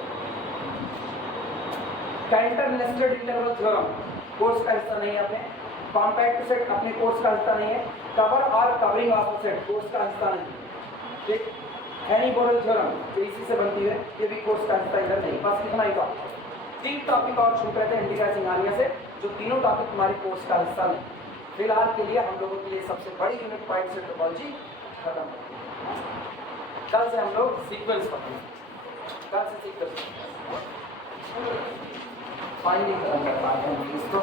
Cantor nested interval theorem course का हिस्सा नहीं है अपने. कॉम्पैक्ट सेट अपने कोर्स का हिस्सा नहीं है. कवर और कवरिंग ऑफ सेट कोर्स का हिस्सा नहीं. ठीक. हैनी-बोरेल थ्योरम जो इसी से बनती है, ये भी कोर्स का हिस्सा इधर नहीं. बस कितना ही बात. 3 टॉपिक और छूट रहे थे एमडीआर सिंघानिया से, जो तीनों टॉपिक तुम्हारे कोर्स का हिस्सा नहीं. फिलहाल के लिए हम लोगों के लिए सबसे बड़ी यूनिट पॉइंट सेट टोपोलॉजी खत्म. कल से हम लोग सीक्वेंस पढ़ेंगे. कल से सीक्वेंस फाइनली खत्म कर पाए हैं इसको.